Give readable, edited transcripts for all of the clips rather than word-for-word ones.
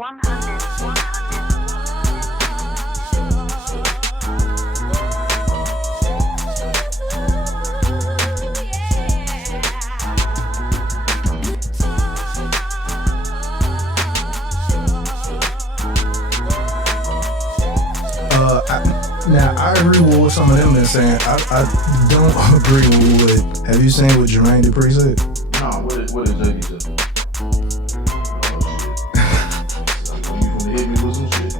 Now, I agree with what some of them been saying. I don't agree with what... Have you seen what Jermaine Dupri said? No, what did Jay say? Oh, shit. You gonna hit me with some shit.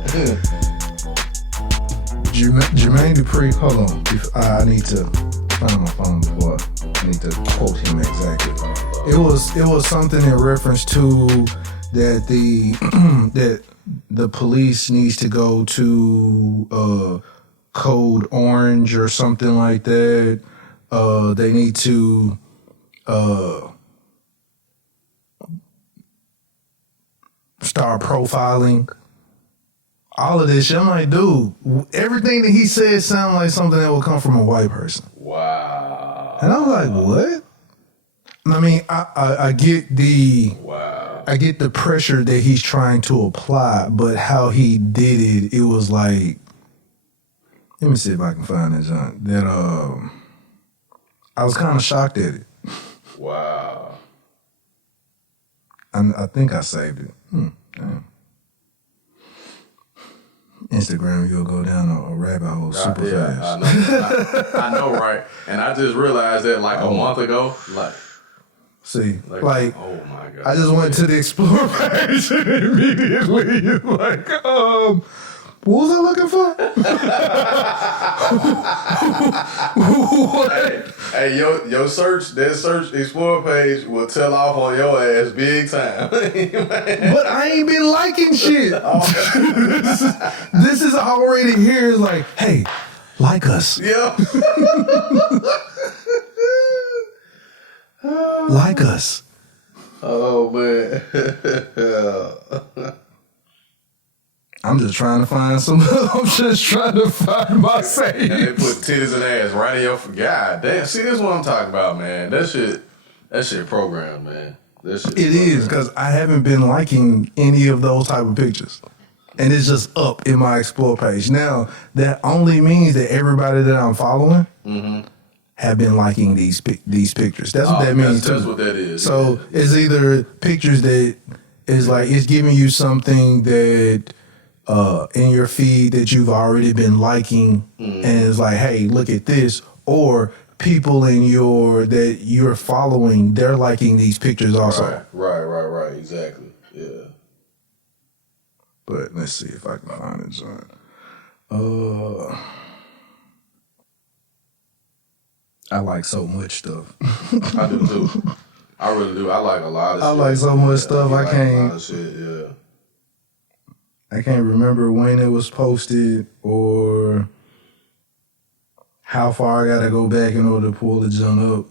Jermaine Dupri, hold on. I need to find my phone before I need to quote him exactly. It was something in reference to that the police needs to go to Code Orange or something like that. They need to start profiling. All of this shit. I'm like, dude, everything that he said sounded like something that would come from a white person. Wow. And I was like, what? I mean, I get the... Wow. I get the pressure that he's trying to apply, but how he did it, it was like... Let me see if I can find it, John. That I was kind of shocked at it. Wow. I think I saved it. Damn. Instagram, you'll go down a rabbit hole super fast. I know, right? And I just realized that like a month ago. See, oh my God. I just went to the Explore page and immediately like, what was I looking for? What? Hey, your search Explore page will tell off on your ass big time. But I ain't been liking shit. This is already here. Like, hey, like us. Yeah. Like us. Oh man. I'm just trying to find I'm just trying to find my saves. And they put titties and ass right in your... God damn. See, this is what I'm talking about, man. That shit programmed, man. It is, because I haven't been liking any of those type of pictures. And it's just up in my Explore page. Now, that only means that everybody that I'm following have been liking these pictures. That's what that means, too. That's what that is. So, it's either pictures that is like, it's giving you something that... in your feed that you've already been liking, and it's like, hey, look at this, or people that you're following, they're liking these pictures also. Right, exactly. Yeah. But let's see if I can find it, John. I like so much stuff. I do too. I really do. I like a lot of shit. I like so much stuff. I can't. A lot of shit, yeah. I can't remember when it was posted or how far I gotta go back in order to pull the junk up.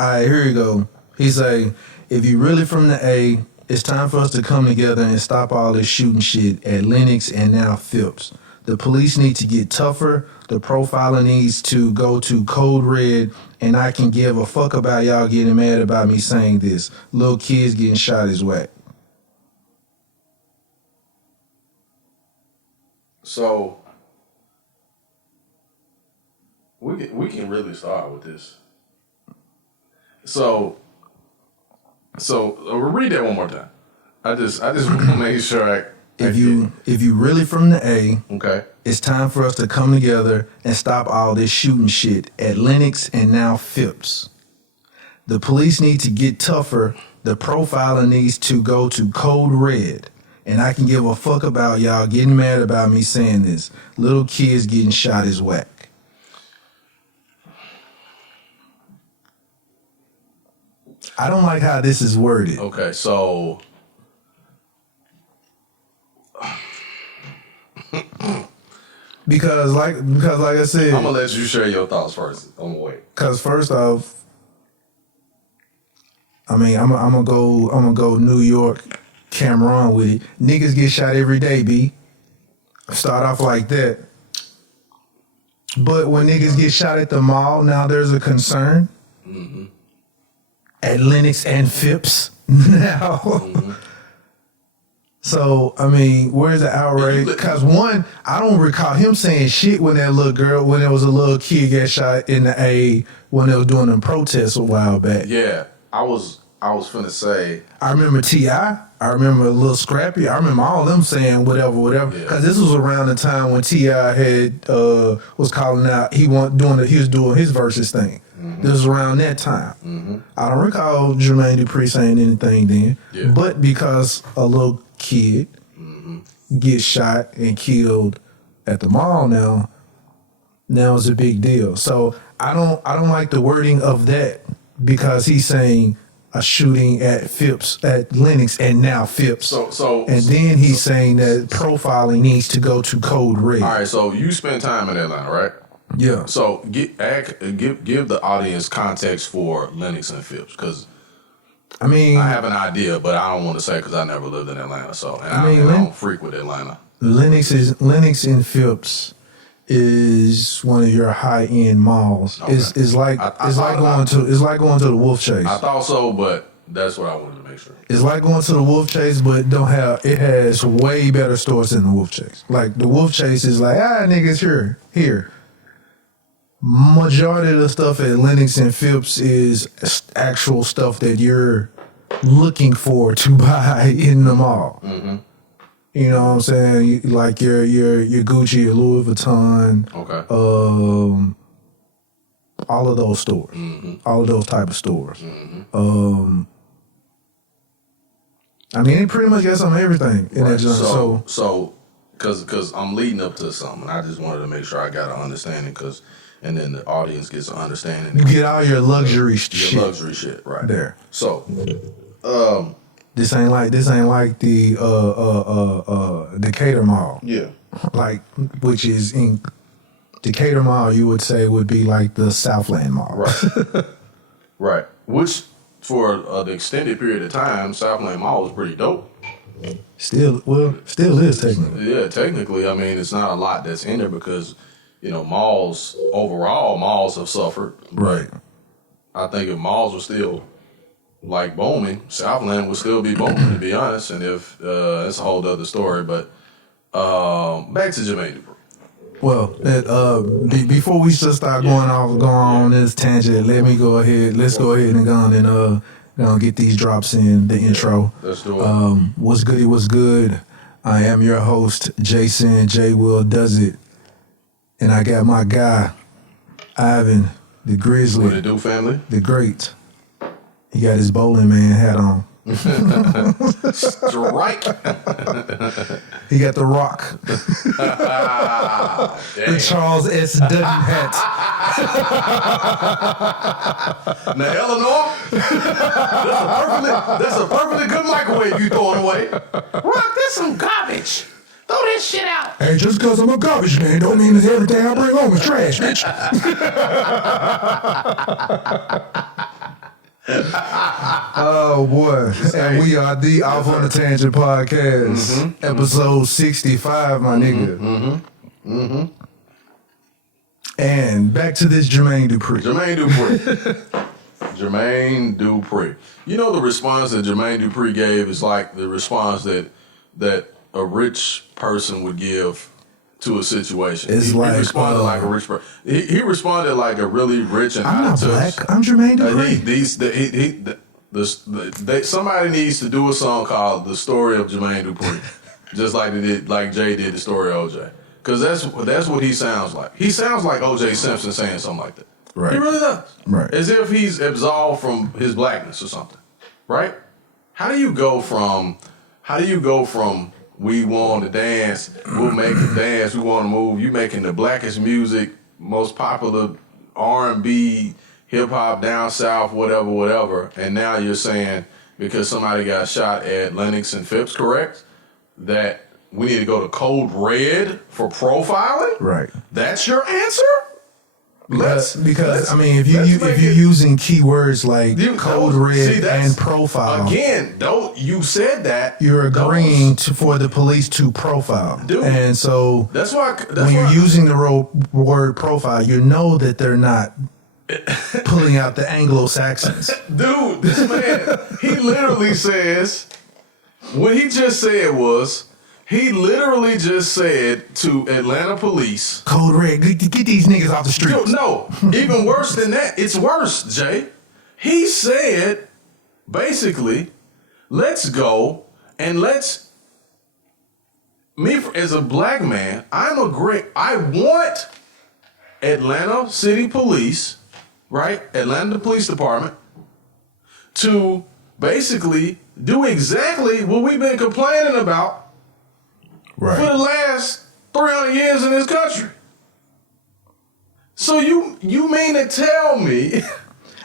All right, here we go. He say, if you really from the A, it's time for us to come together and stop all this shooting shit at Lennox and now Phipps. The police need to get tougher. The profiler needs to go to Code Red, and I can give a fuck about y'all getting mad about me saying this. Little kids getting shot is whack. So we can really start with this. So read that one more time. I just want to make sure if you really from the A, okay, it's time for us to come together and stop all this shooting shit at Lennox and now Phipps. The police need to get tougher. The profiler needs to go to Code Red. And I can give a fuck about y'all getting mad about me saying this. Little kids getting shot is whack. I don't like how this is worded. Okay, so because like I said, I'm gonna let you share your thoughts first. I'm gonna wait. Because first off, I mean, I'm gonna go New York. Cameron with it. Niggas get shot every day, B. Start off like that. But when niggas get shot at the mall, now there's a concern. At Lennox and Phipps. Now, So, I mean, where's the outrage? Because one, I don't recall him saying shit when that little girl, when there was a little kid got shot in the A when they was doing them protests a while back. Yeah, I was finna say. I remember T.I. I remember Lil Scrappy. I remember all them saying whatever. Because this was around the time when T.I. had was calling out. He was doing his versus thing. Mm-hmm. This was around that time. Mm-hmm. I don't recall Jermaine Dupri saying anything then. Yeah. But because a little kid gets shot and killed at the mall now it's a big deal. So I don't like the wording of that because he's saying a shooting at Phipps, at Lennox, and now Phipps. Then he's saying that profiling needs to go to Code Red. All right, so you spent time in Atlanta, right? Yeah. So give the audience context for Lennox and Phipps, because I have an idea, but I don't want to say because I never lived in Atlanta, I don't frequent Atlanta. Lennox and Phipps is one of your high end malls. Okay. It's like going to the Wolf Chase. I thought so, but that's what I wanted to make sure. It's like going to the Wolf Chase, but it has way better stores than the Wolf Chase. Like the Wolf Chase is like, niggas here. Majority of the stuff at Lennox and Phipps is actual stuff that you're looking for to buy in the mall. Mm-hmm. You know what I'm saying? Like your Gucci, your Louis Vuitton. Okay. All of those stores. Mm-hmm. All of those type of stores. Mm-hmm. It pretty much got some of everything in that joint. So, because I'm leading up to something, I just wanted to make sure I got an understanding, and then the audience gets an understanding. You get all your luxury shit. Your luxury shit, right there. So, this ain't like the Decatur Mall. Yeah. Which is in Decatur Mall, you would say would be like the Southland Mall. Right. Right. Which for an extended period of time, Southland Mall was pretty dope. Still is technically. Yeah, technically. It's not a lot that's in there because, malls have suffered. Right. I think if malls were still booming, Southland would still be booming, to be honest. And if that's a whole other story, but back to Jermaine Dupri. Well, before we just start going on this tangent, let's go ahead and go on and get these drops in the intro. Let's do it. What's good? I am your host, Jason JWILLDOESTV, and I got my guy, Ivan, the Grizzly. What it do, family? The Great. He got his bowling man hat on. Strike. He got the Rock. The Charles S. W. hat. Now, Eleanor, that's a perfectly good microwave you throwing away. Rock, that's some garbage. Throw that shit out. Hey, just because I'm a garbage man don't mean that everything I bring home is trash, bitch. Oh boy. And we are the Off on the Tangent podcast, episode 65, my nigga. And back to this Jermaine Dupri. Jermaine Dupri. You know, the response that Jermaine Dupri gave is like the response that a rich person would give to a situation. He responded like a rich person. He responded like a really rich and I'm not black. I'm Jermaine Dupri. Somebody needs to do a song called "The Story of Jermaine Dupri," just like they did, like Jay did the story of OJ. Because that's what he sounds like. He sounds like O.J. Simpson saying something like that. Right. He really does. Right. As if he's absolved from his blackness or something. Right? How do you go from we want to dance, we'll make the dance, we want to move, you making the blackest music, most popular R&B, hip-hop down south, whatever, and now you're saying because somebody got shot at Lennox and Phipps, correct? That we need to go to Code Red for profiling? Right. That's your answer? Because if you're using keywords like Code Red and profile, again, you said that you're agreeing for the police to profile, dude. And so that's why you're using the word profile, you know that they're not pulling out the Anglo-Saxons. Dude, this man, he literally says what he just said was, he literally just said to Atlanta police, Code Red, get these niggas off the streets. No, even worse than that. It's worse, Jay. He said, basically, let's go and as a black man, I want Atlanta City Police, right? Atlanta Police Department to basically do exactly what we've been complaining about for the last 300 years in this country. So you mean to tell me?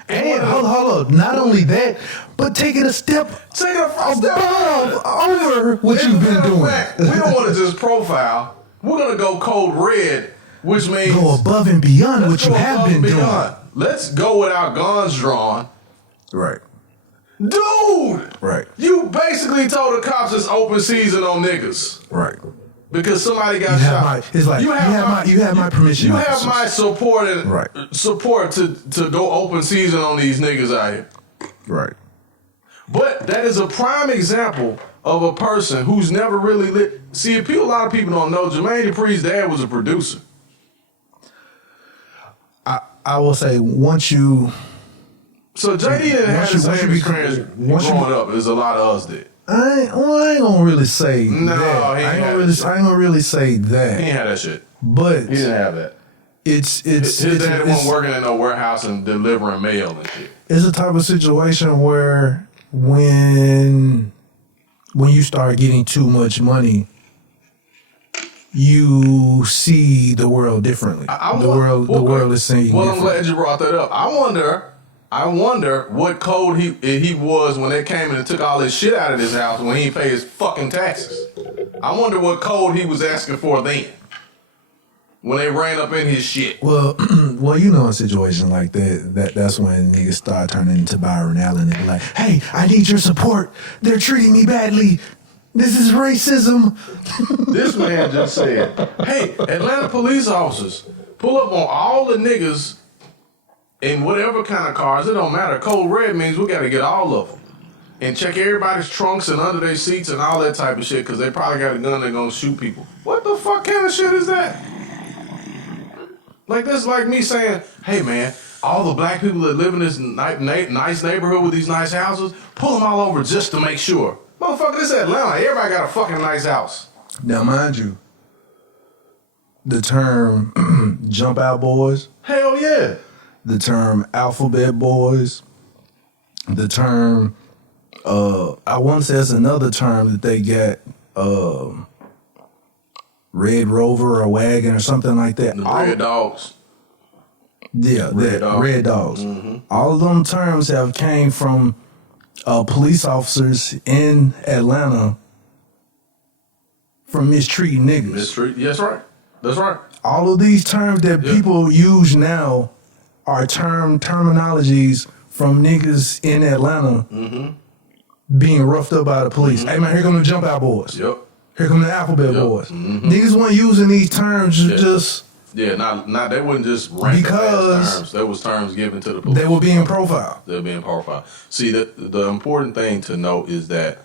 And hold up. Not only that, but take it a step above over what you've been doing. We don't want to just profile. We're gonna go code red, which means go above and beyond what you have been doing. Let's go with our guns drawn. Right. Dude! Right. You basically told the cops it's open season on niggas. Right. Because somebody got shot. It's like you have my permission. You have my support and right. support to go open season on these niggas out here. Right. But that is a prime example of a person who's never really lit. See, a lot of people don't know Jermaine Dupri's dad was a producer. I will say once you. So JD didn't have the same experience growing up as a lot of us did. I ain't gonna really say that. I ain't gonna really say that. He ain't had that shit. But he didn't have that. His dad wasn't working in no warehouse and delivering mail and shit. It's a type of situation where when you start getting too much money, you see the world differently. The world is seeing. Well, I'm glad you brought that up. I wonder what code he was when they came in and took all this shit out of his house when he didn't pay his fucking taxes. I wonder what code he was asking for then when they ran up in his shit. Well, you know, in a situation like that's when niggas start turning into Byron Allen and be like, hey, I need your support. They're treating me badly. This is racism. This man just said, hey, Atlanta police officers, pull up on all the niggas in whatever kind of cars. It don't matter. Code red means we got to get all of them. And check everybody's trunks and under their seats and all that type of shit because they probably got a gun they're going to shoot people. What the fuck kind of shit is that? Like, that's like me saying, hey, man, all the black people that live in this nice neighborhood with these nice houses, pull them all over just to make sure. Motherfucker, this is Atlanta. Everybody got a fucking nice house. Now, mind you, the term jump out boys. Hell yeah. The term alphabet boys. The term, I want to say it's another term that they get, Red Rover or Wagon or something like that. The Red Dogs. Yeah, Red Dogs. Mm-hmm. All of them terms have came from police officers in Atlanta from mistreating niggas. Yes, right. That's right. All of these terms that people use now are terminologies from niggas in Atlanta being roughed up by the police. Hey man, here come the jump out boys. Yep. Here come the alphabet boys. Mm-hmm. Niggas weren't using these terms just. Yeah, not they wouldn't just rank because terms. There was terms given to the police. They were being profiled. They were being profiled. See, the important thing to note is that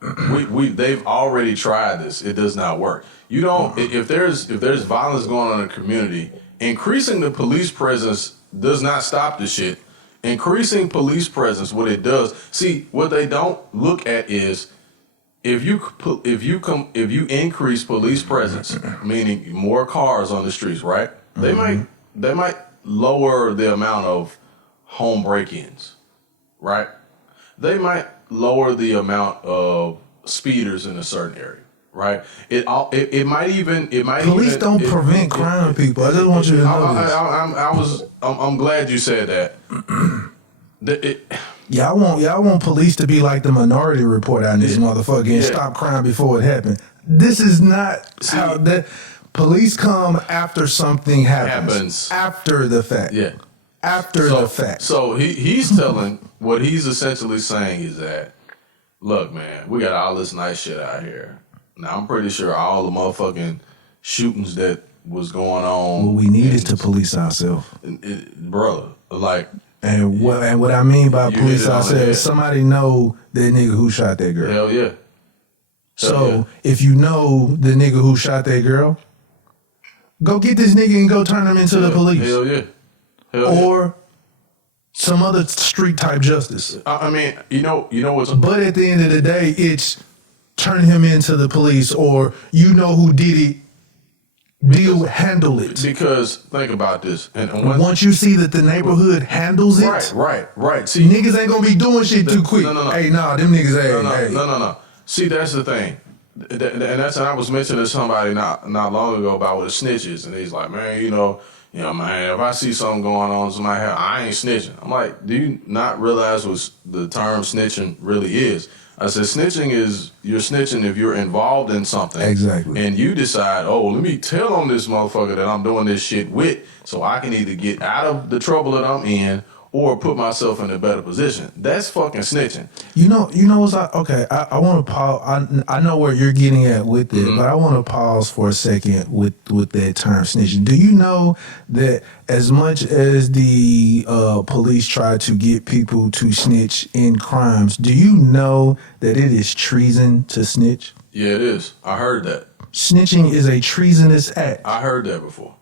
they've already tried this. It does not work. You don't if there's violence going on in the community, increasing the police presence does not stop the shit. Increasing police presence, what it does, see, what they don't look at is if you increase police presence, meaning more cars on the streets, right? They might lower the amount of home break-ins, right? They might lower the amount of speeders in a certain area, right? It might even police don't prevent crime, people. I just want you to know this. I'm glad you said that. Y'all want police to be like the Minority Report out in this motherfucker and stop crime before it happened. This is not how that police come after something happens. After the fact. Yeah. After the fact. So he's telling what he's essentially saying is that, look, man, we got all this nice shit out here. Now I'm pretty sure all the motherfucking shootings that was going on. What we need is to police ourselves. Brother, like And what I mean by You police hit it on the officer, head. somebody know that nigga who shot that girl. Hell yeah. So if you know the nigga who shot that girl, go get this nigga and go turn him into the police. Hell yeah. Or some other street type justice. I mean, you know what's. But at the end of the day, it's turn him into the police, or you know who did it, handle it. Because think about this, and once you see that the neighborhood handles it, right. See, niggas ain't gonna be doing shit too quick. No. Hey, nah, them niggas ain't. No. See, that's the thing, and I was mentioning to somebody not long ago about with the snitches, and he's like, man, you know, man, if I see something going on, somebody, I ain't snitching. I'm like, do you not realize what the term snitching really is? I said, snitching is, you're snitching if you're involved in something. Exactly. And you decide, let me tell on this motherfucker that I'm doing this shit with, so I can either get out of the trouble that I'm in or put myself in a better position. That's fucking snitching. You know what's okay? I want to pause. I know where you're getting at with it, but I want to pause for a second with that term snitching. Do you know that as much as the police try to get people to snitch in crimes, do you know that it is treason to snitch? Yeah, it is. I heard that. Snitching is a treasonous act. I heard that before.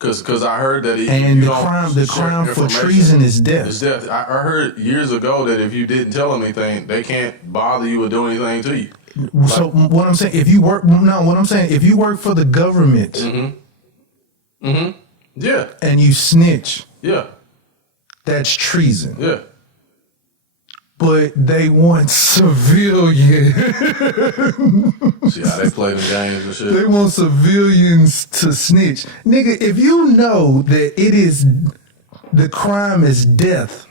Cause I heard that the crime for treason is death. It's death. I heard years ago that if you didn't tell them anything, they can't bother you or do anything to you. So what I'm saying, if you work for the government, yeah, and you snitch, yeah, that's treason. yeah. But they want civilians. See how they play them games and shit? They want civilians to snitch. Nigga, if you know that the crime is death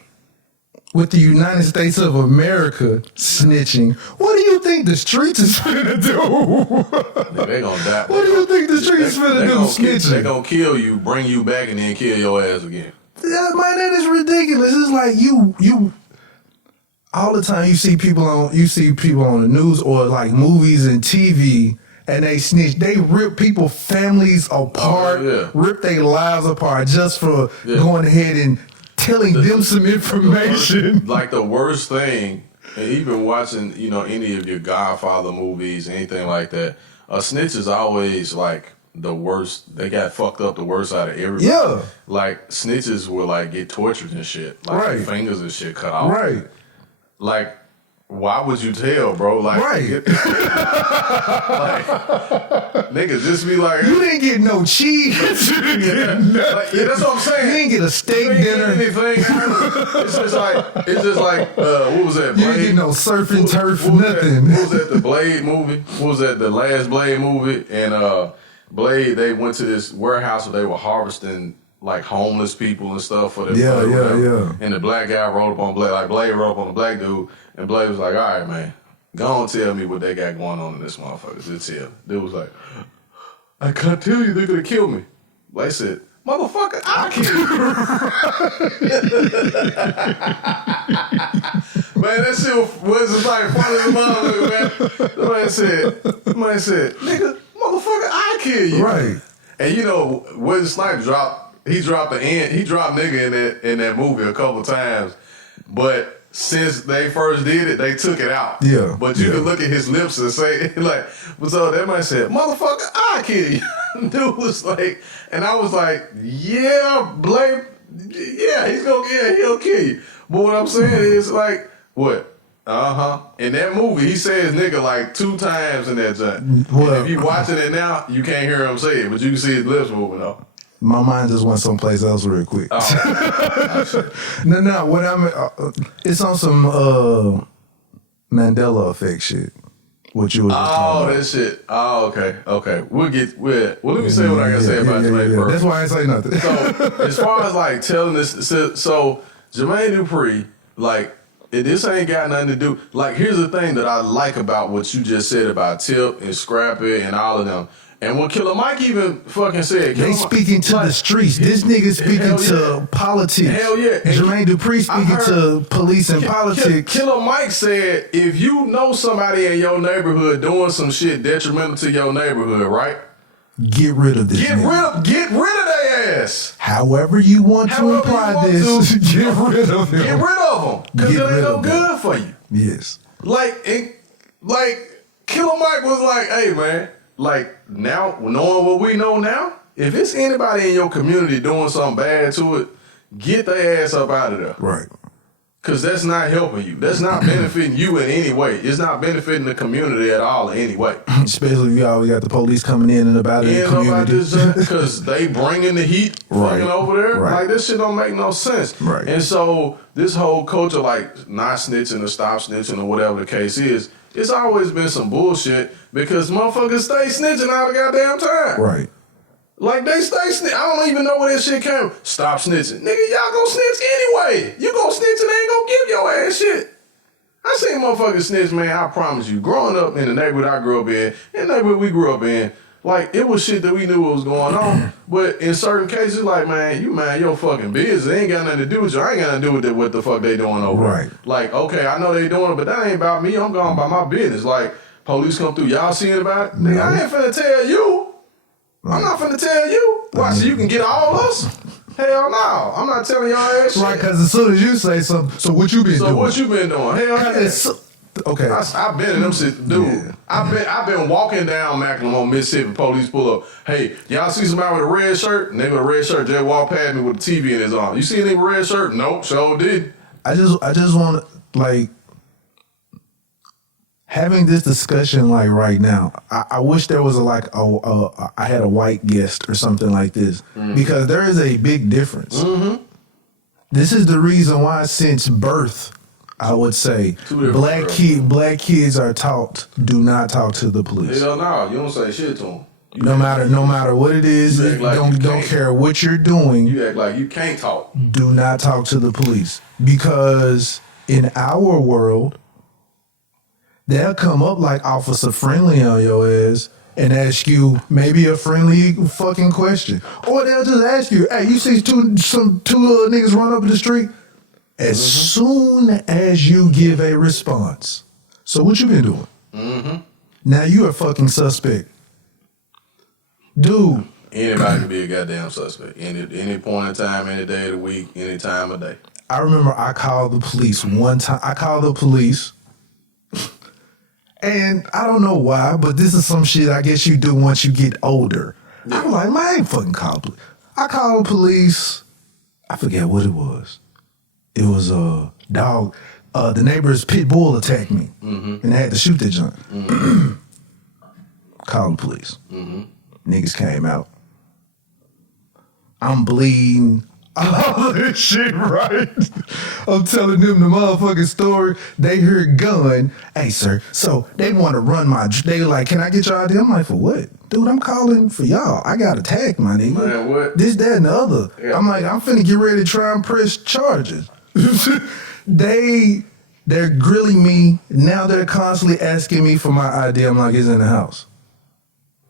with the United States of America snitching, what do you think the streets is finna do? They gonna die. What do you think the streets finna do snitching? They gonna kill you, bring you back, and then kill your ass again. Man, that is ridiculous. It's like you all the time you see people on the news or like movies and TV, and they snitch. They rip people families apart, rip their lives apart just for going ahead and telling them some information. Like the worst thing, and even watching any of your Godfather movies, anything like that, a snitch is always like the worst. They got fucked up the worst out of everybody. Yeah, like snitches will like get tortured and shit, like their fingers and shit cut off. Right. Like, why would you tell, bro? Like, like, niggas just be like, you didn't get no cheese. That's what I'm saying. You didn't get a steak dinner. Anything. It's just like, what was that? You didn't get no surf and turf, nothing. What was that? The Blade movie? What was that? The last Blade movie? And Blade, they went to this warehouse where they were harvesting like homeless people and stuff for their yeah. And the black guy rode up on Blade, like Blade rode up on the black dude, and Blade was like, all right, man, go on tell me what they got going on in this motherfucker. Just tell. Dude was like, I can't tell you, they're gonna kill me. Blade said, motherfucker, I'll kill you. Man, that shit was just like funny as a motherfucker, man. The man said, nigga, motherfucker, I'll kill you. Right. And Wesley Snipes dropped nigga in that movie a couple times, but since they first did it, they took it out. Yeah. But you can look at his lips and say like, so that man said, motherfucker, I'll kill you. Dude was like, and I was like, yeah, Blake, yeah, he'll kill you. But what I'm saying is like, what? In that movie, he says nigga like 2 times in that joint. Well, if you watching it now, you can't hear him say it, but you can see his lips moving though. My mind just went someplace else real quick. No, what it's on some Mandela effect shit. What you was just talking about. That shit. Okay. Well, let me say what I gotta say about Jermaine Dupri. That's why I ain't say nothing. So, as far as like telling this, so Jermaine Dupri, like, this ain't got nothing to do. Like, here's the thing that I like about what you just said about Tip and Scrappy and all of them. And what Killer Mike even fucking said. They speaking to the streets. This nigga speaking to politics. Hell yeah. And Jermaine Dupri speaking to police and politics. Killer Mike said, if you know somebody in your neighborhood doing some shit detrimental to your neighborhood, right? Get rid of this nigga. Get rid of their ass. However you want to However imply you want this, to. get rid of him. Get rid of them. Because it Get ain't rid no of them. good for you. Yes. Like Killer Mike was like, hey, man, like, now, knowing what we know now, if it's anybody in your community doing something bad to it, get their ass up out of there. Right. Because that's not helping you. That's not benefiting you in any way. It's not benefiting the community at all in any way. Especially if you always got the police coming in and about the community. Because they bringing the heat fucking over there. Right. Like, this shit don't make no sense. Right. And so this whole culture, like, not snitching or stop snitching or whatever the case is, it's always been some bullshit because motherfuckers stay snitching all the goddamn time. Right. Like, they stay snitching. I don't even know where this shit came from. Stop snitching. Nigga, y'all gon' snitch anyway. You gon' snitch and they ain't gon' give your ass shit. I seen motherfuckers snitch, man, I promise you. Growing up in the neighborhood I grew up in the neighborhood we grew up in, like, it was shit that we knew what was going on. But in certain cases, like, man, you mind your fucking business. It ain't got nothing to do with you. I ain't got nothing to do with what the fuck they doing over Right. there. Like, okay, I know they doing it, but that ain't about me. I'm going by my business. Like, police come through. Y'all seeing about it? Nigga, I ain't finna tell you. I'm not finna tell you. Why, so you can get all of us? Hell no. I'm not telling y'all that shit. Right, because as soon as you say something, so what you been doing? So what you been doing? Hell yeah. Okay. I've been in them shit, dude. Yeah. I've been walking down Macklin on Mississippi. Police pull up. Hey, y'all see somebody with a red shirt? And they with a red shirt. Jay walked past me with a TV in his arm. You see any red shirt? Nope, sure did. I just want to, like, having this discussion like right now. I wish there was I had a white guest or something like this because there is a big difference. Mm-hmm. This is the reason why since birth, I would say black kids are taught do not talk to the police. Hell no, you don't say shit to them. No matter what it is, You act like don't care what you're doing. You act like you can't talk. Do not talk to the police because in our world, they'll come up like Officer Friendly on your ass and ask you maybe a friendly fucking question, or they'll just ask you, "Hey, you see two niggas run up the street?" As soon as you give a response, so what you been doing? Mm-hmm. Now you a fucking suspect, dude. Anybody can be a goddamn suspect. Any point in time, any day of the week, any time of day. I remember I called the police one time. I called the police, and I don't know why, but this is some shit I guess you do once you get older. Yeah. I'm like, man, I ain't fucking called police. I called the police. I forget what it was. It was a dog. The neighbor's pit bull attacked me, and I had to shoot that junk. Called the police. Niggas came out. I'm bleeding. All this shit, right? I'm telling them the motherfucking story. They heard gun. Hey, sir. So they want to run they like, can I get your ID? I'm like, for what? Dude, I'm calling for y'all. I got attacked, my nigga. Man, what? This, that, and the other. Yeah. I'm like, I'm finna get ready to try and press charges. They're grilling me. Now they're constantly asking me for my ID. I'm like, it's in the house.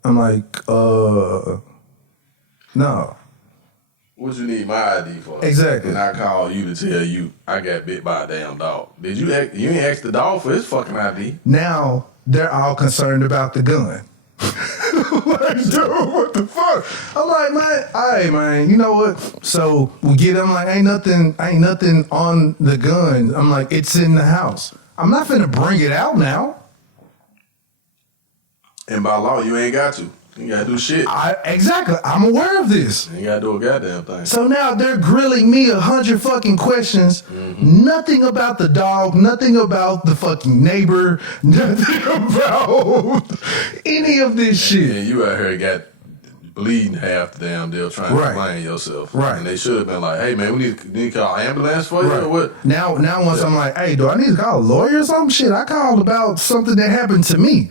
I'm like, no. What you need my ID for? Exactly. And I call you to tell you I got bit by a damn dog. Did you ain't ask the dog for his fucking ID? Now they're all concerned about the gun. Like, dude, what the fuck? I'm like, man, all right, man, you know what? So we get, I'm like, ain't nothing on the gun. I'm like, it's in the house. I'm not finna bring it out now. And by law, you ain't got to. You gotta do shit. Exactly. I'm aware of this. You ain't gotta do a goddamn thing. So now they're grilling me 100 fucking questions. Nothing about the dog, nothing about the fucking neighbor, nothing about any of this shit. And you out here got bleeding half the damn deal trying to explain yourself. Right. And they should have been like, hey man, we need to call an ambulance for you or what? Now once I'm like, hey, do I need to call a lawyer or some shit? I called about something that happened to me.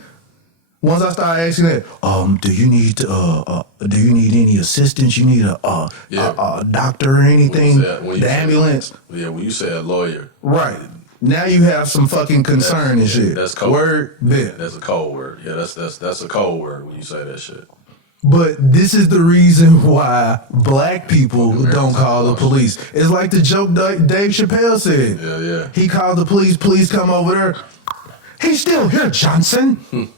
Once I start asking that, do you need any assistance? You need a doctor or anything? The ambulance? When you say a lawyer. Right. Now you have some fucking concern and shit. That's code. Word? Yeah, that's a code word. Yeah, that's a code word when you say that shit. But this is the reason why black people don't call the police. It's like the joke Dave Chappelle said. Yeah. He called the police, please come over there. He's still here, Johnson.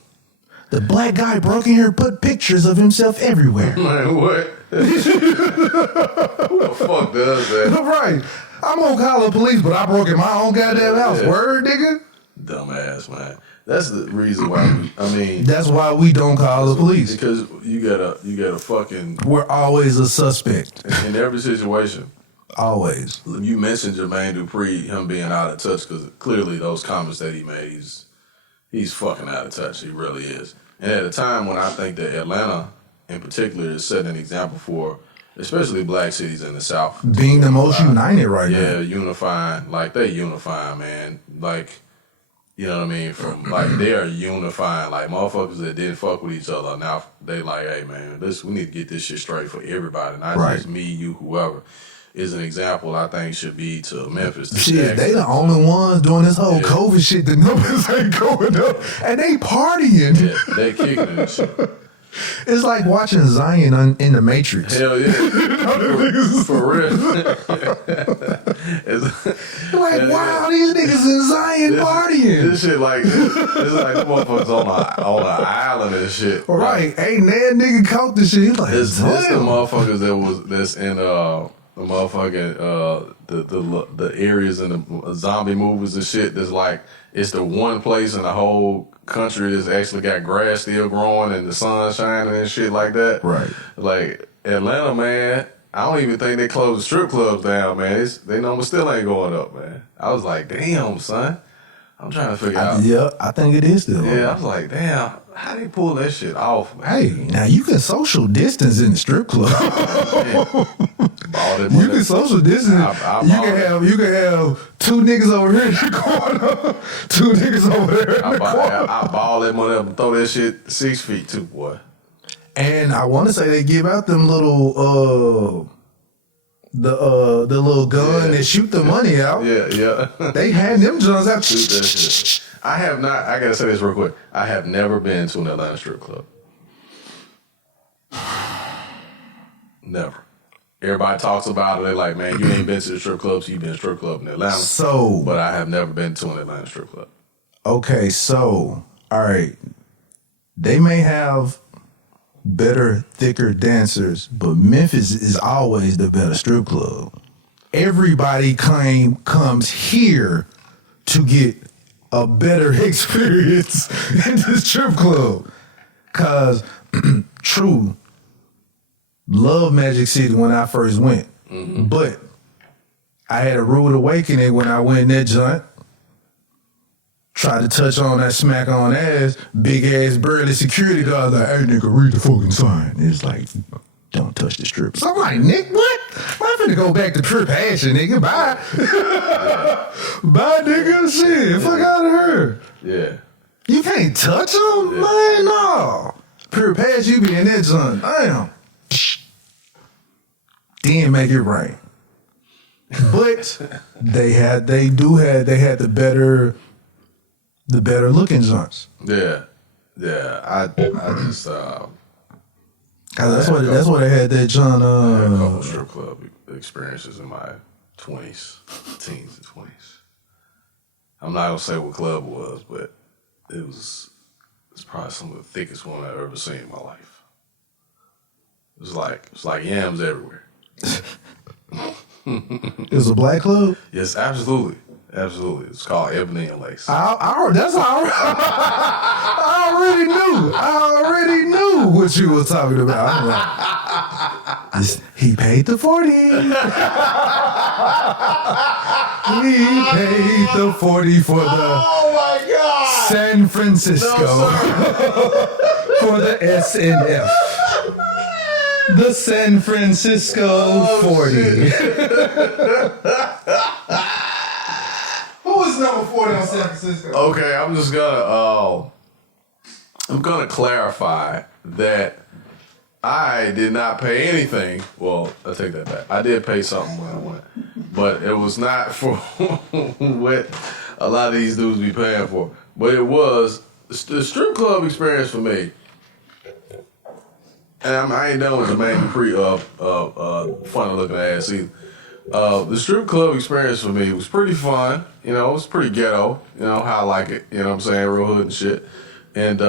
The black guy broke in here, put pictures of himself everywhere. Man, what? Who the fuck does that? Right. I'm gonna call the police, but I broke in my own goddamn house. Yeah. Word, nigga. Dumbass, man. That's the reason why that's why we don't call the police. Because you gotta fucking. We're always a suspect. In every situation. Always. You mentioned Jermaine Dupri, him being out of touch, because clearly those comments that he made, he's fucking out of touch. He really is. And at a time when I think that Atlanta, in particular, is setting an example for, especially black cities in the South. Being the most united right now. Yeah, unifying. Like, they unifying, man. Like, you know what I mean? From like, they are unifying. Like, motherfuckers that didn't fuck with each other, now they like, hey, man, we need to get this shit straight for everybody. Not just me, you, whoever. Is an example I think should be to Memphis. Shit, they the only ones doing this whole COVID shit. The numbers ain't going up, and they partying. Yeah, they kicking this shit. It's like watching Zion in the Matrix. Hell yeah, for real. Like, wow, these niggas in Zion partying. This shit like it's like the motherfuckers on an island and shit. Right, ain't that nigga caught this shit? He's like, it's the motherfuckers that's in the motherfucking the areas in the zombie movies and shit that's like it's the one place in the whole country that's actually got grass still growing and the sun shining and shit like that. Right. Like Atlanta, man, I don't even think they closed the strip clubs down, man. They numbers still ain't going up, man. I was like, damn, son. I'm trying to figure out. Yeah, I think it is still. Yeah, I was like, damn, how they pull that shit off, man? Hey, now you can social distance in the strip club. You can social distance. You can have two niggas over here in the corner, two niggas over there in the corner. I ball that money up and throw that shit 6 feet too, boy. And I want to say they give out them little the little gun that shoot the money out. Yeah. They had them guns out. Shoot that shit. I have not. I gotta say this real quick. I have never been to an Atlanta strip club. Never. Everybody talks about it. They're like, man, you ain't been to the strip club, so you been to a strip club in Atlanta. So, but I have never been to an Atlanta strip club. Okay, so, all right. They may have better, thicker dancers, but Memphis is always the better strip club. Everybody comes here to get a better experience in the strip club. Cause true, love Magic City when I first went. Mm-hmm. But I had a rude awakening when I went in that joint. Tried to touch on that smack on ass, big ass burly security guard like, hey nigga, read the fucking sign. It's like, don't touch the strip. So I'm like, Nick, what? I'm finna go back to pure passion, nigga. Bye. Bye, nigga. Shit, fuck out of here. Yeah. You can't touch them? Yeah. Man, no. Pure passion, you be in that joint. Damn. Then make it rain. But they had the better looking joints. Yeah. I just that's why they had that John. I had a couple strip club experiences in my teens and 20s. I'm not gonna say what club it was, but it's probably some of the thickest one I've ever seen in my life. It's like yams everywhere. It was a black club? Yes, absolutely. It's called Ebony and Lace. That's how I already knew what you were talking about. I'm like, he paid the 40. He paid the 40 for the San Francisco. For the SNF. The San Francisco 40. Who is number 40 on San Francisco? Okay, I'm gonna clarify that I did not pay anything. Well, I take that back. I did pay something when I went, but it was not for what a lot of these dudes be paying for. But it was the strip club experience for me. And I ain't done with the man Dupree funny looking ass either. The strip club experience for me was pretty fun. You know, it was pretty ghetto. You know, how I like it. You know what I'm saying? Real hood and shit. And,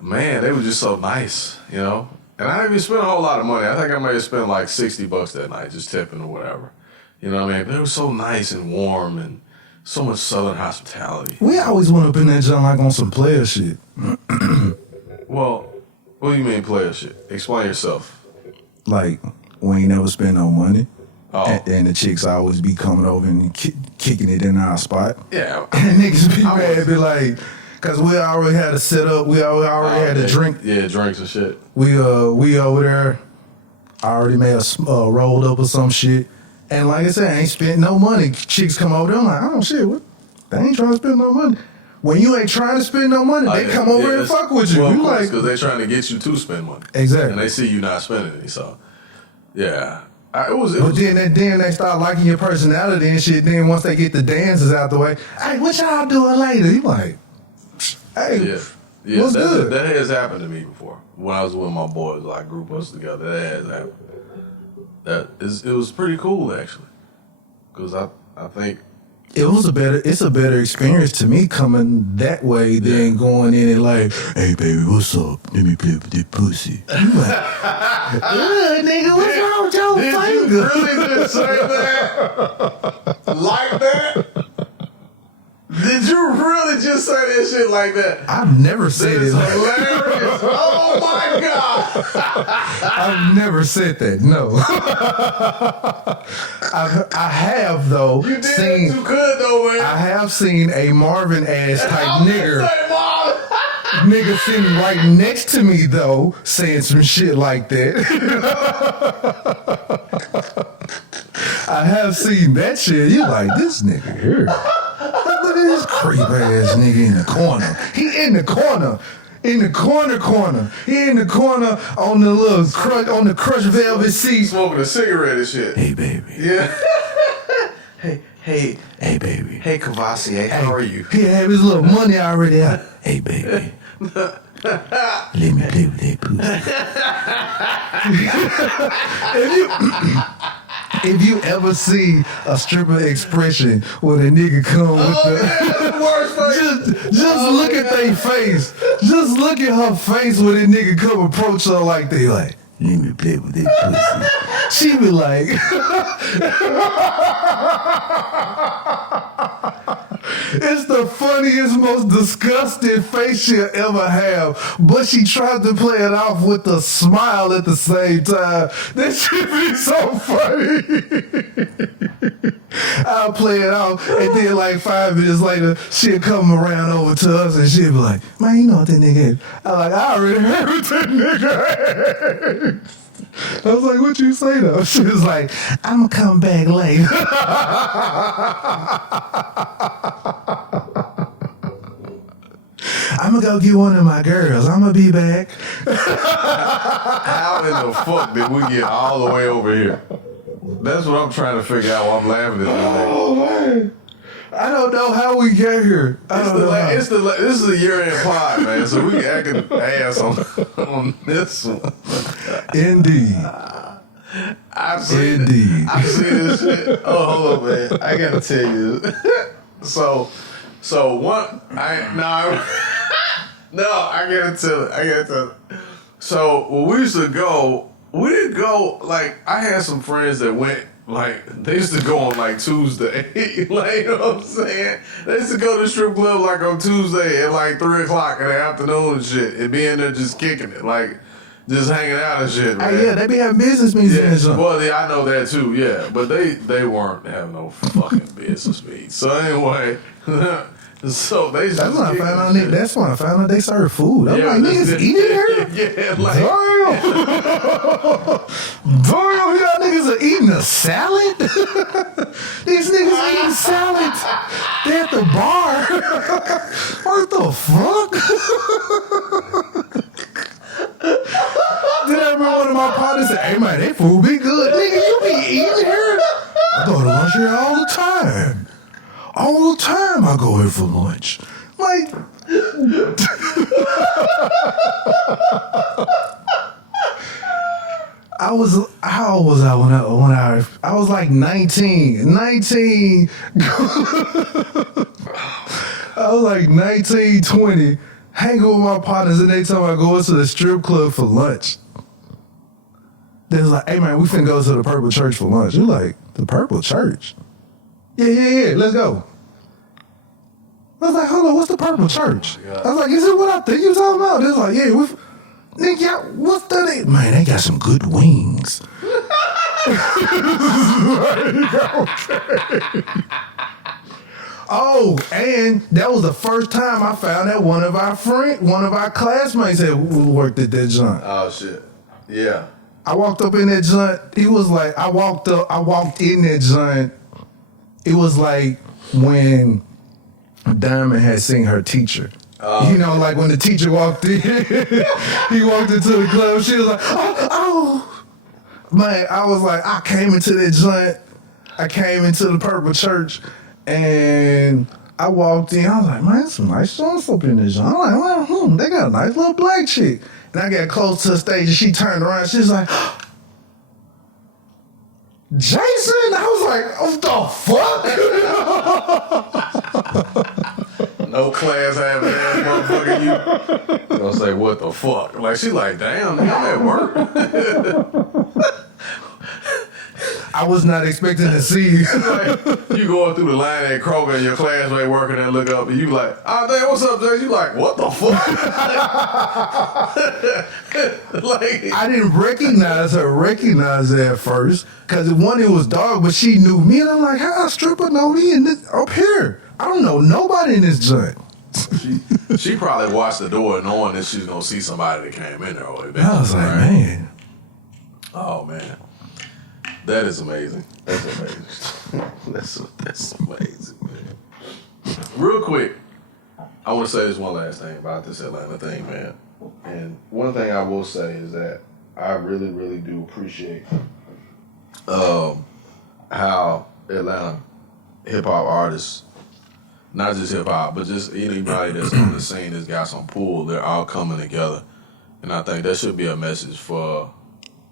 man, they were just so nice, you know? And I didn't even spend a whole lot of money. I think I may have spent like $60 that night, just tipping or whatever. You know what I mean? But it was so nice and warm and so much Southern hospitality. We always went up in that joint like on some player shit. Well, what do you mean player shit? Explain yourself. Like, we ain't never spend no money. Oh. And the chicks always be coming over and kicking it in our spot. Yeah. And niggas be mad, be like, cause we already had a setup, we already had a drink. Yeah, drinks and shit. We over there, I already made a rolled up or some shit. And like I said, I ain't spent no money. Chicks come over there, I'm like, oh shit, what? They ain't trying to spend no money. When you ain't trying to spend no money, they come over and fuck with you. Well, you of course, like, because they trying to get you to spend money. Exactly. And they see you not spending any, so yeah. But then they start liking your personality and shit. Then once they get the dances out the way, hey, what y'all doing later? You like, hey, what's good? That has happened to me before. When I was with my boys, like group us together, that has happened. It was pretty cool actually, because I think it's a better experience to me coming that way than going in and like, hey baby, what's up? Let me play with that pussy. You like, nigga, what's wrong with your finger? Did you really just say that? Like that? Did you really just say that shit like that? I've never said it. That is hilarious. Oh my God. I've never said that, no. I have though. You did seen, too good though, man. I have seen a Marvin ass type nigga. Nigga sitting right next to me though, saying some shit like that. I have seen that shit. You like this nigga here. Look at this creep ass nigga in the corner. He in the corner. In the corner. He in the corner on the little on the crushed velvet seat. Smoking a cigarette and shit. Hey baby. Yeah. Hey baby. Hey Cavassier, how are you? He have his little money already out. Hey baby. Let me play with that pussy. If you ever see a stripper expression when a nigga come with the worst face. Just look at their face. Just look at her face when a nigga come approach her like they like, let me play with that pussy. She be like, it's the funniest, most disgusting face she'll ever have. But she tried to play it off with a smile at the same time. That should be so funny. I'll play it off, and then like 5 minutes later, she'll come around over to us and she'll be like, man, you know what that nigga is. I'm like, I already heard what that nigga is. I was like, what you say though? She was like, I'ma come back later. I'ma go get one of my girls. I'ma be back. How in the fuck did we get all the way over here? That's what I'm trying to figure out while I'm laughing at this. Oh man. I don't know how we get here. This is a year-end pod, man, so we can act ass on this one. Indeed. I've seen this shit. Oh, hold on, man. I gotta tell you. So I gotta tell it. So when we used to go, we didn't go, like, I had some friends that went, like, they used to go on, like, Tuesday. Like, you know what I'm saying? They used to go to the strip club, like, on Tuesday at, like, 3 o'clock in the afternoon and shit. And be in there just kicking it, like, just hanging out and shit, man. Hey, yeah, they be having business meetings. Yeah, well, yeah, I know that, too, yeah. But they weren't having no fucking business meetings. So, anyway... So they just that's when I found out they serve food. I'm like, niggas eating here? Yeah, like damn, y'all niggas are eating a salad? These niggas are eating salad. They at the bar. What the fuck? Then I remember one of my partners said, hey man, that food be good. Nigga, you be eating here? I go to lunch here all the time. All the time I go here for lunch. Like, how old was I when I was like 19. I was like 19, 20, hanging with my partners and they tell me I go into the strip club for lunch. They was like, hey man, we finna go to the Purple Church for lunch. You're like, the Purple Church? Yeah, let's go. I was like, hold on, what's the Purple Church? I was like, is it what I think you talking about? They was like, yeah, nigga, what's that? Man, they got some good wings. Oh, and that was the first time I found that one of our classmates had worked at that joint. Oh shit. Yeah. I walked up in that joint. He was like, I walked in that joint. It was like when Diamond had seen her teacher. You know, like when the teacher walked in, he walked into the club. She was like, oh. Man, I was like, I came into that joint. I came into the Purple Church, and I walked in. I was like, man, there's some nice songs up in this joint. I'm like, well, they got a nice little black chick. And I got close to the stage, and she turned around. She was like, Jason? I was like, what the fuck? No class having ass motherfucker, you gonna say what the fuck? Like she like, damn, nigga, I'm at work. I was not expecting to see you. Like, you going through the line at Kroger and your classmate working there look up and you like, oh damn, what's up, Jay? You like, what the fuck? Like, I didn't recognize her at first, because one, it was dog, but she knew me, and I'm like, how a stripper know me in this up here? I don't know nobody in this joint. she probably watched the door knowing that she was gonna see somebody that came in there. I was like, man. Oh man. That is amazing. That's amazing. that's amazing, man. Real quick, I want to say this one last thing about this Atlanta thing, man. And one thing I will say is that I really, really do appreciate how Atlanta hip hop artists, not just hip hop, but just anybody that's on the scene that's got some pull, they're all coming together. And I think that should be a message for,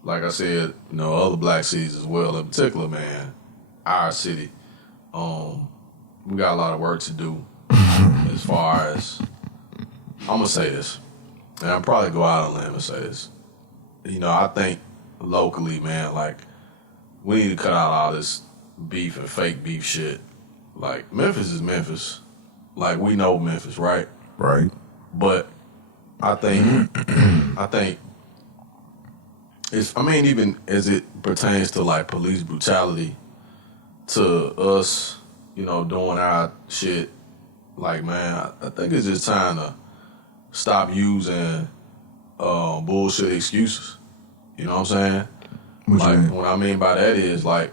like I said, you know, other black cities as well. In particular, man, our city, we got a lot of work to do as far as, I'm gonna say this, and I'll probably go out on a limb and say this. You know, I think locally, man, like, we need to cut out all this beef and fake beef shit. Like, Memphis is Memphis. Like, we know Memphis, right? Right. But I think it's, I mean, even as it pertains to like police brutality, to us, you know, doing our shit, like, man, I think it's just time to stop using bullshit excuses. You know what I'm saying? Like, what I mean by that is, like,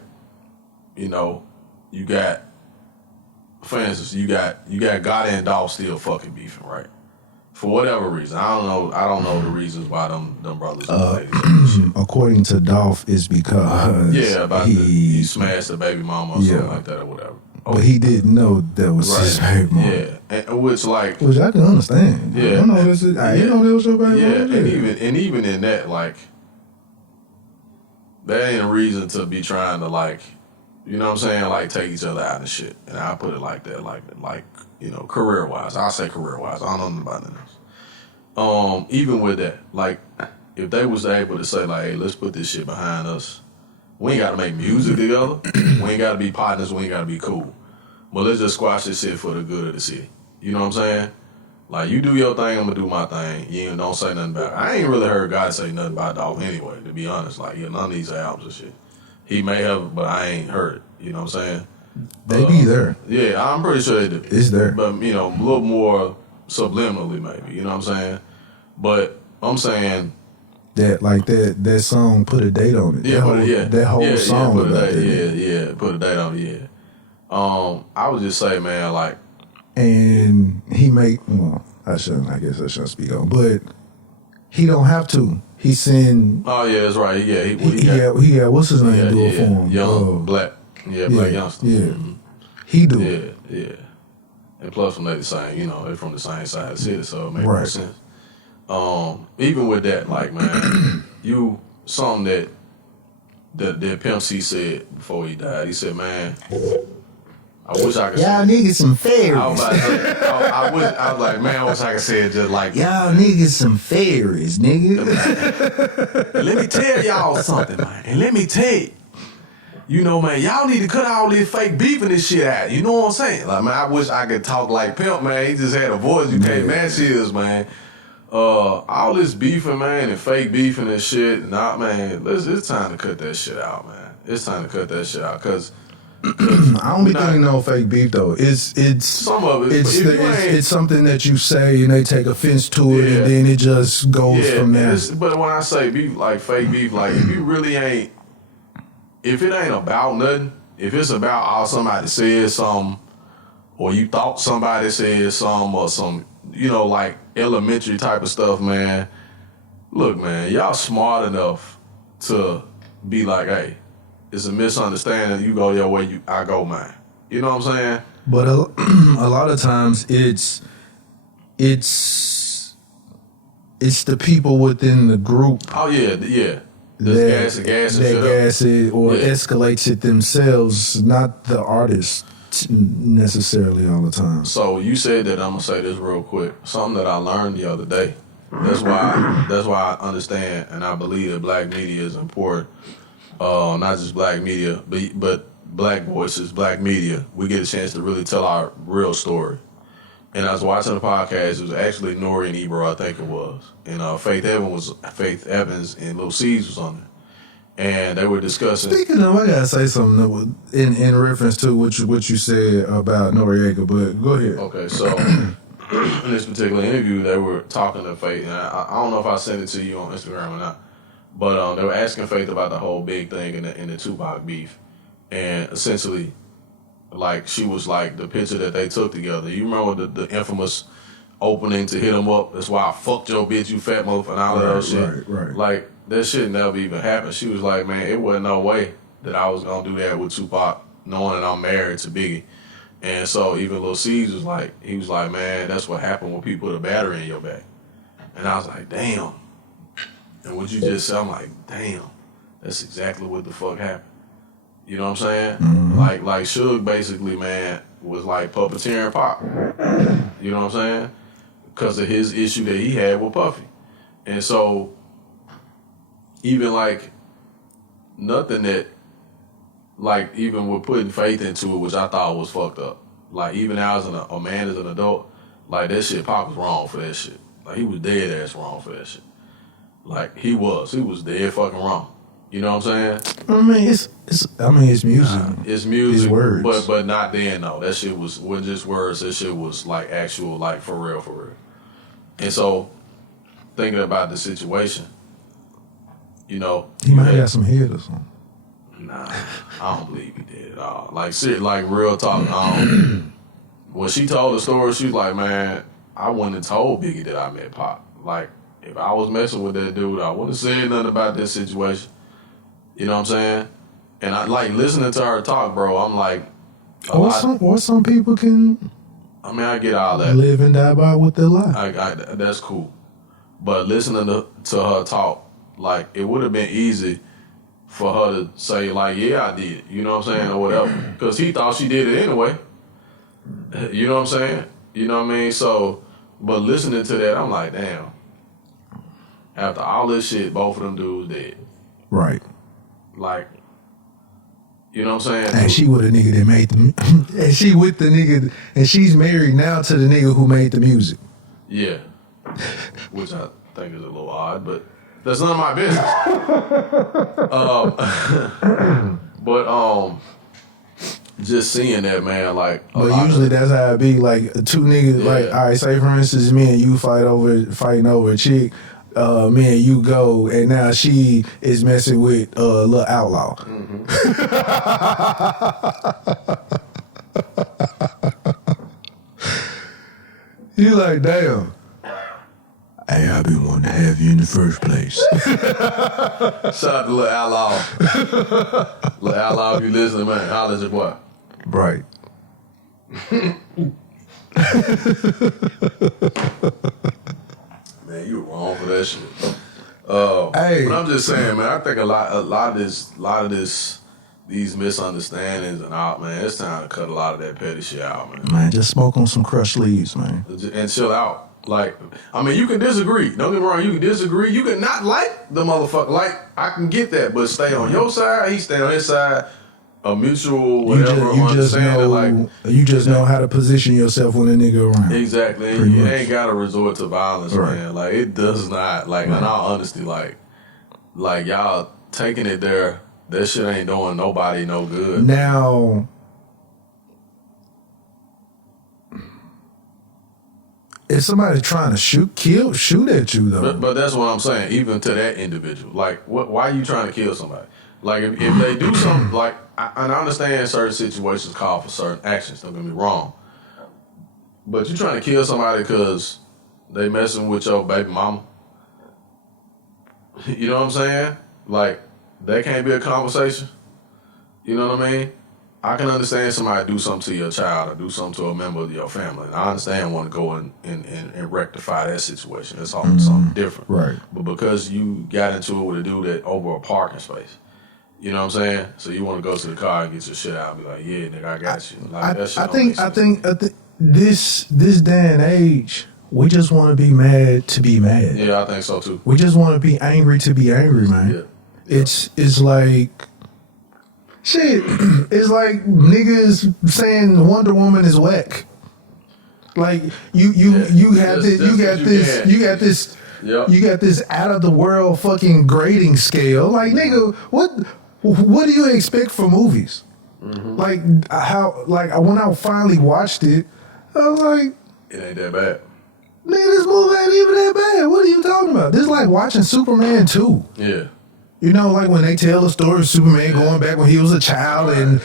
you know, you got, for instance, you got Gotti and Dolph still fucking beefing, right? For whatever reason. I don't know the reasons why them brothers and ladies do this shit. According to Dolph, it's because he smashed the baby mama or something like that or whatever. But he didn't know that was his baby mama. Yeah, and which I can understand. Yeah, I know this is. I didn't know that was your baby mama. And even in that, like, that ain't a reason to be trying to, like, you know what I'm saying, like, take each other out and shit. And I put it like that, like you know, career wise. I'll say career wise. I don't know about nothing else. Even with that, like, if they was able to say, like, hey, let's put this shit behind us. We ain't got to make music together. We ain't got to be partners. We ain't got to be cool. But let's just squash this shit for the good of the city. You know what I'm saying? Like, you do your thing, I'm going to do my thing. You don't say nothing about it. I ain't really heard God say nothing about Dolph anyway, to be honest. Like, none of these albums and shit. He may have, but I ain't heard it. You know what I'm saying? They be there. Yeah, I'm pretty sure they do. It's there. But, you know, a little more subliminally maybe. You know what I'm saying? But I'm saying that song put a date on it. That whole song. Put a date on it. Yeah. I would just say, man, like, and he I shouldn't speak on, but he don't have to. He send. Oh yeah, that's right. Yeah, he got what's his name do it for him? Young black. Yeah, black youngster. Yeah, mm-hmm. He do it. Yeah. And plus, from the same, you know, they're from the same side of the city, so it makes more sense. Even with that, like, man, something that Pimp C said before he died. He said, man, I wish I could Y'all say it. niggas some fairies. I was about to say, I was like, man, I wish I could say it just like Y'all niggas some fairies, nigga. And let me tell y'all something, man. And let me tell you, you know, man, y'all need to cut all this fake beef and this shit out. You know what I'm saying? Like, man, I wish I could talk like Pimp, man. He just had a voice you can't match his, man. All this beefing, man, and fake beefing and shit. Nah, man, it's time to cut that shit out, man. It's time to cut that shit out, cause I don't be thinking no fake beef though. It's some of it. It's something that you say and they take offense to it, and then it just goes from there. But when I say beef, like fake beef, like if you really ain't, if it ain't about nothing, if it's about how somebody said something, or you thought somebody said something, or some, you know, like elementary type of stuff, man. Look, man, y'all smart enough to be like, hey, it's a misunderstanding. You go your way, I go mine. You know what I'm saying? But a lot of times it's the people within the group. Oh yeah. That gas it or escalates it themselves, not the artist necessarily all the time. So you said that. I'm gonna say this real quick. Something that I learned the other day. That's why I understand and I believe that black media is important. Not just black media, but black voices, black media. We get a chance to really tell our real story. And I was watching the podcast. It was actually Nori and Ebro, I think it was. And Faith Evans and Lil C's was on there. And they were discussing. Speaking of, I gotta say something in reference to what you said about Noriega, but go ahead. Okay, so in this particular interview, they were talking to Faith, and I don't know if I sent it to you on Instagram or not, but they were asking Faith about the whole big thing in the Tupac beef, and essentially, like she was like the picture that they took together. You remember the infamous opening to hit him up? That's why I fucked your bitch, you fat motherfucker, and all of that shit. Right. Like that shit never even happened. She was like, man, it wasn't no way that I was gonna do that with Tupac, knowing that I'm married to Biggie. And so even Lil C's was like, he was like, man, that's what happened when people put a battery in your back. And I was like, damn. And what you just said, I'm like, damn, that's exactly what the fuck happened. You know what I'm saying? Mm-hmm. Like Suge basically, man, was like puppeteering Pop. You know what I'm saying? Because of his issue that he had with Puffy. And so, even like, nothing that, like, even with putting faith into it, which I thought was fucked up. Like, even now as a man, as an adult, like, that shit, Pop was wrong for that shit. Like, he was dead ass wrong for that shit. Like, he was dead fucking wrong. You know what I'm saying? I mean, it's music. It's music, It's words. but not then though. That shit wasn't just words. That shit was like actual, like for real. And so, thinking about the situation, you know, He might have some head or something. Nah, I don't believe he did at all. Like real talk. When she told the story, she was like, man, I wouldn't have told Biggie that I met Pop. Like, if I was messing with that dude, I wouldn't have said nothing about this situation. You know what I'm saying? And I like listening to her talk, bro. I'm like, Or some people can. I mean, I get all that. Live and die by what they lie. That's cool. But listening to her talk, like, it would have been easy for her to say, like, yeah, I did. You know what I'm saying? Or whatever. Because he thought she did it anyway. You know what I'm saying? You know what I mean? So, but listening to that, I'm like, damn. After all this shit, both of them dudes dead. Right. Like, you know what I'm saying? And she with a nigga that made the and she with the nigga, and she's married now to the nigga who made the music. Yeah. Which I think is a little odd, but that's none of my business. But just seeing that, man, like. But usually that's how it be. Like two niggas, like, all right, say for instance, me and you fighting over a chick. Me and you go, and now she is messing with Lil Outlaw. Mm-hmm. You like, damn. Hey, I been wanting to have you in the first place. Shout out to Lil Outlaw. Lil Outlaw, if you listening, man, holla at your boy. Right. Man, you were wrong for that shit. Hey. But I'm just saying, man, I think a lot of this these misunderstandings and all, man, it's time to cut a lot of that petty shit out, man. Man, just smoke on some crushed leaves, man. And chill out. Like, I mean, you can disagree. Don't get me wrong, you can disagree. You can not like the motherfucker. Like, I can get that, but stay on your side, he stay on his side. A mutual whatever understanding. You just know how to position yourself when a nigga around. Exactly. You ain't got to resort to violence, man. Like, it does not. Like, in all honesty, like y'all taking it there, that shit ain't doing nobody no good. Now, if somebody's trying to shoot at you, though. But that's what I'm saying, even to that individual. Like, why are you trying to kill somebody? Like, if they do something, like, and I understand certain situations call for certain actions, don't get me wrong. But you trying to kill somebody because they messing with your baby mama? You know what I'm saying? Like, that can't be a conversation. You know what I mean? I can understand somebody do something to your child or do something to a member of your family. And I understand want to go and rectify that situation. It's all something different. Right. But because you got into it with a dude that over a parking space, you know what I'm saying? So you want to go to the car and get your shit out and be like, yeah, nigga, I got you. Like, I think this day and age, we just want to be mad to be mad. Yeah, I think so too. We just want to be angry to be angry, man. Yeah. It's like shit. It's like niggas saying Wonder Woman is whack. Like you got this out of the world fucking grading scale. Like, nigga, what do you expect from movies? Mm-hmm. Like when I finally watched it, I was like, it ain't that bad. Nigga, this movie ain't even that bad. What are you talking about? This is like watching Superman 2. Yeah. You know, like when they tell the story of Superman going back when he was a child and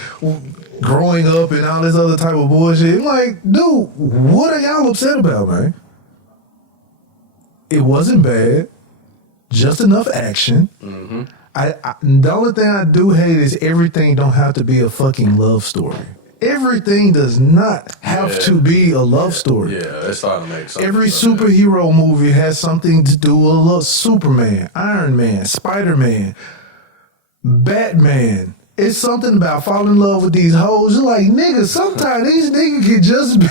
growing up and all this other type of bullshit. Like, dude, what are y'all upset about, man? It wasn't bad. Just enough action. Mm-hmm. The only thing I do hate is everything don't have to be a fucking love story. Everything does not have to be a love story. Yeah, that's starting to make sense. Every superhero movie has something to do with love. Superman, Iron Man, Spider-Man, Batman. It's something about falling in love with these hoes. You're like, nigga, sometimes these niggas can just be...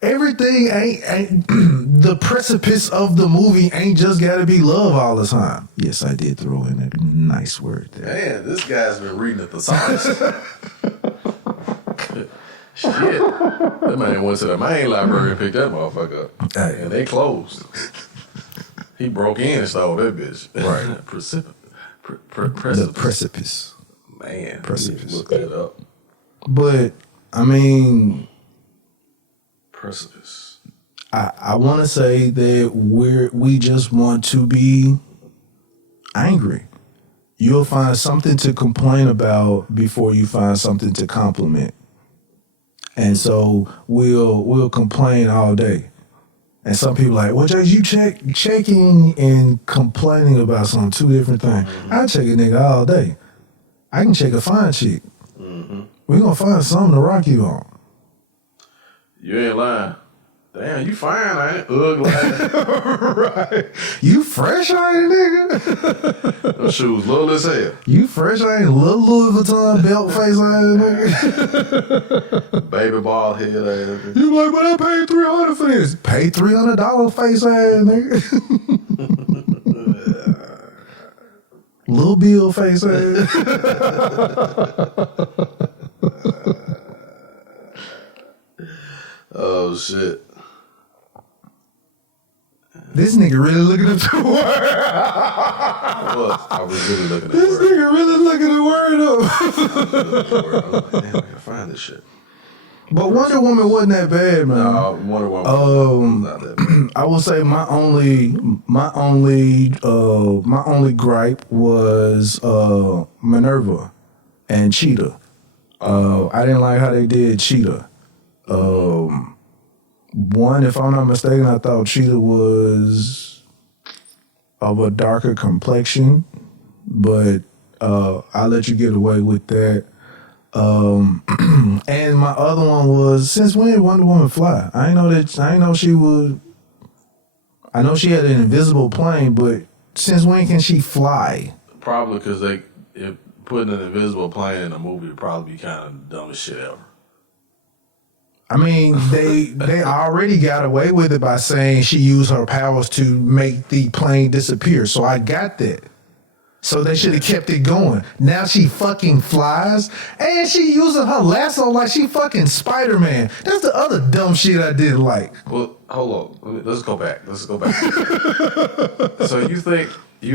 Everything ain't the precipice of the movie ain't just gotta be love all the time. Yes, I did throw in a nice word there. Man, this guy's been reading a thesaurus. Shit. That man went to the main library and picked that motherfucker up. Hey. And they closed. He broke in and stole that bitch. Right. Precipice. The precipice. Man, Precipice. Look that up. But I mean, Precipice. I want to say that we just want to be angry. You'll find something to complain about before you find something to compliment, and so we'll complain all day. And some people like, well, Jay, you checking and complaining about something, two different things. Mm-hmm. I check a nigga all day. I can check a fine chick. Mm-hmm. We're gonna find something to rock you on. You ain't lying. Damn, you fine, ain't it? Ugly. Right. You fresh, ain't it, nigga? Those shoes little as hell. You fresh, ain't it? Little Louis Vuitton belt face, ain't it, nigga? Baby bald head, ain't it? You like, but I paid $300 for this. Pay $300 face, ain't it, nigga? Little Bill face, ain't it? Oh, shit. This nigga really looking at the word. I was really looking at the This word. nigga really looking at the word up. I'm like, damn, I can find this shit. But Wonder Woman wasn't that bad, man. No, Wonder Woman was not that bad. I will say my only gripe was Minerva and Cheetah. I didn't like how they did Cheetah. One, if I'm not mistaken, I thought Cheetah was of a darker complexion, but I'll let you get away with that. And my other one was, since when did Wonder Woman fly? I know she had an invisible plane, but Since when can she fly? Probably because if putting an invisible plane in a movie would probably be kind of the dumbest shit ever. I mean, they already got away with it by saying she used her powers to make the plane disappear. So I got that. So they should have kept it going. Now she fucking flies and she using her lasso like she fucking Spider-Man. That's the other dumb shit I didn't like. Well, hold on. Let's go back. So you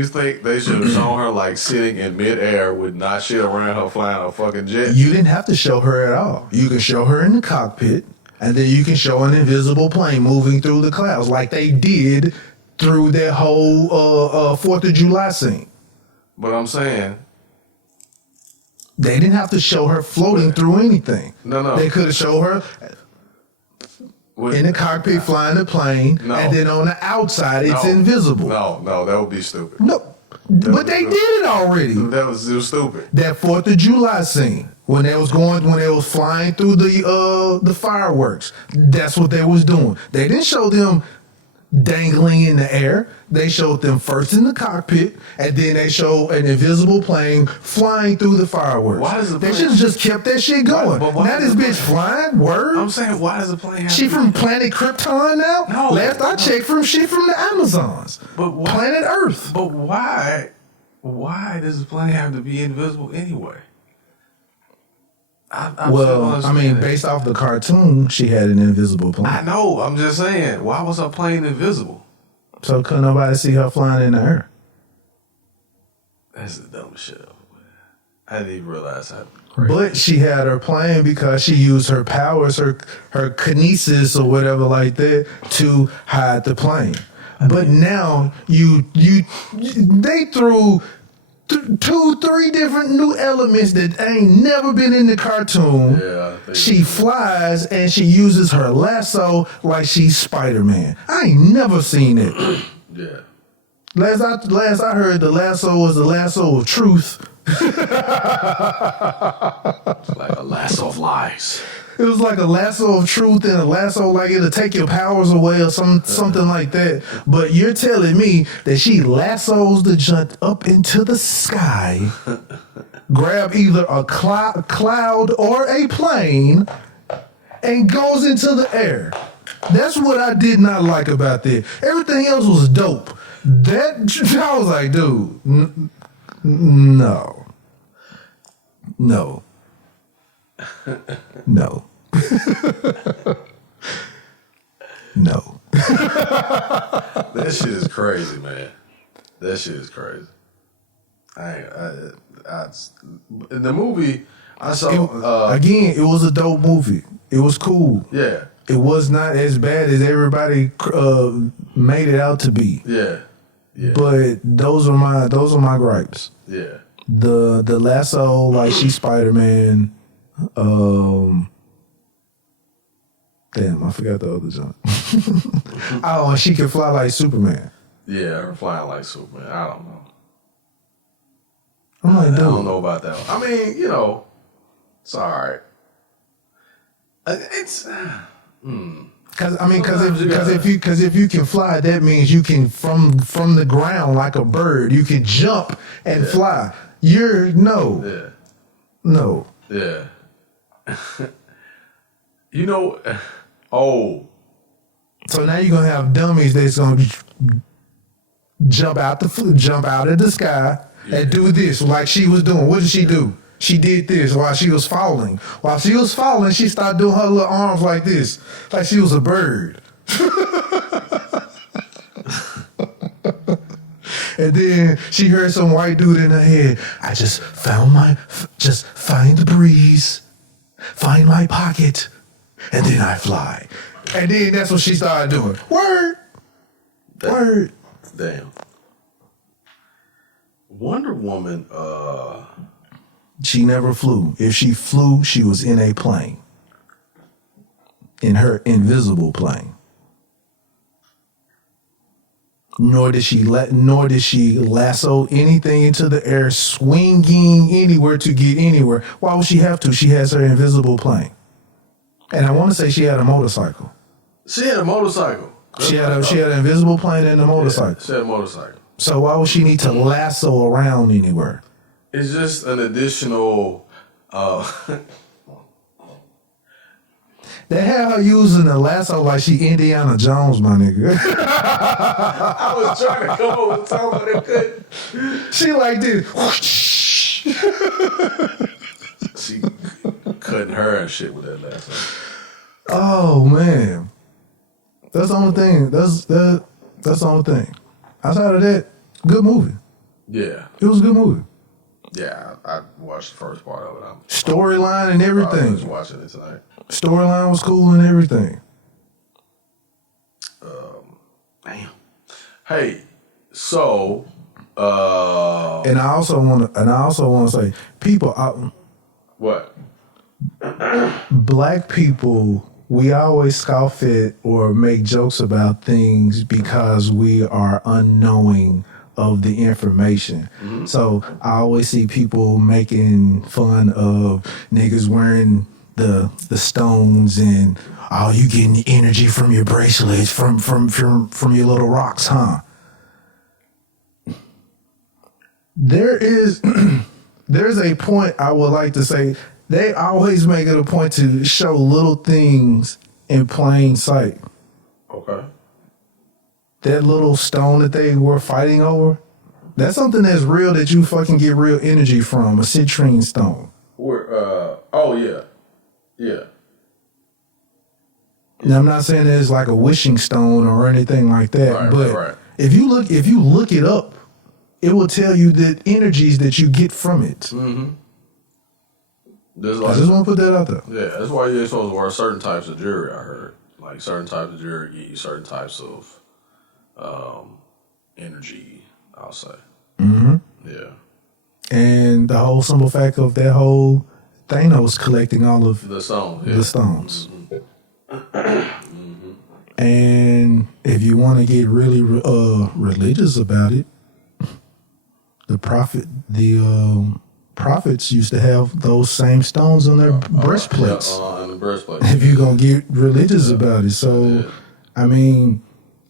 think they should have shown her like sitting in midair with not shit around her flying a fucking jet? You didn't have to show her at all. You can show her in the cockpit and then you can show an invisible plane moving through the clouds like they did through that whole 4th of July scene. But I'm saying they didn't have to show her floating through anything. No. They could have showed her in the cockpit flying the plane, and then on the outside it's invisible. No, that would be stupid. No, but they did it already. It was stupid. That 4th of July scene when they was flying through the fireworks. That's what they was doing. They didn't show them dangling in the air. They showed them first in the cockpit, and then they showed an invisible plane flying through the fireworks. Why does they should have just kept that shit going? Now this bitch flying? Word? I'm saying, why does the plane have She from planet Krypton now? No. Last I checked, from the Amazons. But why, planet Earth. But why does the plane have to be invisible anyway? I mean, based off the cartoon, she had an invisible plane. I know. I'm just saying, why was her plane invisible? So couldn't nobody see her flying in the air. That's the dumbest shit ever. I didn't even realize that. But she had her plane because she used her powers, her kinesis or whatever like that, to hide the plane. But now they threw 2-3 different new elements that ain't never been in the cartoon. Yeah, she flies and she uses her lasso like she's Spider-Man. I ain't never seen it. Yeah. Last I heard, the lasso was the lasso of truth. It's like a lasso of lies. It was like a lasso of truth and a lasso like it'll take your powers away or something like that. But you're telling me that she lassos the junk up into the sky, grab either a cloud or a plane, and goes into the air. That's what I did not like about that. Everything else was dope. That I was like, dude, no. No. No. No. That shit is crazy, man. That shit is crazy. In the movie, I saw... again, it was a dope movie. It was cool. Yeah. It was not as bad as everybody made it out to be. Yeah. Yeah. But those are my gripes. Yeah. The lasso, like she's Spider-Man. Damn, I forgot the other jump. Oh, and she can fly like Superman. Yeah, her flying like Superman. I don't know. I'm like, dude. I don't know about that one. I mean, it's all right. It's... Because if you can fly, that means you can from the ground like a bird. You can jump and fly. No. Yeah. Oh. So now you're gonna have dummies that's gonna jump out of the sky and do this like she was doing. What did she do? She did this while she was falling. While she was falling, she started doing her little arms like this, like she was a bird. And then she heard some white dude in her head. I just find the breeze, find my pocket, and then I fly. And then that's what she started doing. Word. Damn. Wonder Woman, She never flew. If she flew, she was in a plane. In her invisible plane. Nor did she lasso anything into the air, swinging anywhere to get anywhere. Why would she have to? She has her invisible plane. And I want to say she had a motorcycle. She had a motorcycle. She had an invisible plane and a motorcycle. Yeah, she had a motorcycle. So why would she need to lasso around anywhere? It's just an additional. They had her using the lasso like she Indiana Jones, my nigga. I was trying to come up with something that couldn't. She like this. She cutting her and shit with that lasso. Oh man, that's the only thing. That's the only thing. Outside of that, good movie. Yeah, It was a good movie. yeah. I watched the first part of it. I'm Storyline and I everything. was watching it tonight. Storyline was cool and everything. Damn. Hey, so And I also want to say, people, what? black people, we always scoff at or make jokes about things because we are unknowing of the information. Mm-hmm. So I always see people making fun of niggas wearing the stones and you getting energy from your bracelets from your little rocks, huh? There's a point I would like to say. They always make it a point to show little things in plain sight. Okay. That little stone that they were fighting over, that's something that's real that you fucking get real energy from, a citrine stone. Oh yeah. Yeah. Now I'm not saying that it's like a wishing stone or anything like that, Right, but right. if you look it up, it will tell you the energies that you get from it. Mm-hmm. I just want to put that out there. Yeah, that's why you ain't supposed to wear certain types of jewelry, I heard. Like certain types of jewelry give you certain types of energy, I'll say. Mm-hmm. Yeah. And the whole simple fact of that whole Thanos collecting all of The stone. Yeah. the stones. Mm-hmm. And if you want to get really religious about it, the prophets used to have those same stones on their breastplates. On the breastplate. If you're gonna get religious about it, so I mean,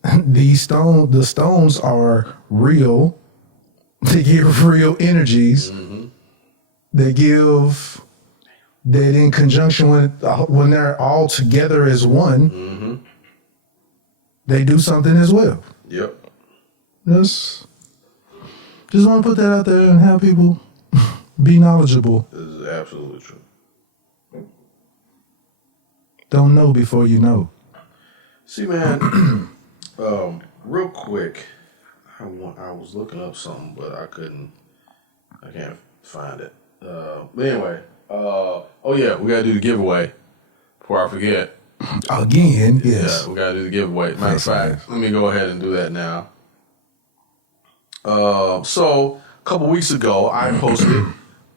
the stones are real. They give real energies. Mm-hmm. They give that in conjunction with when they're all together as one. Mm-hmm. They do something as well. Yep. Just want to put that out there and have people be knowledgeable. This is absolutely true. Don't know before you know. See, man, real quick, I was looking up something, but I can't find it. But anyway, oh yeah, we gotta do the giveaway before I forget. Again, yes. Yeah, we gotta do the giveaway. Matter of fact, let me go ahead and do that now. So a couple weeks ago, I posted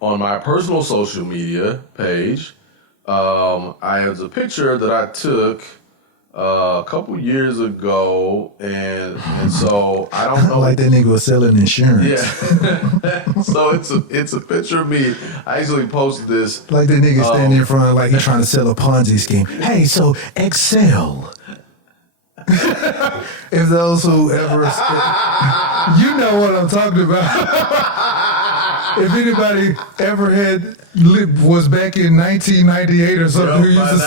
on my personal social media page. I have a picture that I took a couple years ago, and so I don't know. Like that nigga was selling insurance. Yeah. So it's a picture of me. I actually posted this. Like that nigga standing in front like he's trying to sell a Ponzi scheme. Hey, so Excel. If those who ever, you know what I'm talking about. If anybody ever was back in 1998 or something, who used to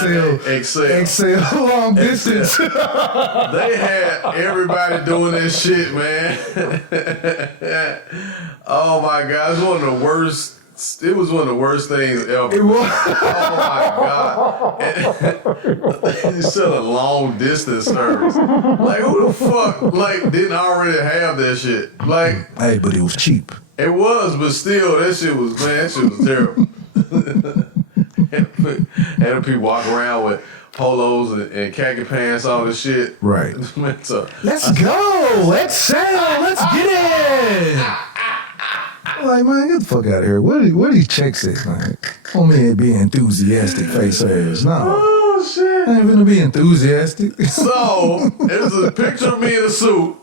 sell Excel long distance. They had everybody doing this shit, man. Oh my God, it was one of the worst. It was one of the worst things ever. It was. Oh my God. He's selling long distance service. Like, who the fuck, like, didn't already have that shit? Like, Hey, but it was cheap. it was, but still, that shit was terrible. Had people walk around with polos and khaki pants, all this shit. Right. So, Let's go. Excel. Let's get it. Like, man, get the fuck out of here. Where these checks at, man? On me be enthusiastic, face ass. No. oh shit. I ain't finna be enthusiastic. So, there's a picture of me in a suit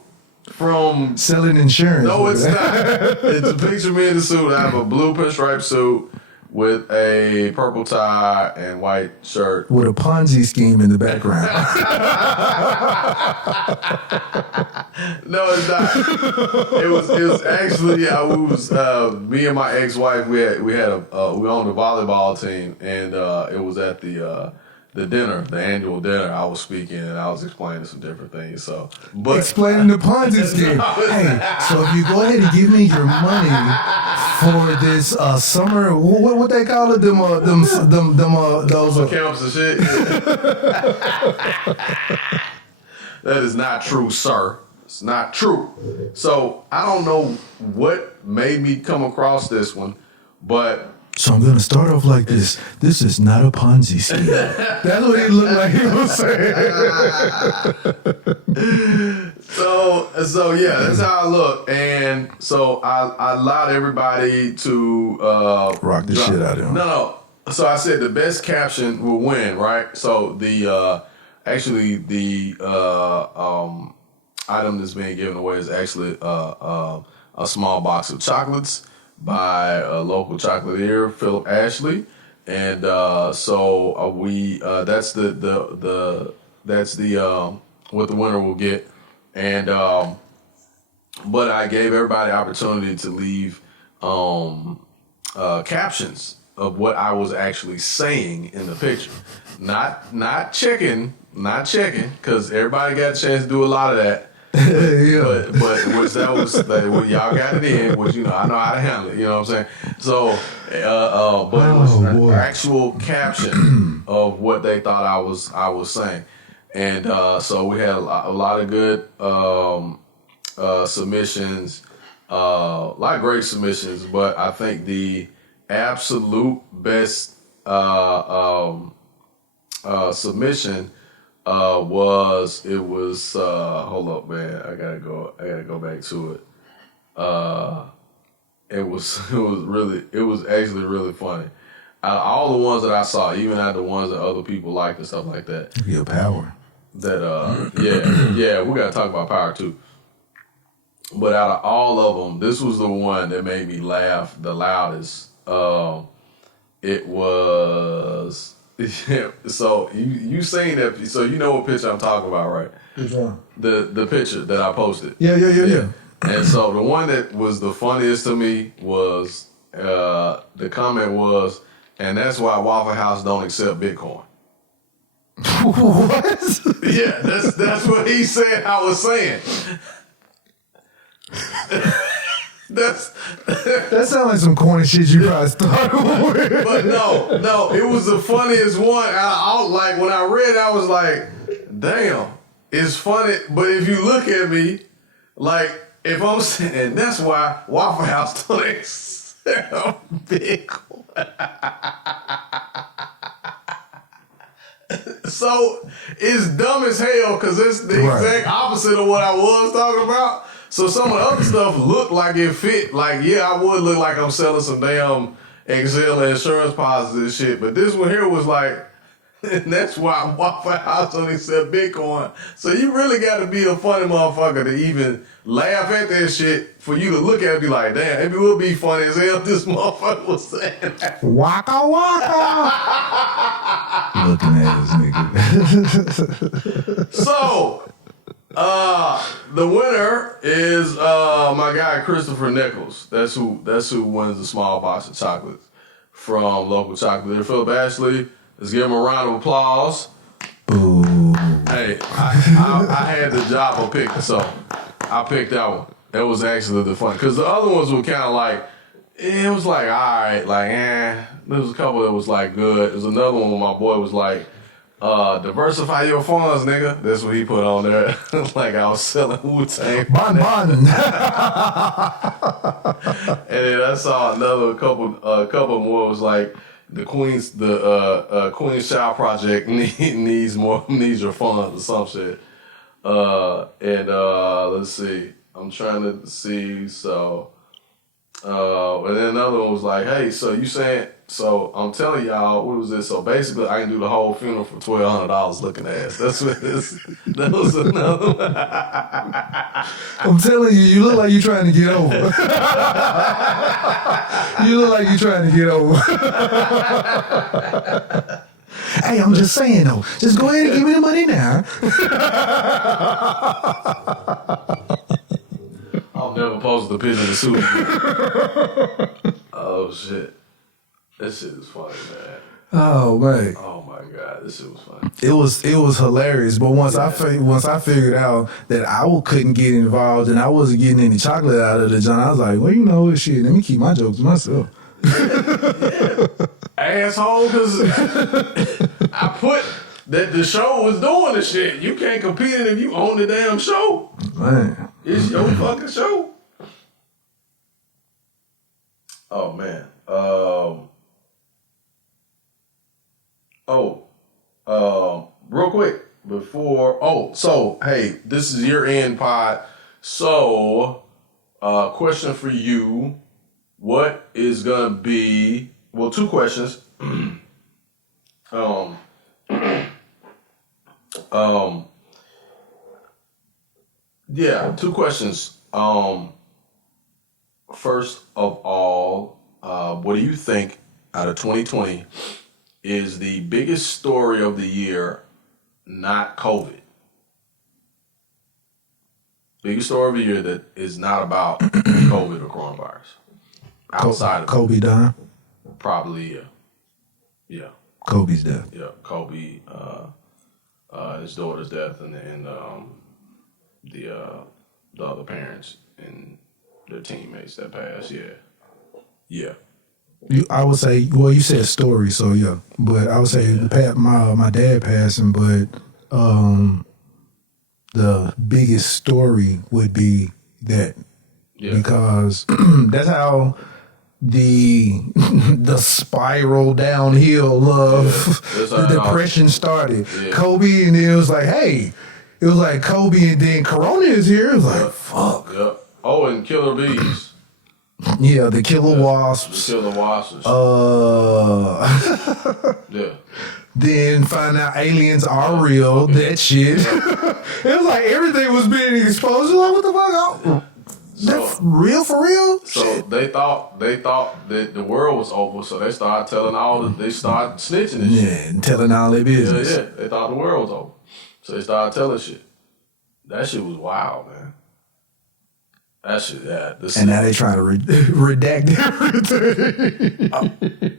from. Selling insurance. No, it's not. It's a picture of me in a suit. I have a blue pinstripe suit, with a purple tie and white shirt. With a Ponzi scheme in the background. No, it's not. It was actually me and my ex-wife. We owned a volleyball team, and it was at the dinner, the annual dinner. I was speaking and I was explaining some different things. So, explaining the Ponzi scheme. Hey, so if you go ahead and give me your money for this summer, what they call it? Those camps and shit. That is not true, sir. It's not true. So I don't know what made me come across this one, but. So I'm gonna start off like this. This is not a Ponzi scheme. That's what he looked like he was saying. So yeah, that's how I look. And so I allowed everybody to rock the shit out of him. No. So I said the best caption will win, right? So the item that's being given away is actually a small box of chocolates by a local chocolatier, Phillip Ashley, and that's what the winner will get, and but I gave everybody the opportunity to leave captions of what I was actually saying in the picture, not checking, because everybody got a chance to do a lot of that. Yeah. But which that was when y'all got it in, which I know how to handle it. You know what I'm saying? So, but it was an actual caption of what they thought I was saying, and so we had a lot of good submissions, a lot of great submissions. But I think the absolute best submission. Hold up, man. I gotta go back to it. It was actually really funny. Out of all the ones that I saw, even out of the ones that other people liked and stuff like that. Your power. That yeah, we gotta talk about power too. But out of all of them, this was the one that made me laugh the loudest. It was. Yeah, so you seen that? So you know what picture I'm talking about, right? Which one? The picture that I posted. Yeah. And so the one that was the funniest to me was the comment was, and that's why Waffle House don't accept Bitcoin. What? Yeah, that's what he said. I was saying. That sounds like some corny shit you probably started with. But no, it was the funniest one. Like when I read it, I was like, damn, it's funny. But if you look at me, like if I'm saying, that's why Waffle House don't accept Bitcoin. So it's dumb as hell because it's the exact opposite of what I was talking about. So some of the other stuff looked like it fit. Like, yeah, I would look like I'm selling some damn Excel insurance policies and shit. But this one here was like, and that's why Waffle House don't accept Bitcoin. So you really got to be a funny motherfucker to even laugh at that shit for you to look at it and be like, damn, it would be funny as hell if this motherfucker was saying that. Waka waka. Looking at this nigga. So... the winner is my guy Christopher Nichols. That's who wins the small box of chocolates from local chocolate. Phillip Ashley. Let's give him a round of applause. Ooh. Hey, I had the job of picking, so I picked that one. That was actually the fun because the other ones were kind of like it was like all right, like There was a couple that was like good. There's another one where my boy was like. Diversify your funds, nigga. That's what he put on there. Like I was selling Wu-Tang. Bon. And then I saw a couple more was like the Queen's Child Project needs your funds or some shit. Let's see. I'm trying to see. So, and then another one was like, hey, so you saying So I'm telling y'all, what was this? So basically, I can do the whole funeral for $1,200 looking ass. That's what this. That was another one. I'm telling you, you look like you're trying to get over. You look like you're trying to get over. Hey, I'm just saying though. Just go ahead and give me the money now. I'll never post the picture of the suit. Oh shit. This shit is funny, man. Oh man. Oh my god, this shit was funny. It was hilarious, but once I figured out that I couldn't get involved and I wasn't getting any chocolate out of the joint, I was like, well, you know what, shit, let me keep my jokes to myself. Yeah. Asshole, because I put that the show was doing the shit. You can't compete it if you own the damn show. Man. It's your fucking show. Oh man. Real quick before. So hey, this is your end pod. So, question for you: what is gonna be? Well, two questions. Yeah, two questions. First of all, what do you think out of 2020 is the biggest story of the year, not COVID? Biggest story of the year that is not about COVID or coronavirus. Outside of Kobe dying? Probably, yeah. Yeah. Kobe's death. Yeah, Kobe, his daughter's death, and the other parents and their teammates that passed. Yeah. I would say, well, you said story, so yeah. But I would say my dad passing, but the biggest story would be that. Yeah. Because that's how the spiral downhill of the depression started. Yeah. Kobe, and then it was like, hey, it was like Kobe, and then Corona is here. It was like, fuck. Yeah. Oh, and killer bees. Yeah, the killer wasps. The killer wasps. Yeah. Then find out aliens are real. That shit. It was like everything was being exposed. Like, what the fuck? That's real for real? So shit. they thought that the world was over, so they started they started snitching and shit. Yeah, and telling all their business. Yeah. They thought the world was over. So they started telling shit. That shit was wild, man. That shit, yeah. And now they trying to redact everything.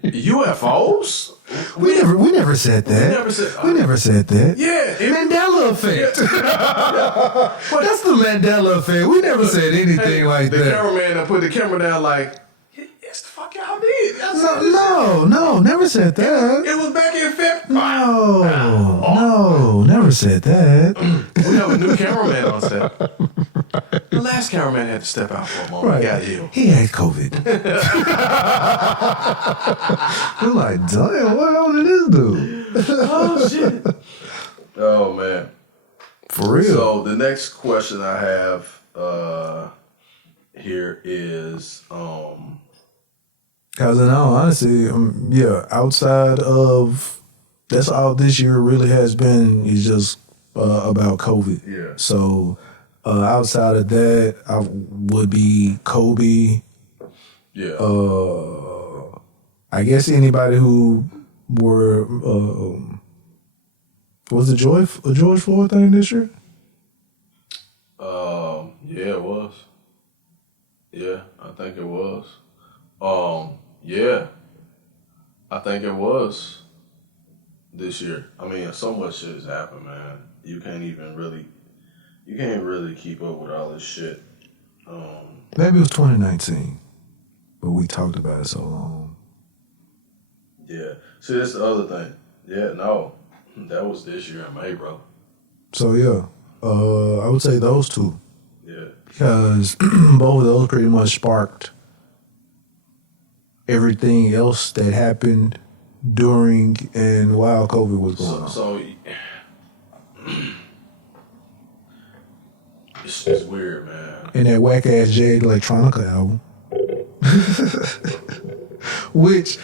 UFOs? We never said that. We never said that. Yeah. Mandela effect. Yeah. That's the Mandela effect. We never said anything like that. The cameraman that put the camera down like, yes, the fuck y'all did. No, never said that. It was back in February. No, never said that. We have a new cameraman on set. The last cameraman had to step out for a moment. Right. He got ill. He had COVID. We're like, damn, what happened to this dude? Oh, shit. Oh, man. For real. So the next question I have here is... Because in all honesty, outside of... That's all this year really has been is just about COVID. Yeah. So... outside of that, I would be Kobe. Yeah. I guess anybody who were was it George Floyd thing this year? Yeah, it was. Yeah, I think it was. Yeah, I think it was this year. I mean, so much shit has happened, man. You can't really keep up with all this shit. Maybe it was 2019, but we talked about it so long. Yeah. See, that's the other thing. Yeah, no, that was this year in May, bro. So yeah, I would say those two. Yeah. Because both of those pretty much sparked everything else that happened during and while COVID was going on. So it's weird, man. And that whack ass Jay Electronica album. which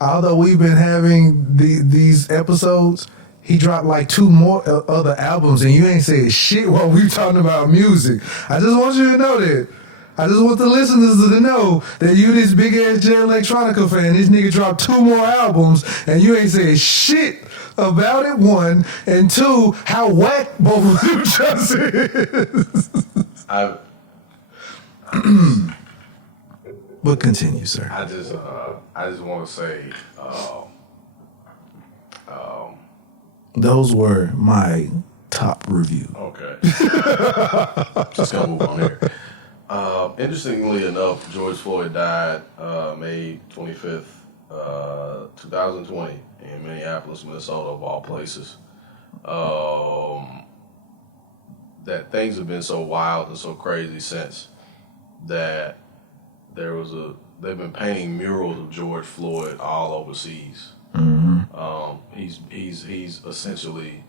although we've been having these episodes, he dropped like 2 more other albums, and you ain't said shit while we talking about music. I just want you to know that. I just want the listeners to know that you this big ass Jay Electronica fan. This nigga dropped 2 more albums, and you ain't said shit about it. 1, and 2, how whack both of them just is. But continue, sir. I just want to say, those were my top review. Okay. Just gonna move on here. Interestingly enough, George Floyd died May 25th, 2020 in Minneapolis, Minnesota, of all places. That things have been so wild and so crazy since that they've been painting murals of George Floyd all overseas. Mm-hmm. He's essentially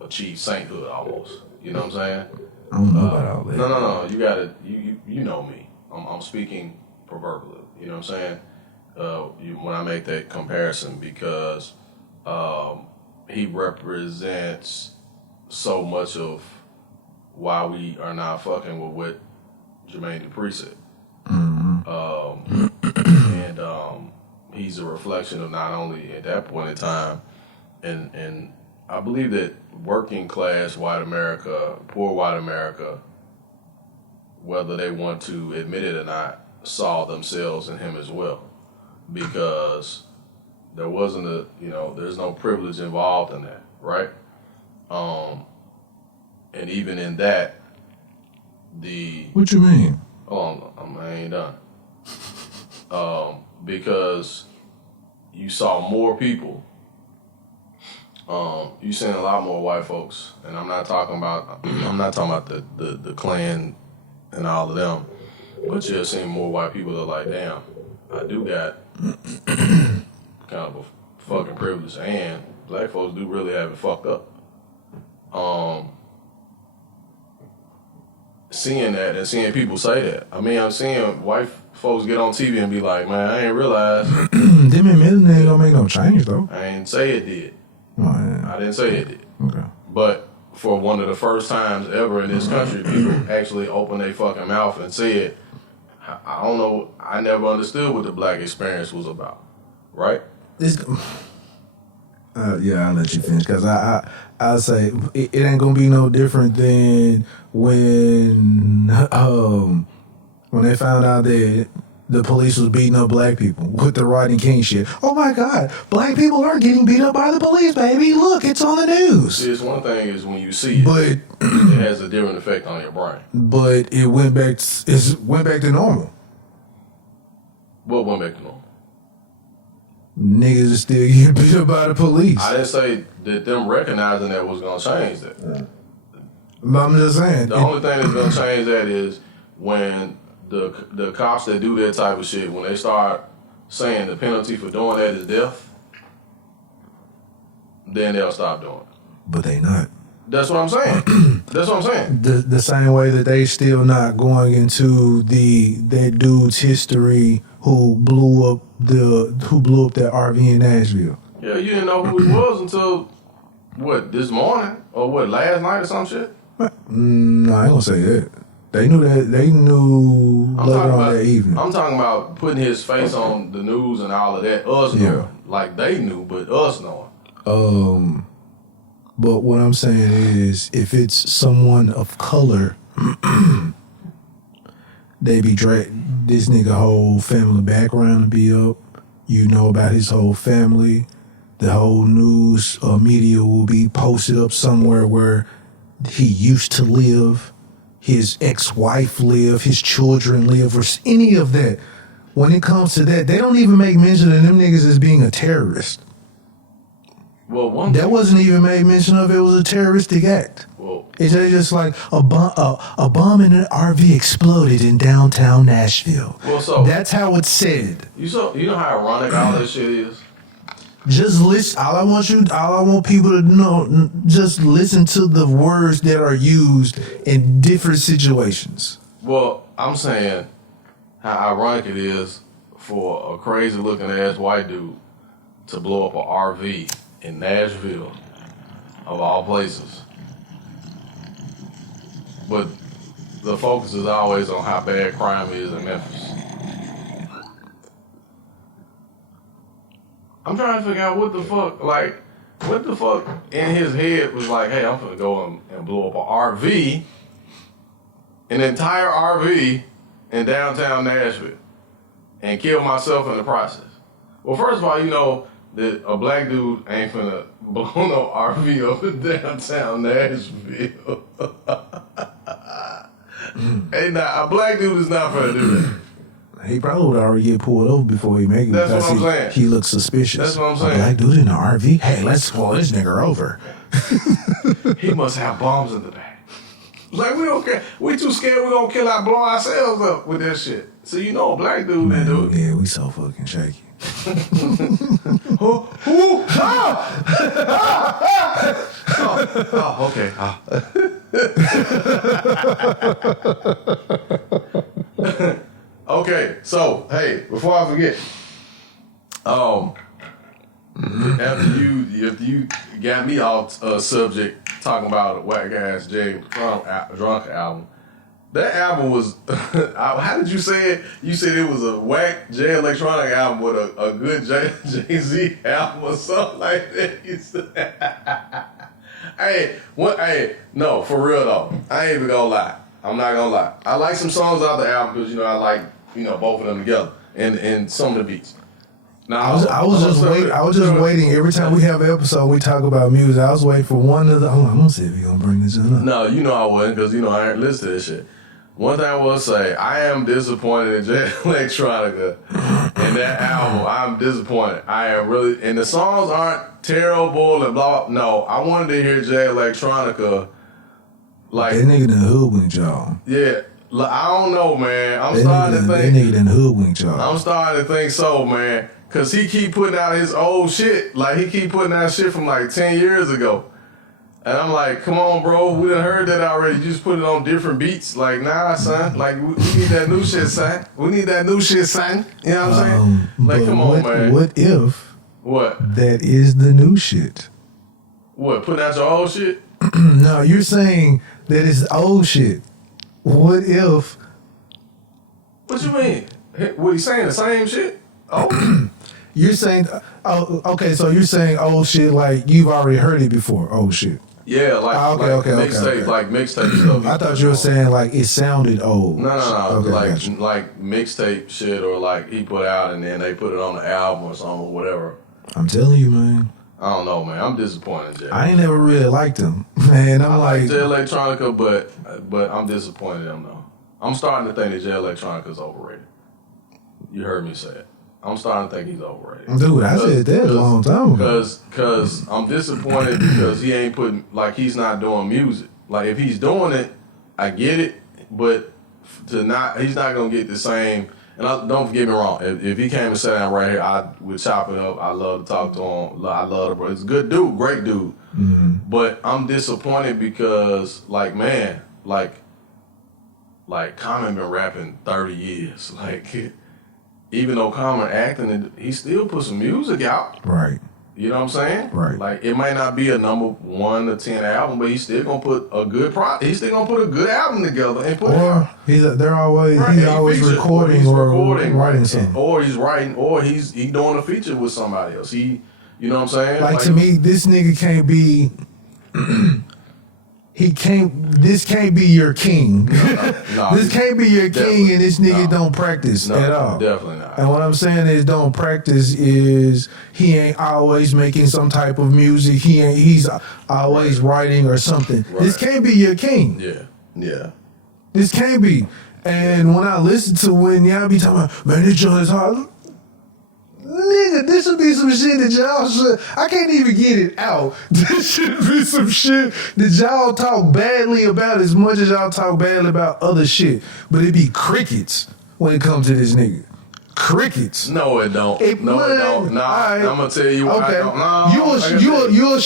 achieved sainthood almost. You know what I'm saying? I don't know about all that. No. You gotta, you know me. I'm speaking proverbially. You know what I'm saying? When I make that comparison, because he represents so much of why we are not fucking with what Jermaine Dupri said. Mm-hmm. And he's a reflection of not only at that point in time, and I believe that working class white America, poor white America, whether they want to admit it or not, saw themselves in him as well, because there wasn't there's no privilege involved in that, right? And even in that, what you mean? I ain't done. Because you saw more people. You seen a lot more white folks, and I'm not talking about the Klan and all of them, but you're seeing more white people that are like, damn, I do got kind of a fucking privilege, and black folks do really have it fucked up. Seeing that and seeing people say that. I mean, I'm seeing white folks get on TV and be like, man, I ain't realized. Them admitting ain't gonna make no change, though. I ain't say it did. Oh, yeah. I didn't say it did. Okay. But for one of the first times ever in this country, people actually opened their fucking mouth and said, I don't know, I never understood what the black experience was about. Right? Yeah, I'll let you finish, because I say it ain't gonna be no different than when they found out that the police was beating up black people with the Rodney King shit. Oh my God, black people are getting beat up by the police, baby. Look, it's on the news. See, it's one thing is when you see it, but it has a different effect on your brain. But it went back to normal. What went back to normal? Niggas are still getting beat up by the police. I didn't say that them recognizing that was going to change that. Yeah. But I'm just saying. The only thing that's going to change that is when the cops that do that type of shit, when they start saying the penalty for doing that is death, then they'll stop doing it. But they not. That's what I'm saying. That's what I'm saying. The same way that they still not going into that dude's history who blew up that RV in Nashville. Yeah, you didn't know who he was until what, this morning or what, last night or some shit? No, I ain't gonna say that. They knew that. They knew later on that evening. I'm talking about putting his face on the news and all of that. Us knowing, like they knew, but us knowing. But what I'm saying is, if it's someone of color, they be this nigga whole family background to be up. You know about his whole family. The whole news or media will be posted up somewhere where he used to live, his ex-wife live, his children live, or any of that. When it comes to that, they don't even make mention of them niggas as being a terrorist. Well, that wasn't even made mention of. It was a terroristic act. Well, it's just like a bomb in an RV exploded in downtown Nashville. Well, so that's how it's said. You know how ironic all that shit is. Just listen. All I want people to know. Just listen to the words that are used in different situations. Well, I'm saying, how ironic it is for a crazy looking ass white dude to blow up an RV in Nashville, of all places. But the focus is always on how bad crime is in Memphis. I'm trying to figure out what the fuck in his head was like, hey, I'm finna go and blow up an RV, an entire RV in downtown Nashville, and kill myself in the process. Well, first of all, you know that a black dude ain't finna blow no RV over downtown Nashville. Hey, nah, a black dude is not finna do that. He probably would already get pulled over before he make it. That's what I'm saying. He looks suspicious. That's what I'm saying. A black dude in the RV? Hey, let's pull this nigga over. He must have bombs in the back. Like, we don't care. We too scared we gonna kill blow ourselves up with that shit. So you know a black dude Man, didn't do it. yeah, we so fucking shaky. Oh, okay. Okay, so hey, before I forget, after you got me off subject talking about a whack ass Jay Electronica album, that album was how did you say it? You said it was a whack Jay Electronica album with a good Jay-Z album or something like that. You said, hey, no, for real though, I ain't even gonna lie. I'm not gonna lie. I like some songs out the album because I like both of them together and some of the beats. Now I was just waiting. Every time we have an episode, we talk about music. I was waiting for one of the. Oh, I'm gonna see if he gonna bring this up. No, I wouldn't because I ain't listened to this shit. One thing I will say, I am disappointed in Jay Electronica and that album. I'm disappointed. I am really, and the songs aren't terrible and blah blah. No, I wanted to hear Jay Electronica. Like that nigga done hoodwinked y'all. Yeah. I don't know, man. I'm starting to think. That nigga done hoodwinked y'all. I'm starting to think so, man. Cause he keep putting out his old shit. Like he keep putting out shit from like 10 years ago. And I'm like, come on, bro. We done heard that already. You just put it on different beats. Like, nah, son. Like, we need that new shit, son. We need that new shit, son. You know what I'm saying? Like, come on, man. What if? What? That is the new shit. What? Putting out your old shit? No, you're saying that it's old shit. What if? What you mean? What you saying? The same shit? Oh. You're saying, oh, okay, so you're saying old shit like you've already heard it before, old shit. Yeah, like mixtape, like mixtape stuff. I thought you were saying like it sounded old. No, okay, like mixtape shit, or like he put out and then they put it on the album or something or whatever. I'm telling you, man. I don't know, man. I'm disappointed, Jay. I ain't never really liked him, man. I like Jay Electronica, but I'm disappointed in him though. I'm starting to think that Jay Electronica is overrated. You heard me say it. I'm starting to think he's overrated. Dude, I said that a long time ago. Because I'm disappointed because he ain't putting, like, he's not doing music. Like, if he's doing it, I get it, but he's not going to get the same. And don't get me wrong, if he came and sat down right here, I would chop it up. I love to talk to him. I love the bro. He's a good dude, great dude. Mm-hmm. But I'm disappointed because, like, man, like Common been rapping 30 years. Like, even though Common acting, he still put some music out. Right. You know what I'm saying? Right. Like, it might not be a number 1 to 10 album, but he's still gonna put a good he's still gonna put a good album together and put it out. He's always recording or writing something. Or he's writing, or he's doing a feature with somebody else. You know what I'm saying? Like to me, this nigga can't be this can't be your king. No, this can't be your king, and this nigga don't practice at all. Definitely not. And what I'm saying is don't practice is he ain't always making some type of music. He's always writing or something. Right. This can't be your king. Yeah. This can't be. And when I listen to when y'all be talking about, man, this joint is hard. Nigga, this should be some shit that y'all should. I can't even get it out. This should be some shit that y'all talk badly about as much as y'all talk badly about other shit. But it be crickets when it comes to this nigga. Crickets. No, it don't. It don't. Nah, right. I'm gonna tell you what I don't. Nah, you'll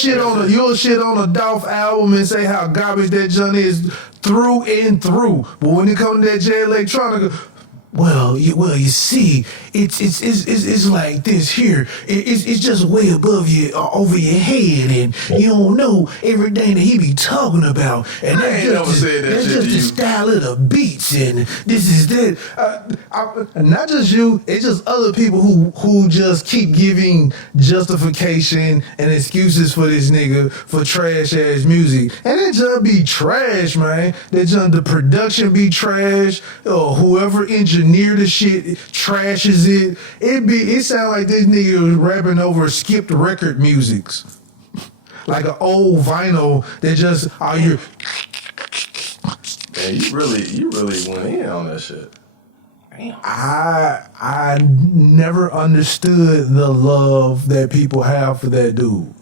shit on a Dolph album and say how garbage that joint is through and through. But when it comes to that Jay Electronica, Well, you see, it's like this here. It's just way above you, over your head, and you don't know everything that he be talking about. And that's just the style of the beats, and this is that. Not just you, it's just other people who just keep giving justification and excuses for this nigga for trash ass music, and it just be trash, man. The production be trash, or whoever engineered the shit trashes it. It sound like this nigga was rapping over skipped record musics. Like an old vinyl that just you Man, you really went in on that shit. Damn. I never understood the love that people have for that dude.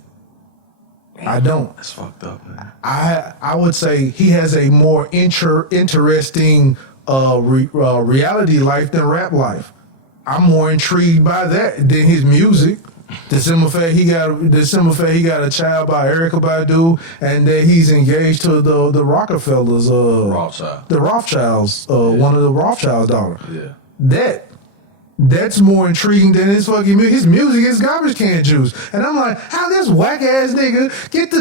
I don't. That's fucked up, man. I would say he has a more interesting reality life than rap life. I'm more intrigued by that than his music. The simple fact he got a child by Erykah Badu, and that he's engaged to the Rockefellers, the Rothschilds, one of the Rothschilds' daughter. Yeah. That's more intriguing than his fucking music. His music is garbage can juice, and I'm like, how this whack ass nigga get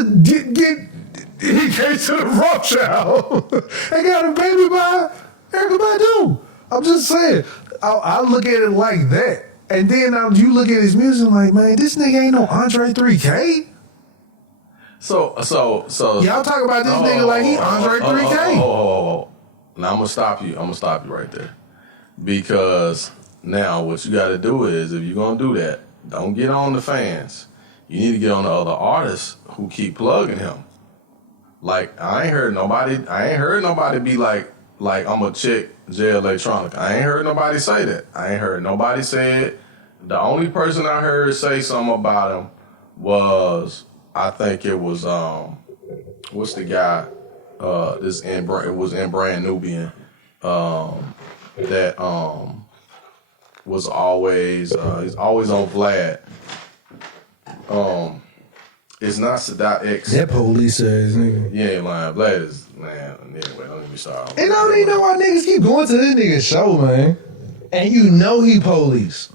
he came to the Rothschild and got a baby by Erykah Badu. I'm just saying, I look at it like that. And then you look at his music like, man, this nigga ain't no Andre 3K. So y'all talk about this nigga like he Andre 3K. Now I'm gonna stop you right there. Because now what you gotta do is, if you're gonna do that, don't get on the fans. You need to get on the other artists who keep plugging him. Like, I ain't heard nobody be like I'm a chick, Jay Electronica. I ain't heard nobody say that. I ain't heard nobody say it. The only person I heard say something about him was, I think it was, what's the guy, it was in Brand Nubian, that was always, he's always on Vlad. It's not Sadat X. That police ass nigga. You ain't lying. Vlad is, man, anyway, don't get me started. And I don't even know why niggas keep going to this nigga's show, man. And you know he police.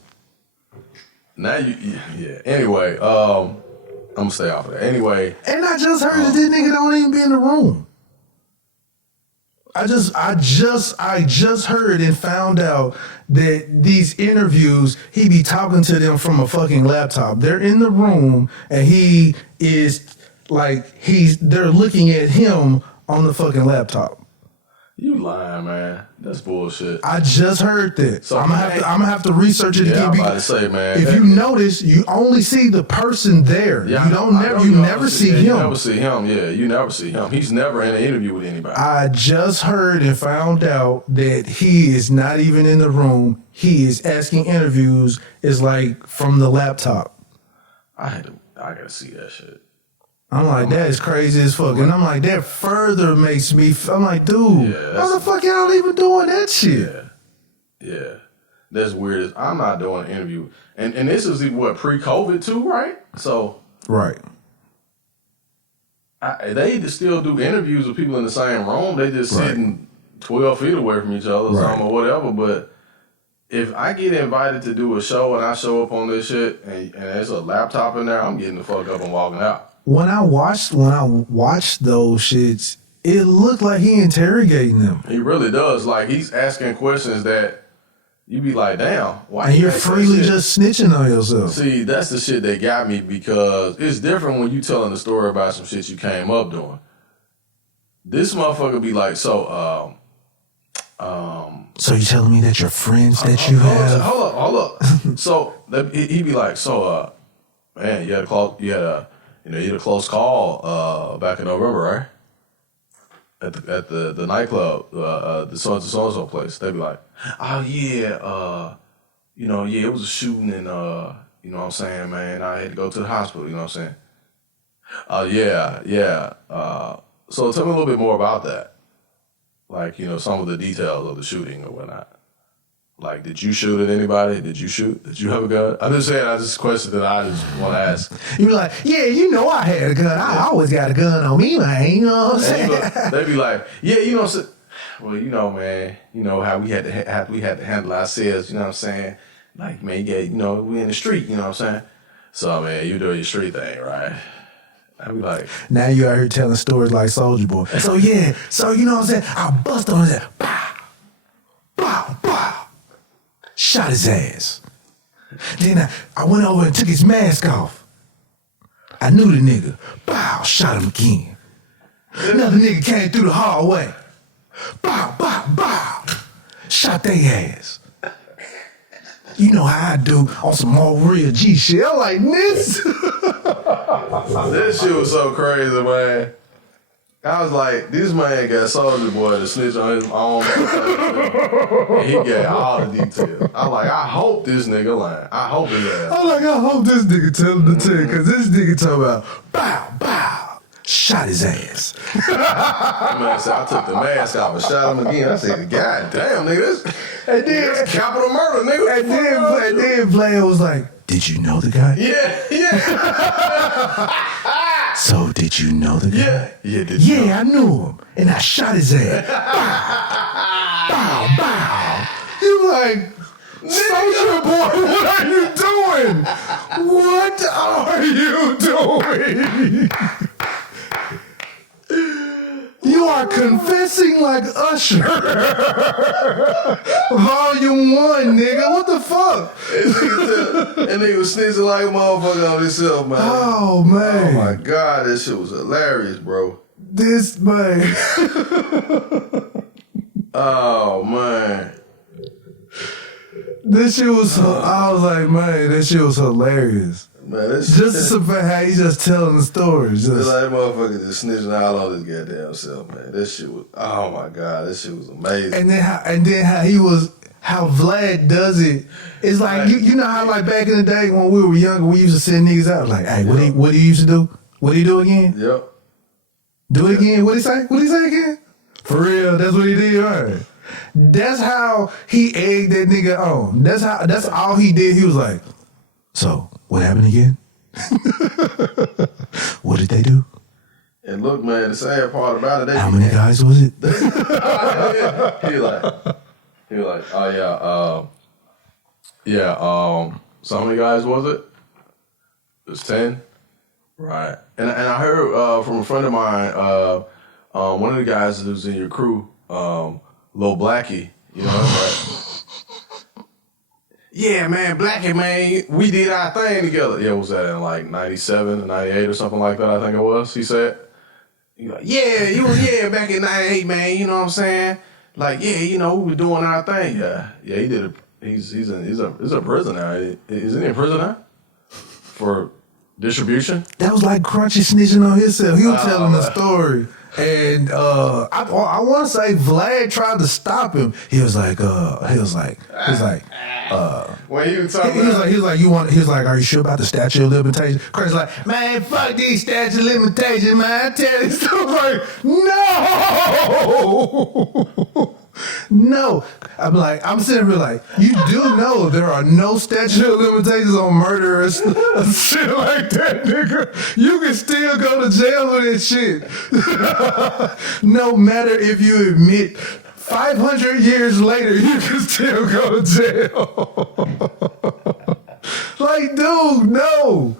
Now yeah. Anyway, I'm gonna stay off of that. Anyway. And I just heard that this nigga don't even be in the room. I just heard and found out that these interviews, he be talking to them from a fucking laptop. They're in the room and he is like, they're looking at him on the fucking laptop. You lying, man. That's bullshit. I just heard that. So I'm gonna have to research it again. I'm about to say, man. If you notice, you only see the person there. Yeah, you never see him. You never see him. Yeah, you never see him. He's never in an interview with anybody. I just heard and found out that he is not even in the room. He is asking interviews is like from the laptop. I gotta see that shit. I'm like, that is crazy as fuck. And I'm like, that further makes me, I'm like, dude, how the fuck y'all even doing that shit? Yeah. That's weird. I'm not doing an interview. And this is what, pre-COVID too, right? So. Right. They still do interviews with people in the same room. They just sitting 12 feet away from each other or something or whatever. But if I get invited to do a show and I show up on this shit and there's a laptop in there, I'm getting the fuck up and walking out. When I watched those shits, it looked like he interrogating them. He really does. Like, he's asking questions that you be like, damn, why? And you're freely just snitching on yourself. See, that's the shit that got me, because it's different when you telling a story about some shit you came up doing. This motherfucker be like, so you telling me that your friends that you have? Hold up. So he be like, man, you had a close call back in November, right? At the nightclub, the so-and-so place. They be like, oh yeah, it was a shooting and you know what I'm saying, man, I had to go to the hospital, you know what I'm saying? Yeah. So tell me a little bit more about that. Like, some of the details of the shooting or whatnot. Like, did you shoot at anybody? Did you shoot? Did you have a gun? I'm just saying, that's a question that I just want to ask. You be like, yeah, I had a gun. I always got a gun on me, man. You know what I'm saying? They be like, yeah, well, you know, man, you know how we had to handle ourselves. You know what I'm saying? Like, man, yeah, you know, we in the street. You know what I'm saying? So, man, you doing your street thing, right? I be like, now you out here telling stories like Soulja Boy. So yeah, so you know what I'm saying? I bust on his ass. Pow, pow, pow. Shot his ass. Then I went over and took his mask off. I knew the nigga. Pow, shot him again. Another nigga came through the hallway. Pow, pow, pow. Shot their ass. You know how I do on some more real G shit. I'm like, this. This shit was so crazy, man. I was like, this man got Soulja Boy to snitch on his own. And he got all the details. I'm like, I hope this nigga lying. I hope his ass. I'm like, I hope this nigga tell him the truth, because this nigga talking about, bow, bow. Shot his ass. Man said, I took the mask off and shot him again. I said, God damn, nigga, this capital murder, nigga. And then Vlad was like, did you know the guy? Yeah. So did you know the guy? Yeah, I knew him. And I shot his ass. Bow, bow, bow. You like, Soulja Boy, what are you doing? What are you doing? You are confessing like Usher. Volume 1, nigga. What the fuck? And they was snitching like a motherfucker on himself, man. Oh, man. Oh, my God. That shit was hilarious, bro. This, man. Oh, man. This shit was, I was like, man, that shit was hilarious. Man, that's just the fact how he's just telling the stories. Just like motherfucker just snitching all on his goddamn self, man. That shit was, oh my God, that shit was amazing. And then how Vlad does it. It's like, you know how like back in the day when we were younger, we used to send niggas out like, hey, what do you used to do? What do you do again? Yep. Do it again. What'd he say? What'd he say again? For real, that's what he did, right? That's how he egged that nigga on. That's all he did. He was like, so, what happened again? What did they do? And look, man, the sad part about it, how many guys was it? he was like, oh yeah, so how many guys was it? It was 10, right? And I heard from a friend of mine, one of the guys that was in your crew, Lil Blackie, you know, right? Yeah, man, Blackie, man, we did our thing together. Yeah, was that in like 97, 98 or something like that, I think it was, he said. He like, yeah, back in 98, man, you know what I'm saying? Like, yeah, you know, we were doing our thing. Yeah, he did it. He's in prison now. Isn't he in prison now? For distribution? That was like Crunchy snitching on himself. He was telling the story. And I want to say Vlad tried to stop him. He was like, when he was talking, he was like, are you sure about the statute of limitations? Chris like, man, fuck these statute of limitations, man. I tell you, so I was like, no. I'm sitting here like, you do know there are no statute of limitations on murder or shit like that, nigga. You can still go to jail for this shit. No matter if you admit 500 years later, you can still go to jail. Like, dude, no.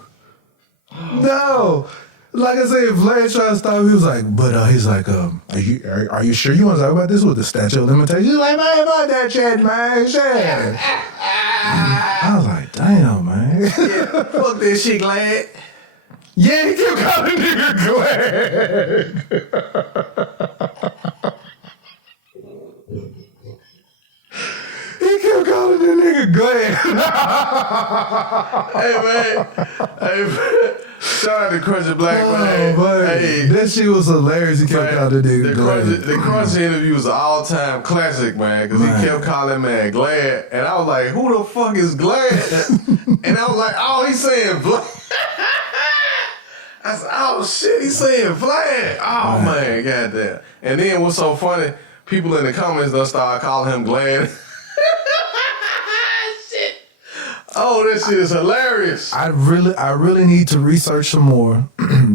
Like I said, Vlad tried to stop him. He was like, but he's like, are you sure you want to talk about this with the statute of limitations? He's like, man, fuck that shit, man. Shit. I was like, damn, man. Yeah, fuck that shit, Glad. Yeah, he kept calling nigga Glad. He kept calling the nigga Glad. Hey man, shout out to Crunchy Black, man. Hey, that shit was hilarious. He kept calling the nigga Glad. The Crunchy interview was an all-time classic, man, because he kept calling man Glad, and I was like, who the fuck is Glad? And I was like, oh, he's saying Vlad. I said, oh shit, he's saying Vlad. Oh man, goddamn. And then what's so funny, people in the comments done start calling him Glad. Shit. Oh, that shit is hilarious. I really need to research some more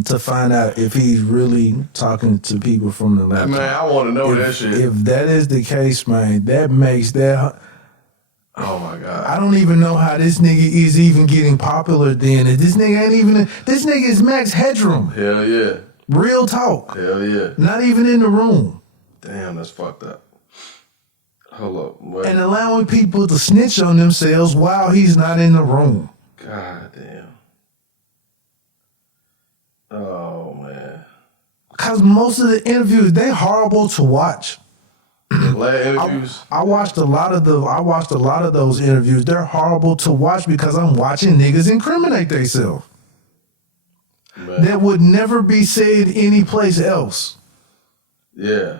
to find out if he's really talking to people from the laptop. Man, I want to know that shit. If that is the case, man, that makes that. Oh my God. I don't even know how this nigga is even getting popular then. This nigga ain't even. This nigga is Max Headroom. Hell yeah. Real talk. Hell yeah. Not even in the room. Damn, that's fucked up. Hold up. Wait. And allowing people to snitch on themselves while he's not in the room. God damn. Oh man. Cause most of the interviews, they horrible to watch. Last interviews. I watched a lot of those interviews. They're horrible to watch because I'm watching niggas incriminate themselves. That would never be said anyplace else. Yeah.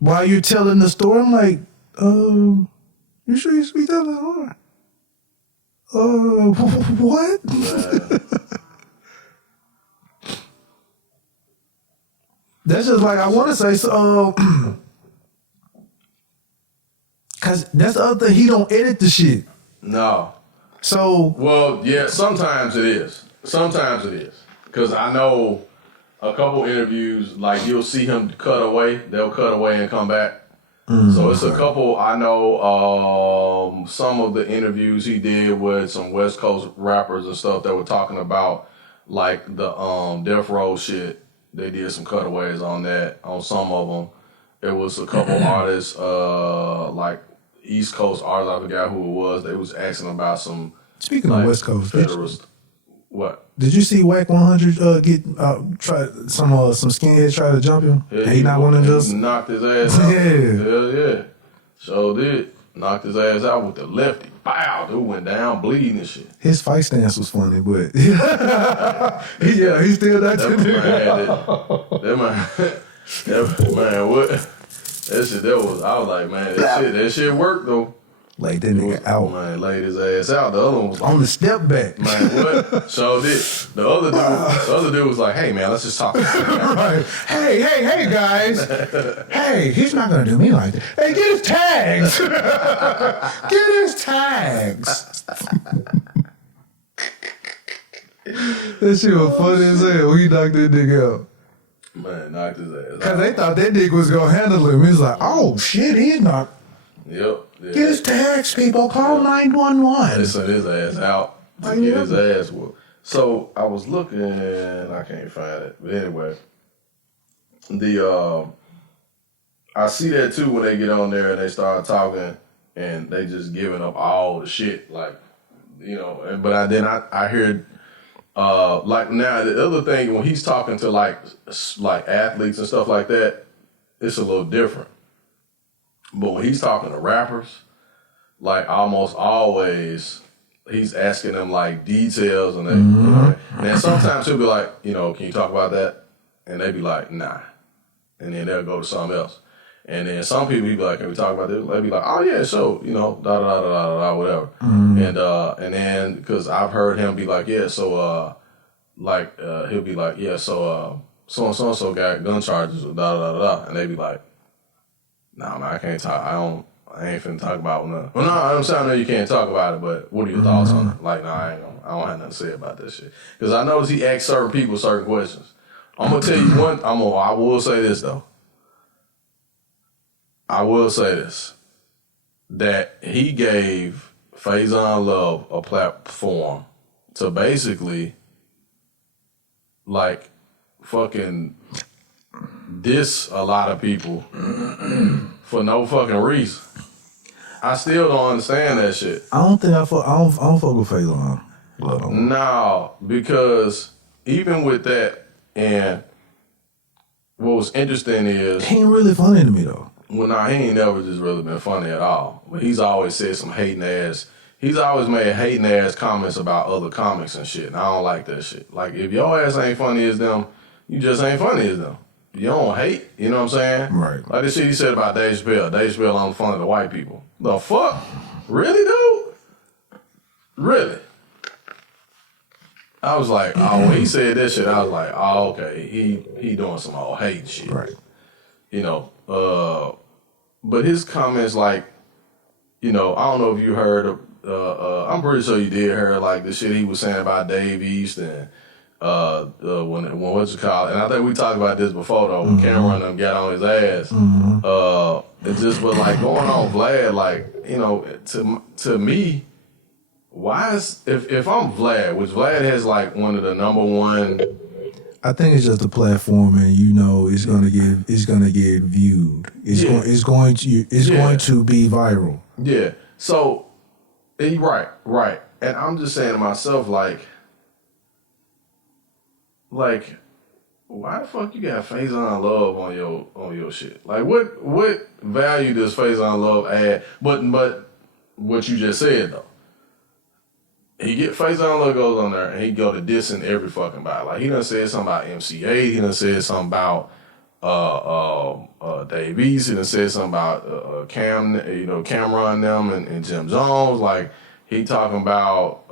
While you're telling the story, I'm like, you sure you speak that hard? What? That's just like, I want to say, so, because that's the other thing, he don't edit the shit. No. So. Well, yeah, sometimes it is. Sometimes it is. Because I know a couple interviews, like you'll see him cut away. They'll cut away and come back. So it's a couple, I know some of the interviews he did with some West Coast rappers and stuff that were talking about like the Death Row shit. They did some cutaways on that, on some of them. It was a couple artists, like East Coast artists, I forgot who it was. They was asking about some. Speaking like, of West Coast, what? Did you see Wack 100 get try some skinheads try to jump him? Yeah, he not one of just knocked his ass out. Yeah. Hell yeah. So did. Knocked his ass out with the lefty. Bow, dude went down bleeding and shit. His fight stance was funny, but yeah, he still that man had it. That man, what? That shit, I was like, man, that shit worked though. Like that nigga out. Man, laid his ass out. The other one was like, on the step back. Man, what? So did. The other dude was like, hey man, let's just talk. Right. Hey guys. Hey, he's not gonna do me like that. Hey, get his tags. Get his tags. That shit was funny as hell when he knocked that nigga out. Man, knocked his ass out. Cause they thought that nigga was gonna handle him. He was like, oh shit, he's not. Yep. Yeah. Get his tags, people. Call 911. They sent his ass out to get his ass whooped. So I was looking, I can't find it. But anyway, I see that too when they get on there and they start talking and they just giving up all the shit, like, you know. But I heard, like now the other thing when he's talking to like athletes and stuff like that, it's a little different. But when he's talking to rappers, like almost always, he's asking them like details and they, you know, and sometimes he'll be like, you know, can you talk about that? And they be like, nah. And then they'll go to something else. And then some people he'll be like, can we talk about this? They'll be like, oh yeah, so, you know, whatever. And then because I've heard him be like, yeah, so he'll be like, yeah, so so got gun charges, and they be like, nah, man, I can't talk. I ain't finna talk about nothing. Well, no, I'm saying I know you can't talk about it, but what are your thoughts on it? Like, nah, I don't have nothing to say about that shit. Because I noticed he asked certain people certain questions. I'm gonna tell you one. I will say this though. I will say this, that he gave Faizon Love a platform to basically, like, fucking diss a lot of people for no fucking reason. I still don't understand that shit. I don't fuck with Faizon. No, because even with that, and what was interesting is he ain't really funny to me though. Well, nah, he ain't never just really been funny at all. But he's always said some hating ass. He's always made hating ass comments about other comics and shit. And I don't like that shit. Like, if your ass ain't funny as them, you just ain't funny as them. You don't hate, you know what I'm saying? Right. Like this shit he said about Dave Chappelle. Dave Chappelle on fun of the white people. The fuck? Really, dude? Really? I was like, oh, when he said that shit, I was like, oh, okay, he doing some old hate shit. Right. You know, but his comments, like, you know, I don't know if you heard, I'm pretty sure you did hear, like, the shit he was saying about Dave East and when what's it called? And I think we talked about this before though. When Cameron them got on his ass. It's just but like going on Vlad, like you know, to me, why is if I'm Vlad, which Vlad has like one of the number one. I think it's just a platform, and you know, it's gonna get viewed. It's going to be viral. Yeah. So, right. And I'm just saying to myself, like, why the fuck you got Faison Love on your shit? Like, what value does Faison Love add? But what you just said though. He get Faison Love goes on there and he go to dissing every fucking body. Like he done said something about MCA. He done said something about Dave East. He done said something about Cameron them and Jim Jones. Like he talking about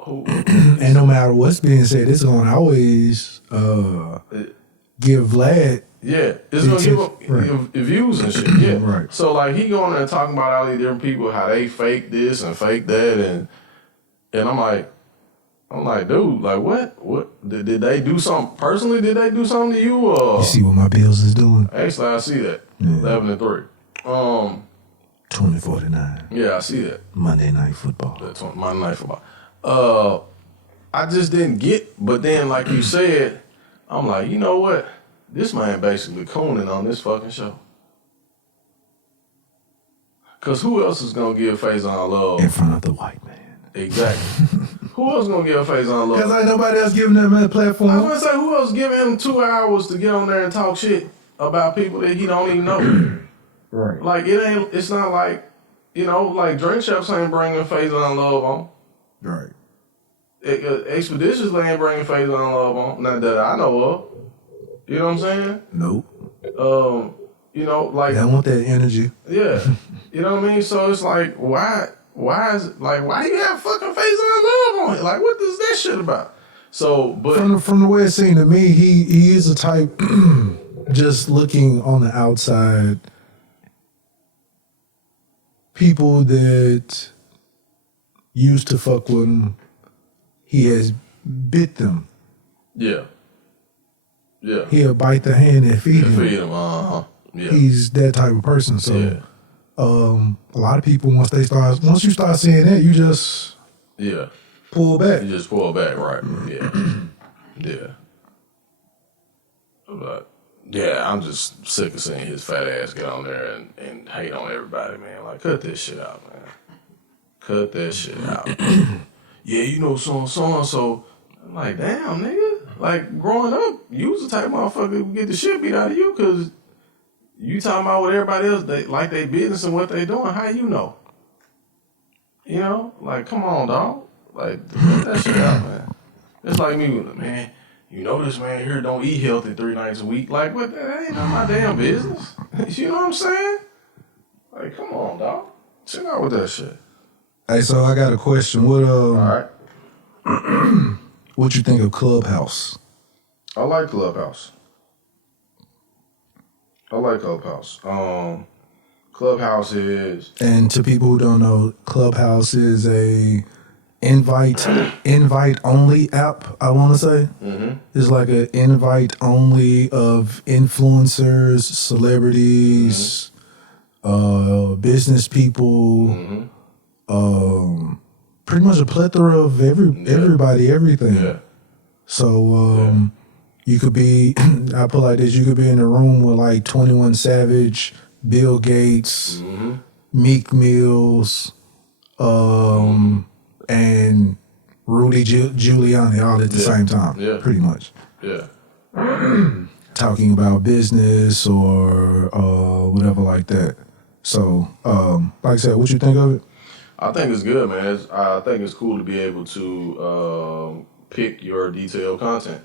who? And no matter what's being said, it's gonna always give Vlad. Yeah, it's gonna give him views and shit. Yeah, right. So like he going there and talking about all these different people, how they fake this and fake that, and I'm like, dude, like what did they do something personally? Did they do something to you? You see what my bills is doing? Actually, I see that. 11-3. 2049. Yeah, I see that. Monday Night Football. That's Monday Night Football. I just didn't get, but then like you said, I'm like, you know what? This man basically cooning on this fucking show. Cause who else is gonna give Faison Love in front of the white man? Exactly. Who else gonna give Faison Love? Because ain't nobody else giving them that platform. I was gonna say, who else giving him 2 hours to get on there and talk shit about people that he don't even know? Right. Like it's not like, you know, like Drink Champs ain't bringing Faison Love on. Right. Expeditiously ain't bringing Faison Love on. Not that I know of. You know what I'm saying? Nope. You know, like I want that energy. Yeah. You know what I mean? So it's like, why do you have fucking Faison Love on it? Like, what is that shit about? So, but from the way it seemed to me, he is a type. Just looking on the outside, people that used to fuck with him, he has bit them. Yeah. He'll bite the hand that feed him. Yeah. He's that type of person. So, a lot of people once you start seeing that, you just pull back. You just pull back, right? Yeah. But yeah, I'm just sick of seeing his fat ass get on there and hate on everybody, man. Like, cut this shit out, man. Cut that shit out. Yeah, you know, so and so. I'm like, damn, nigga. Like, growing up, you was the type of motherfucker who get the shit beat out of you because you talking about what everybody else, they business and what they doing. How you know? You know? Like, come on, dog. Like, cut that shit out, man. It's like me, man. You know this man here don't eat healthy 3 nights a week. Like, what? That ain't none of my damn business. You know what I'm saying? Like, come on, dog. Chill out with that shit. Hey, so I got a question. What All right. What you think of Clubhouse? I like Clubhouse. Clubhouse is, and to people who don't know, Clubhouse is a invite only app. I want to say it's like an invite only of influencers, celebrities, business people, pretty much a plethora of everybody, everything. Yeah. So you could be, I put it like this, you could be in a room with like 21 Savage, Bill Gates, Meek Mills, and Rudy Giuliani all at the same time, pretty much. Yeah. Talking about business or whatever like that. So, like I said, what you think of it? I think it's good, man. I think it's cool to be able to pick your detailed content.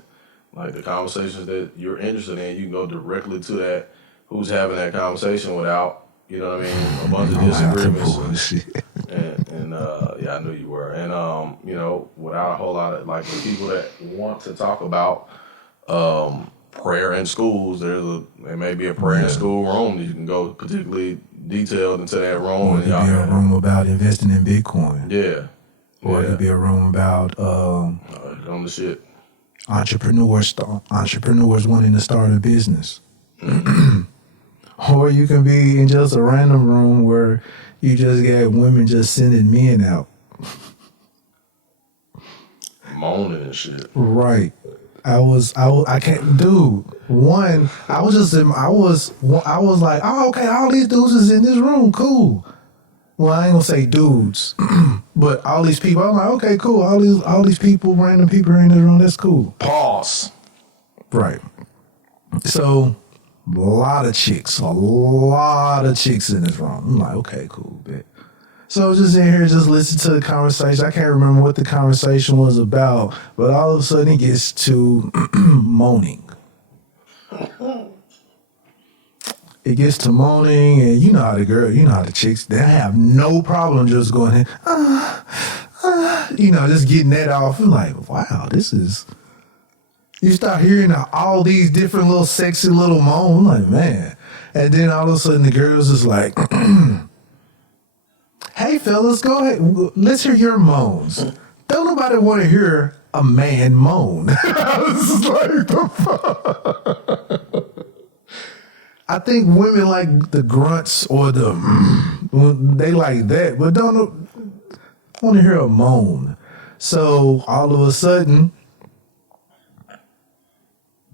Like the conversations that you're interested in, you can go directly to that. Who's having that conversation without, you know what I mean, a bunch of disagreements. And I knew you were. And, you know, without a whole lot of, like, the people that want to talk about prayer in schools, there may be a prayer in school room that you can go particularly detailed into that room. Or it could be a room about investing in Bitcoin. Yeah. Or it could be a room about... on the shit. entrepreneurs wanting to start a business. Or you can be in just a random room where you just get women just sending men out. Moaning and shit. Right. I can't, dude. One, I was like, oh, okay, all these dudes is in this room, cool. Well, I ain't gonna say dudes, but all these people, I'm like, okay, cool. All these people, random people are in this room, that's cool. Pause. Right. So, a lot of chicks in this room. I'm like, okay, cool, bet. So just in here, just listen to the conversation. I can't remember what the conversation was about, but all of a sudden it gets to moaning. It gets to moaning, and you know how the chicks, they have no problem just going in, just getting that off. I'm like, wow, this is, you start hearing all these different little sexy little moans. I'm like, man. And then all of a sudden the girls is like, hey, fellas, go ahead. Let's hear your moans. Don't nobody want to hear a man moan. I was like, the fuck? I think women like the grunts or they like that, but don't want to hear a moan. So all of a sudden,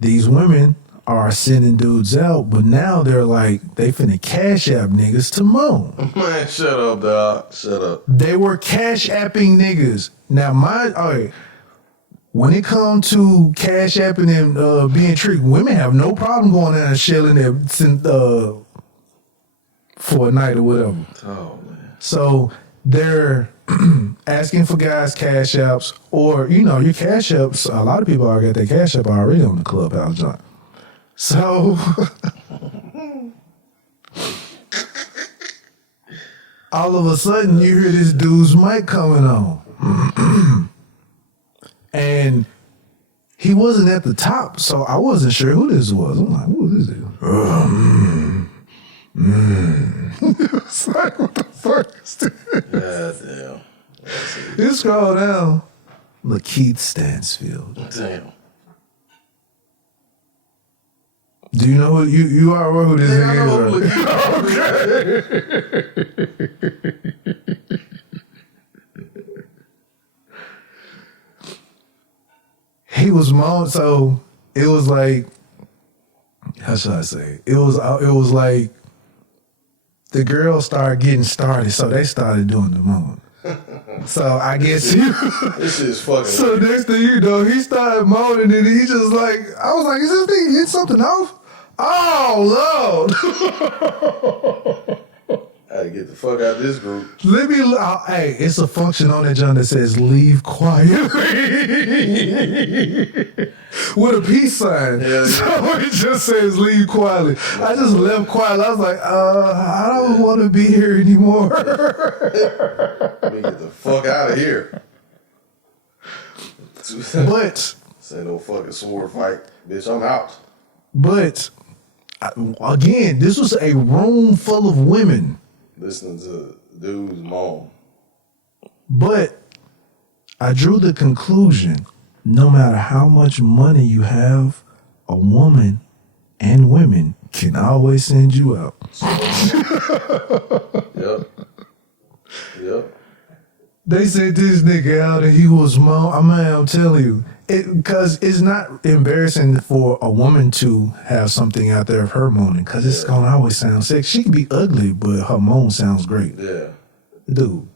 these women are sending dudes out, but now they're like, they finna cash app niggas to moan. Man, shut up, dog. Shut up. They were cash apping niggas. Now, when it comes to cash apping and being tricked, women have no problem going down and shelling their for a night or whatever. Oh, man. So they're asking for guys' cash apps, or, your cash apps, a lot of people already got their cash app already on the Clubhouse joint. So, all of a sudden, you hear this dude's mic coming on. And he wasn't at the top, so I wasn't sure who this was. I'm like, who is this? It's like, what the fuck is this? God damn. You scroll down. Lakeith Stansfield. Damn. Do you know who you are aware who this I know is? Okay. He was moaned, so it was like, how should I say? It was like the girls started getting started, so they started doing the moan. So I guess this is fucking. So next thing you know, he started moaning, and he just like, I was like, is this thing hitting something off? Oh, Lord. I had to get the fuck out of this group. Hey, it's a function on that John that says leave quietly with a peace sign. Yeah. So it just says leave quietly. I just left quietly. I was like, I don't want to be here anymore. Let me get the fuck out of here. But this ain't no fucking sword fight. Bitch, I'm out. But again, this was a room full of women. Listening to dudes moan. But I drew the conclusion, no matter how much money you have, a woman and women can always send you out. Yep. They sent this nigga out and he was moaning. I'm telling you. Because it's not embarrassing for a woman to have something out there of her moaning, because it's going to always sound sick. She can be ugly, but her moan sounds great. Yeah. Dude.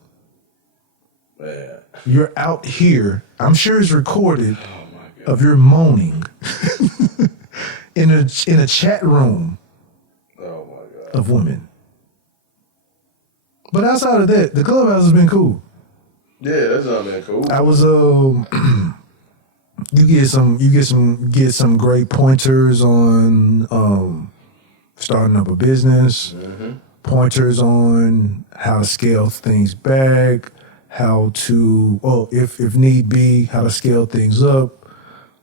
Man. You're out here. I'm sure it's recorded of your moaning in a chat room of women. But outside of that, the Clubhouse has been cool. Yeah, that's not been cool. I was you get some great pointers on starting up a business, pointers on how to scale things back, how to if need be, how to scale things up,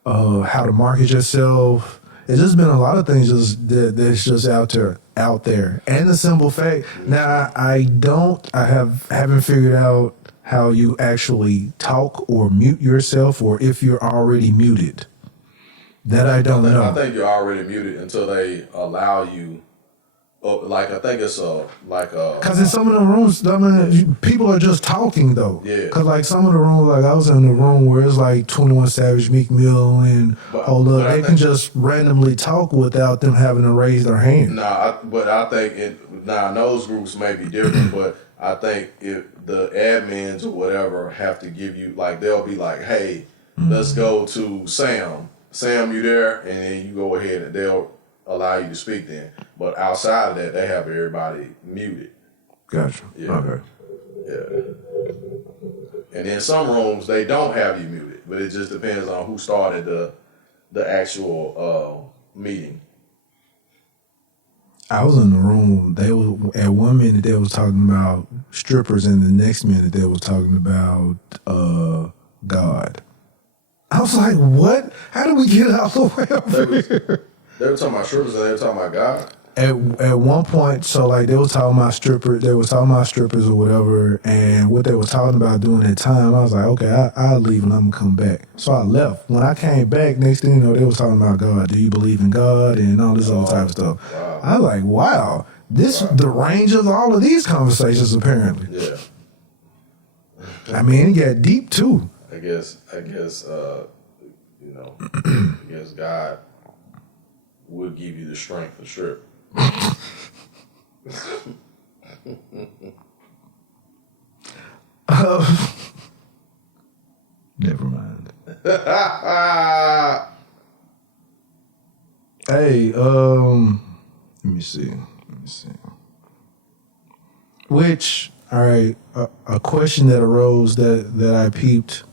how to market yourself. It's just been a lot of things that's just out there. And the simple fact, now I haven't figured out how you actually talk or mute yourself, or if you're already muted. That I don't know. I think you're already muted until they allow you. Like I think it's because in some of the rooms, I mean, people are just talking though. Yeah. Because like some of the rooms, like I was in the room where it's like 21 Savage, Meek Mill, and they can just randomly talk without them having to raise their hand. But I think those groups may be different. But I think if the admins or whatever have to give you, like, they'll be like, hey, let's go to Sam. Sam, you there? And then you go ahead and they'll allow you to speak then. But outside of that, they have everybody muted. Gotcha. Yeah. Okay. Yeah. And in some rooms, they don't have you muted, but it just depends on who started the actual meeting. I was in the room. They were at one minute they was talking about strippers, and the next minute they was talking about God. I was like, "What? How did we get out the way over here?" They were talking about strippers and they were talking about God. At one point, so like they was talking about strippers. They was talking about strippers or whatever, and what they was talking about during that time, I was like, "Okay, I'll leave and I'm gonna come back." So I left. When I came back, next thing you know, they was talking about God. Do you believe in God and all this other type of stuff? Wow. I was like, "Wow, the range of all of these conversations apparently." Yeah. I mean, it got deep too. I guess, God would give you the strength to strip. Never mind. Hey, let me see. Which, all right, a question that arose that I peeped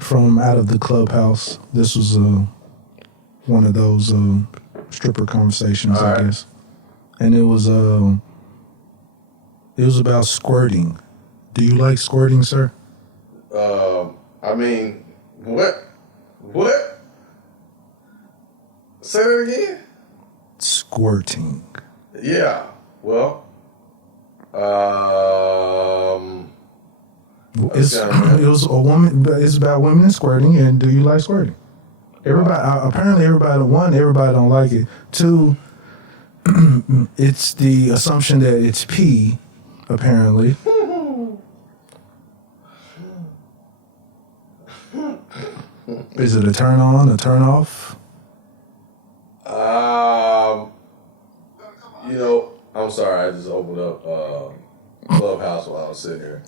from out of the Clubhouse. This was one of those stripper conversations, all I right. guess, and it was about squirting. Do you like squirting, sir? I mean, what? Say that again? Squirting. Yeah. Well, It was a woman. It's about women and squirting. And do you like squirting? Everybody. Apparently, everybody don't like it. Two, it's the assumption that it's pee. Apparently. Is it a turn on, a turn off? I'm sorry. I just opened up Clubhouse while I was sitting here.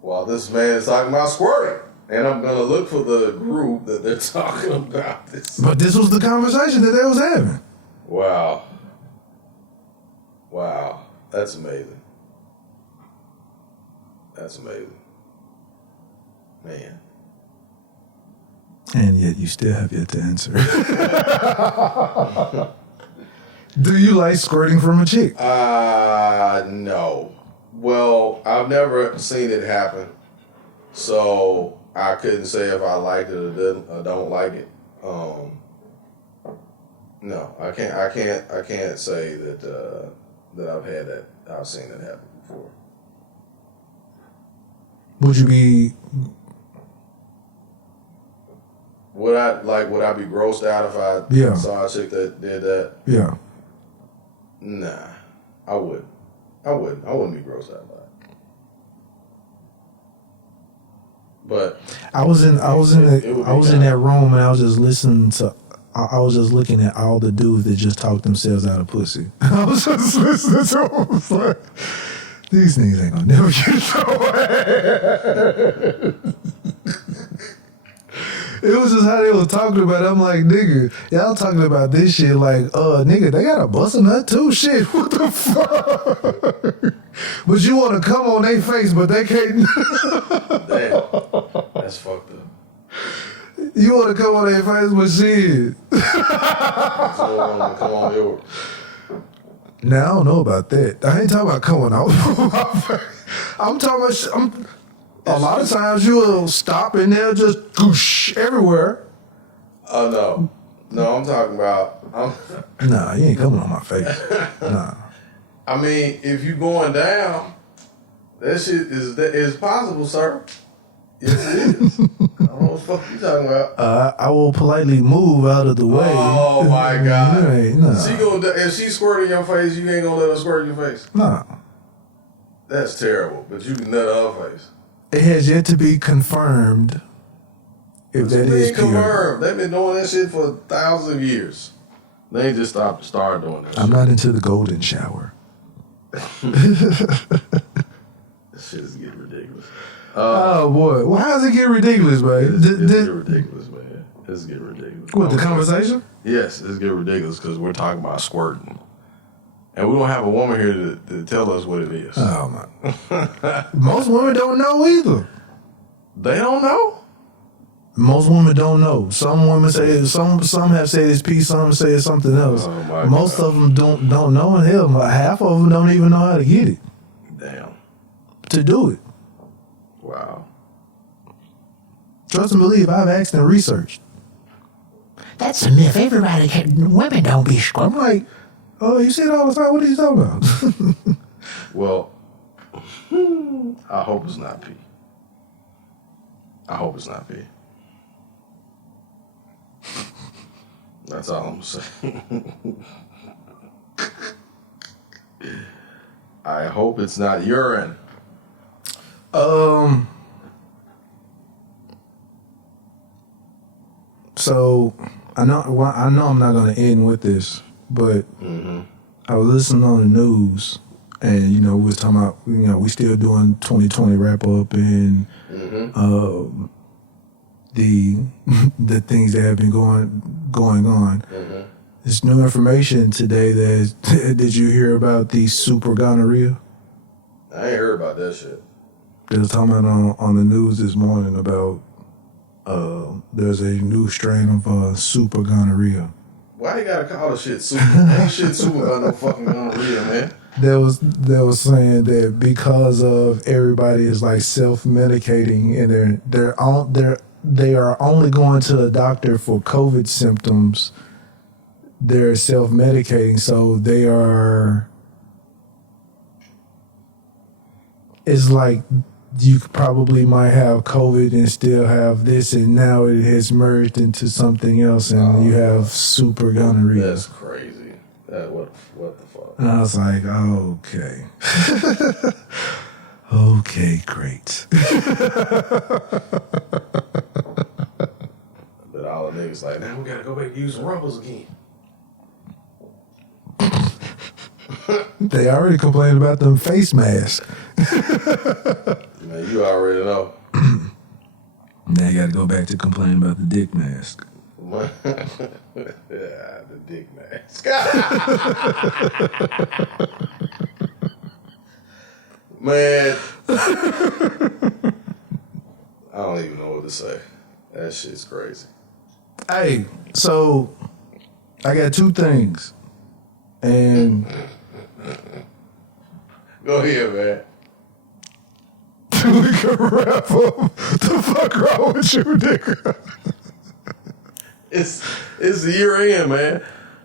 While this man is talking about squirting, and I'm gonna look for the group that they're talking about this. But this was the conversation that they was having. Wow, that's amazing. Man. And yet you still have yet to answer. Do you like squirting from a chick? No. Well, I've never seen it happen, so I couldn't say if I liked it or don't like it. No, I can't say that I've seen it happen before. Would you be? Would I be grossed out if I saw a chick that did that? Yeah. Nah, I wouldn't. I wouldn't be grossed out by it. But I was in that room and I was just listening to. I was just looking at all the dudes that just talked themselves out of pussy. I was just listening to them. I was like, these niggas ain't gonna never get nowhere. It was just how they was talking about it. I'm like, nigga, y'all talking about this shit like, nigga, they got a bust a nut too? Shit, what the fuck? But you want to come on their face, but they can't. Damn, that's fucked up. You want to come on their face, but shit. Come on yours. Now, I don't know about that. I ain't talking about coming out. I'm talking about, a lot of times you will stop and they'll just goosh everywhere. Oh, no. No, I'm talking about... Nah, you ain't coming on my face. Nah. I mean, if you going down, that shit is possible, sir. Yes, it is. I don't know what the fuck you talking about. I will politely move out of the way. Oh my God. Nah. If she squirt in your face, you ain't gonna let her squirt in your face. Nah. That's terrible. But you can nut her face. It has yet to be confirmed if that is pure. Confirmed. They've been doing that shit for thousands of years. They ain't just started doing that shit. I'm not into the golden shower. This shit is getting ridiculous. Oh boy. Well, how does it get ridiculous, man? It's getting ridiculous, man. It's getting ridiculous. What, the conversation? Yes, it's getting ridiculous because we're talking about squirting. And we don't have a woman here to tell us what it is. Oh my. Most women don't know either. They don't know? Most women don't know. Some women say some have said it's peace, some say it's something else. Oh Most of them don't know, and hell, half of them don't even know how to get it. Damn. To do it. Wow. Trust and believe, I've asked and researched. That's a myth. Women don't be I'm squirting. like, oh, you see it all the time. What are you talking about? Well, I hope it's not pee. I hope it's not pee. That's all I'm saying. I hope it's not urine. So I know I'm not gonna end with this, but I was listening on the news, and we was talking about we still doing 2020 wrap up and the things that have been going on. There's new information today that did you hear about the super gonorrhea? I ain't heard about that shit. They was talking about on the news this morning about there's a new strain of super gonorrhea. Why they gotta call the shit super? Ain't shit super about no fucking gonorrhea, man. They was saying that because of everybody is like self-medicating and they are only going to a doctor for COVID symptoms. They're self-medicating, so they are. It's like you probably might have COVID and still have this, and now it has merged into something else, and you have super gonorrhea. That's crazy. What the fuck? And I was like, okay. Okay, great. But all the niggas like, now we gotta go back and use some rubbers again. They already complained about them face masks. Man, you already know. Now you gotta go back to complaining about the dick mask. Yeah, the dick mask. Man. I don't even know what to say. That shit's crazy. Hey, so I got two things. And Go ahead, man. we can wrap up. The fuck wrong with you, nigga? It's the year end, man.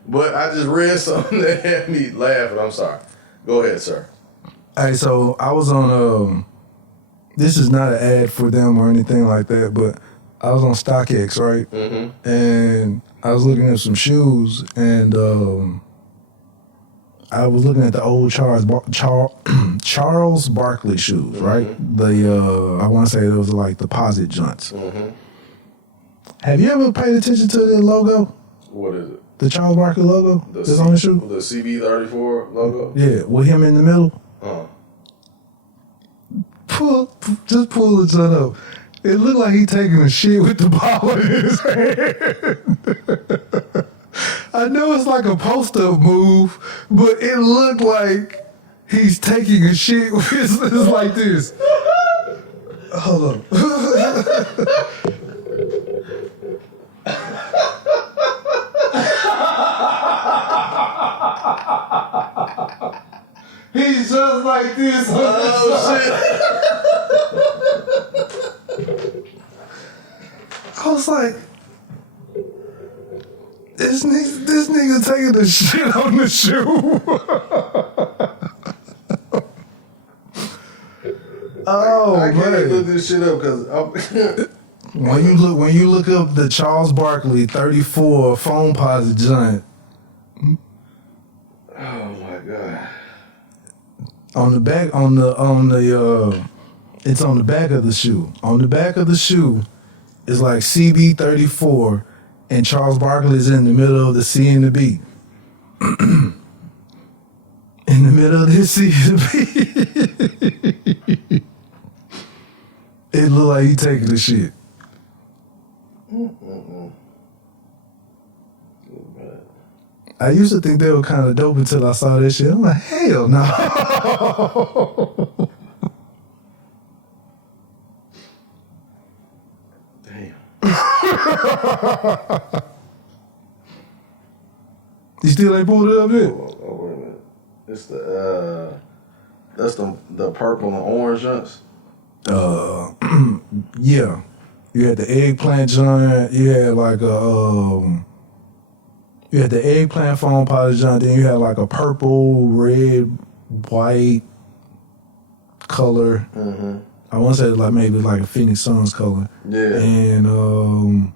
But I just read something that had me laughing. I'm sorry. Go ahead, sir. Hey, so I was on this is not an ad for them or anything like that, but I was on StockX, right? Mm-hmm. And I was looking at some shoes, and I was looking at the old Charles Barkley shoes, right? The I want to say those are like deposit joints. Mm-hmm. Have you ever paid attention to the logo? What is it? The Charles Barkley logo that's on the shoe? The CB34 logo? Yeah, with him in the middle. Just pull the joint up. It looked like he taking a shit with the ball in his hand. I know it's like a post-up move, but it looked like he's taking a shit with his like this. Hold on. He's just like this. Oh, shit. I was like, this nigga taking the shit on the shoe. Oh Oh, I can't man. look this shit up because When you look up the Charles Barkley 34 phone posit joint, oh my god. on the back it's on the back of the shoe. On the back of the shoe is like CB34 and Charles Barkley is in the middle of the C and the B. In the middle of this C and the B. It look like he taking the shit. I used to think they were kind of dope until I saw that shit. I'm like, hell no. Damn. You still ain't pulled it up yet? Oh, wait a minute. It's that's the purple and orange joints. Yeah. You had the eggplant joint. You had like you had the eggplant foam powder joint. Then you had like a purple, red, white color. Mm-hmm. I want to say like maybe like a Phoenix Suns color. Yeah. And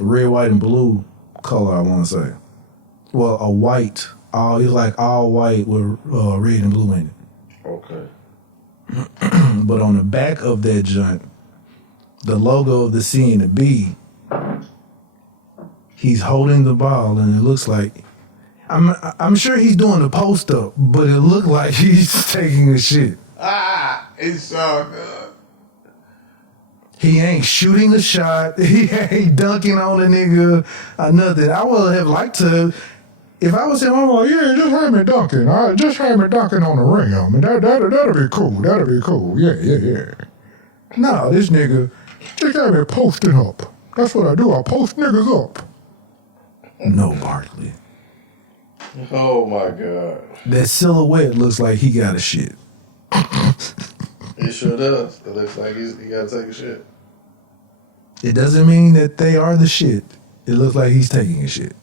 red, white, and blue color. I want to say. Well, a white. It's like all white with red and blue in it. Okay. But on the back of that joint, the logo of the C and the B, he's holding the ball, and it looks like I'm sure he's doing a post up, but it looked like he's taking a shit. It's so good. He ain't shooting a shot. He ain't dunking on a nigga or nothing. I would have liked to. If I was him, I'm like, yeah, just have me dunking. Just have me dunking on the rim. And that'll be cool. That'll be cool. Yeah. No, this nigga just have me posting up. That's what I do. I post niggas up. No, Barkley. Oh my god. That silhouette looks like he got a shit. It sure does. It looks like he got to take a shit. It doesn't mean that they are the shit. It looks like he's taking a shit.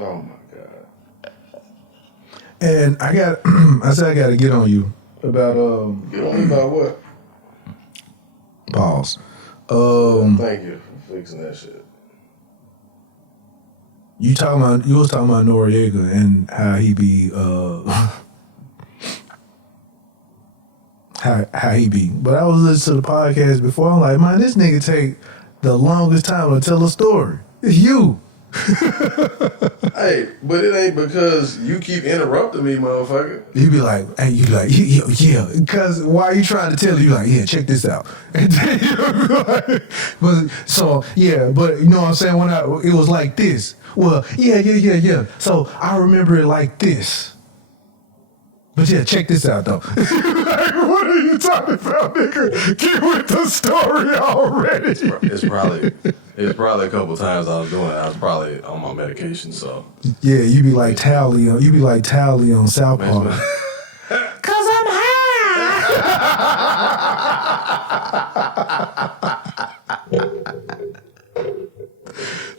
Oh my god. And I said I got to get on you about Get on me about what? pause. Thank you for fixing that shit. You was talking about Noriega and how he be how he be. But I was listening to the podcast before. I'm like, man, this nigga take the longest time to tell a story. It's you. Hey, but it ain't because you keep interrupting me, motherfucker. You be like, hey, you like, yeah, because while you trying to tell you like, yeah, check this out. And then but so yeah, but you know what I'm saying? When it was like this. Well, yeah. So I remember it like this. But yeah, check this out though. Like, what are you talking about, nigga? Get with the story already. It's probably a couple times I was doing it. I was probably on my medication, so. Yeah, you be like Tally on South Park. Cause I'm high.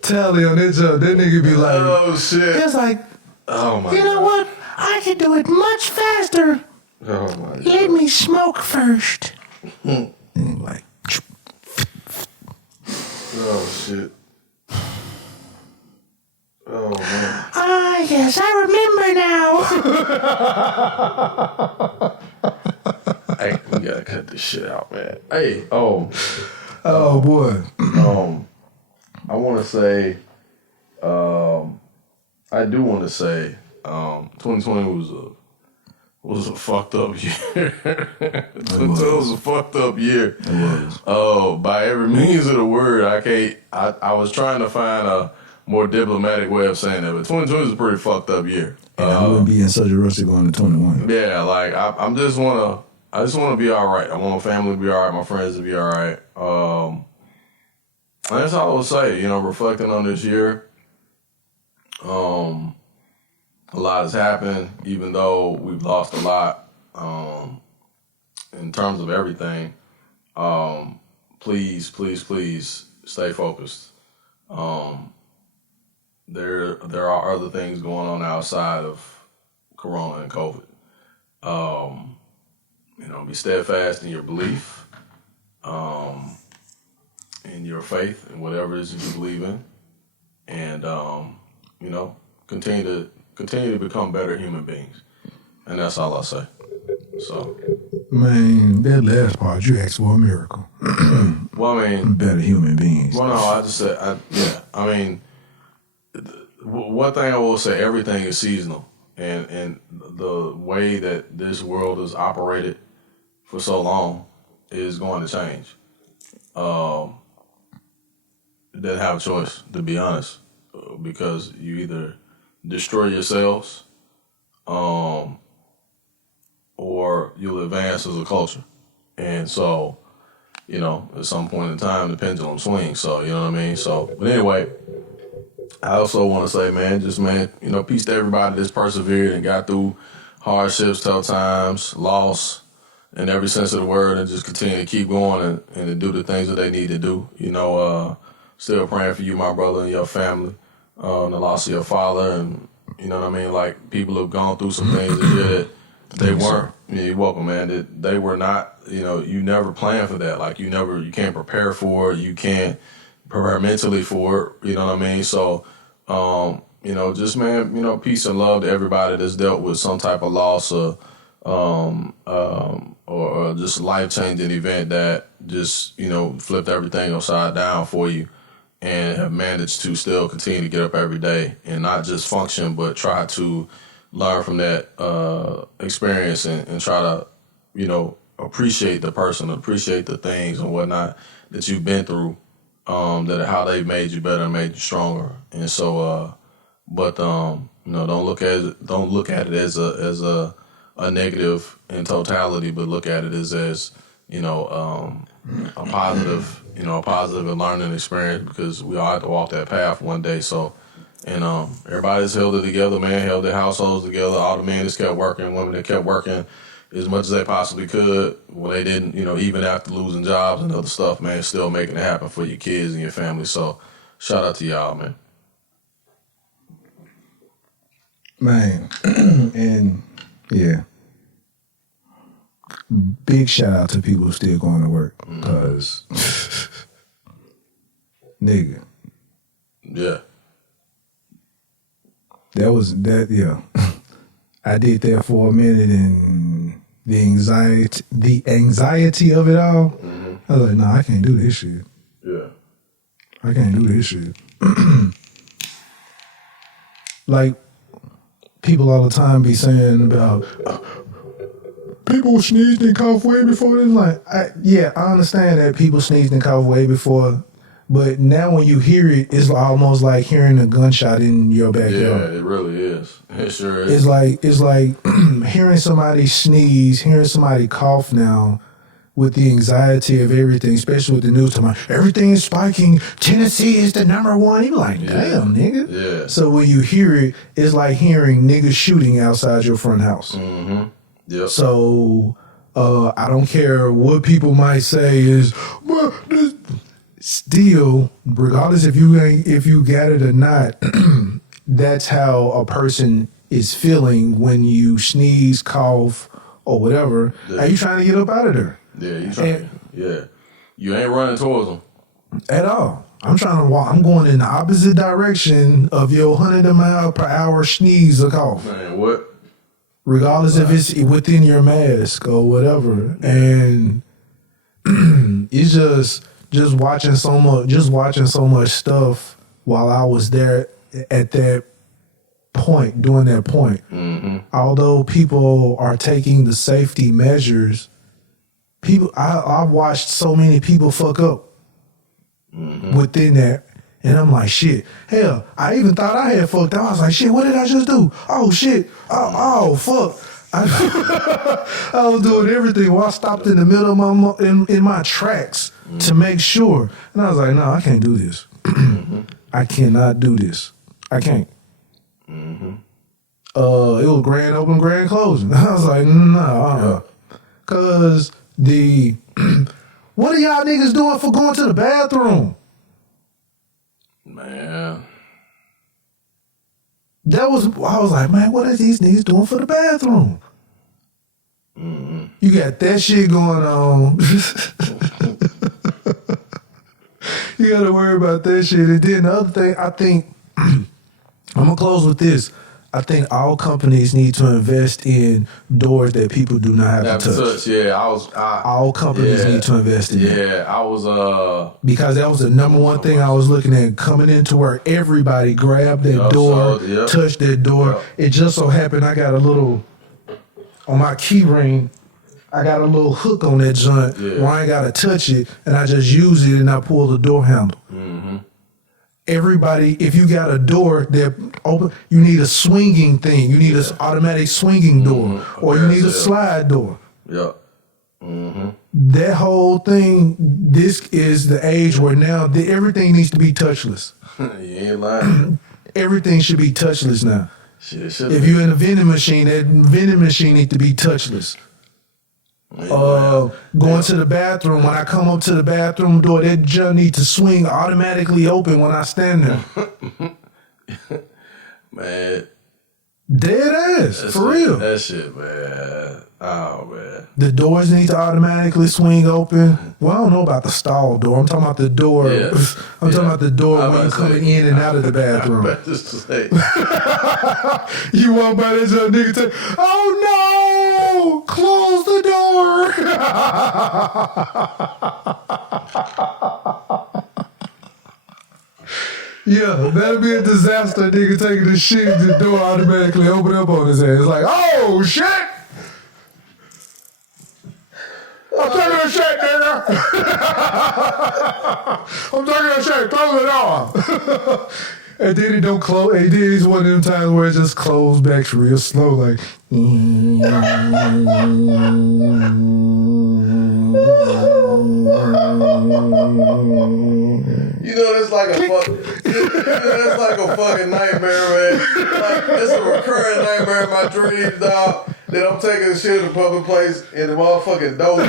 Tally on that job, that nigga be like, Oh shit. It's like, Oh my you know god. what? I can do it much faster. Oh my god. Let me smoke first. and like, Oh shit. Oh man. Ah, yes, I remember now. Hey, we gotta cut this shit out, man. Hey, oh boy. I want to say, I do want to say, 2020 was a fucked up year. 2020 was a fucked up year. It was. Oh, by every means of the word, I was trying to find a more diplomatic way of saying that, but 2020 was a pretty fucked up year. And I wouldn't be in such a rush to go into 21. Yeah, like I just want to be all right. I want my family to be all right, my friends to be all right. And that's all I would say. You know, reflecting on this year, a lot has happened. Even though we've lost a lot in terms of everything, please stay focused. There are other things going on outside of Corona and COVID. Be steadfast in your belief, in your faith, and whatever it is that you believe in, and continue to become better human beings, and that's all I say. So, man, that last part you asked for a miracle. Well, I mean, better human beings. Well, no, I just said, I mean, one thing I will say, everything is seasonal, and the way that this world is operated for so long is going to change. Didn't have a choice, to be honest, because you either destroy yourselves, or you'll advance as a culture. And so, at some point in time, the pendulum swings. So, you know what I mean? So, but anyway, I also want to say, man, peace to everybody that's persevered and got through hardships, tough times, loss, in every sense of the word, and just continue to keep going and to do the things that they need to do. Still praying for you, my brother, and your family, the loss of your father, and you know what I mean? Like, people have gone through some things that they weren't. You're welcome, man. That they were not. You never plan for that. Like, you can't prepare for it. You can't prepare mentally for it. You know what I mean? So, peace and love to everybody that's dealt with some type of loss or just life-changing event that just, flipped everything upside down for you, and have managed to still continue to get up every day and not just function, but try to learn from that experience and try to, appreciate the person, appreciate the things and whatnot that you've been through, that how they've made you better and made you stronger. And so, don't look at it as a negative in totality, but look at it as a positive, a positive and learning experience, because we all have to walk that path one day. So, and everybody's held it together, man, held their households together. All the men that kept working, women that kept working as much as they possibly could when they didn't, even after losing jobs and other stuff, man, still making it happen for your kids and your family. So shout out to y'all, man. Man, and yeah. Big shout out to people still going to work, because nigga. Yeah. Yeah. I did that for a minute, and the anxiety of it all, I was like, nah, I can't do this shit. Yeah. I can't do this shit. Like, people all the time be saying about people sneezed and coughed way before this. Like, I understand that people sneezed and coughed way before, but now when you hear it, it's almost like hearing a gunshot in your backyard. Yeah, it really is. It sure is. It's like hearing somebody sneeze, hearing somebody cough now, with the anxiety of everything, especially with the news talking about everything is spiking, Tennessee is the #1. You be like, damn, nigga. Yeah. So when you hear it, it's like hearing niggas shooting outside your front house. Mm-hmm. Yep. So I don't care what people might say is, well, still, regardless if you got it or not, that's how a person is feeling when you sneeze, cough, or whatever. Yeah. Are you trying to get up out of there? Yeah, you trying. Yeah, you ain't running towards them at all. I'm trying to walk. I'm going in the opposite direction of your 100-mile-per-hour sneeze or cough. Man, what? Regardless if it's within your mask or whatever, and it's just watching so much stuff while I was there at that point, doing that point. Mm-hmm. Although people are taking the safety measures, I've watched so many people fuck up within that, and I'm like, shit. Hell, I even thought I had fucked up. I was like, shit, what did I just do? Oh shit. Oh fuck. I was doing everything while I stopped in the middle of in my tracks to make sure, and I was like, no, I can't do this. I cannot do this. I can't. It was grand open, grand closing. I was like, nah, cause what are y'all niggas doing for going to the bathroom? Man. I was like, man, what are these niggas doing for the bathroom? You got that shit going on. You got to worry about that shit. And then the other thing, I think, I'm going to close with this. I think all companies need to invest in doors that people do not have to touch. Yeah, all companies need to invest in that. Yeah, I was because that was the number one thing I was looking at coming into work. Everybody grabbed that door, touched that door. Yep. It just so happened I got a little on my key ring. I got a little hook on that joint where I ain't gotta touch it, and I just use it and I pull the door handle. Mm-hmm. Everybody, if you got a door that open, you need a swinging thing. You need an automatic swinging door, or you need a slide door. Yep. Mm-hmm. That whole thing. This is the age where now everything needs to be touchless. You ain't lying. Everything should be touchless now. If you're in a vending machine, that vending machine needs to be touchless. Going to the bathroom, when I come up to the bathroom door, that junk needs to swing automatically open when I stand there. Man. Dead ass, for real. That shit, man. Oh, man. The doors need to automatically swing open. Well, I don't know about the stall door. I'm talking about the door. Yeah. I'm talking about the door when you're coming in and out of the bathroom. You walk by this young nigga say, "Oh no! Close the door!" Yeah, that'd be a disaster. Nigga taking the shit, the door automatically open up on his ass. Like, oh shit! I'm taking a shit, nigga. I'm taking a shit. Close the door. And then it don't close. And then it's one of them times where it just closed back real slow, like. You know, that's like a fucking nightmare, man. Like, it's a recurring nightmare in my dreams, dog. That I'm taking shit in a public place and the motherfucking door.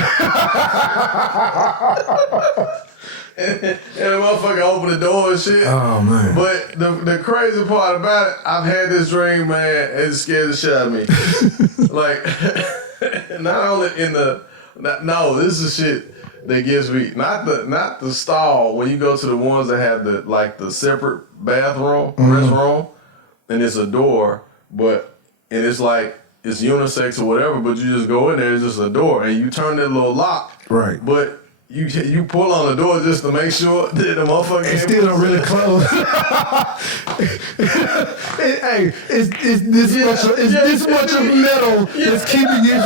and the motherfucker open the door and shit. Oh, man. But the crazy part about it, I've had this dream, man, it scared the shit out of me. Like, not only this is shit that gives me, not the stall, when you go to the ones that have the separate bathroom, restroom, and it's a door, and it's like, it's unisex or whatever, but you just go in there, it's just a door, and you turn that little lock. Right. But you pull on the door just to make sure that the motherfucker ain't still don't really close. Hey, it's this much of metal that's keeping it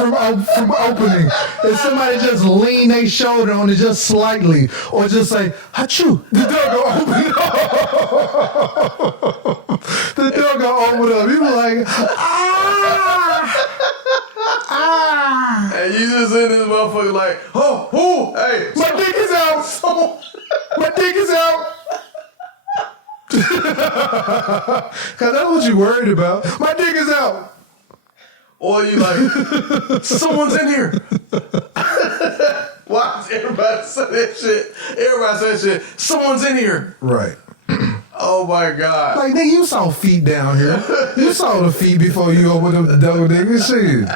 from opening. If somebody just lean their shoulder on it just slightly, or just say "Achoo," the door gonna open up. The door gonna open up. You be like, and you just in this motherfucker like, hey, my dick is out. My dick is out. Cause that's what you worried about. My dick is out. Or you like, someone's in here. Why does everybody say that shit? Everybody say shit. Someone's in here. Right. Oh my God. Like, nigga, you saw feet down here. You saw the feet before you opened up the door, nigga. Shit.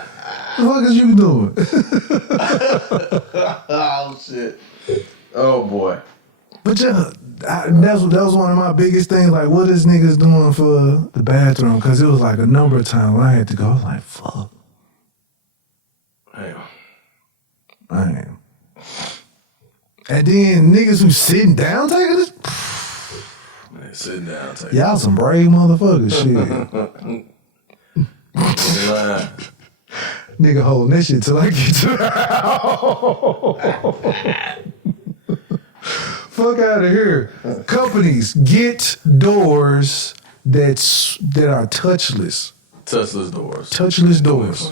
What the fuck is you doing? Oh shit. Oh boy. But yeah, that was one of my biggest things. Like, what is niggas doing for the bathroom? Because it was like a number of times when I had to go. I was like, fuck. Damn. And then niggas who sitting down taking this. Man, sitting down taking y'all some brave motherfuckers. Shit. Nigga holding that shit till I get to the house. Fuck out of here. Companies, get doors that are touchless. Touchless doors. Touchless doors.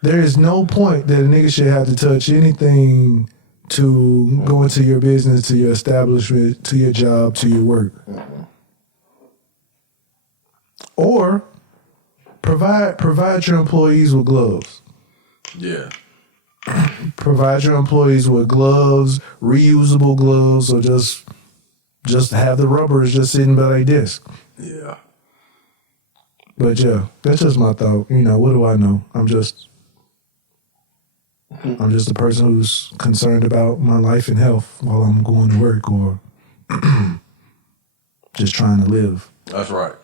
There is no point that a nigga should have to touch anything to go into your business, to your establishment, to your job, to your work. Or provide your employees with gloves. Yeah. Provide your employees with gloves, reusable gloves, or just have the rubbers just sitting by their desk. Yeah. But yeah, that's just my thought. You know, what do I know? I'm just I'm just a person who's concerned about my life and health while I'm going to work or just trying to live. That's right.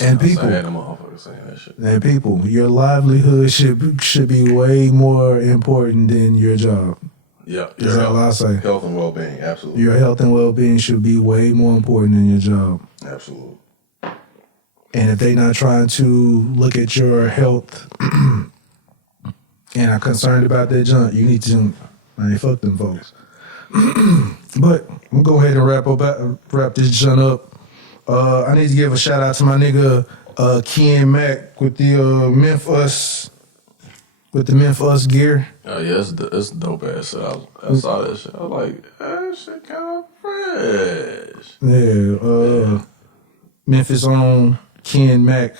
And people, and people, your livelihood should be way more important than your job. Yeah, is that what I say? Health and well-being, absolutely. Your health and well-being should be way more important than your job. Absolutely. And if they're not trying to look at your health and are concerned about that junk, you need to, fuck them folks. But I'm gonna go ahead and wrap this junk up. I need to give a shout out to my nigga Ken Mack with the Memphis gear. Oh yeah, it's dope ass shit. I saw that shit. I was like, that shit kind of fresh. Yeah, Memphis on Ken Mack.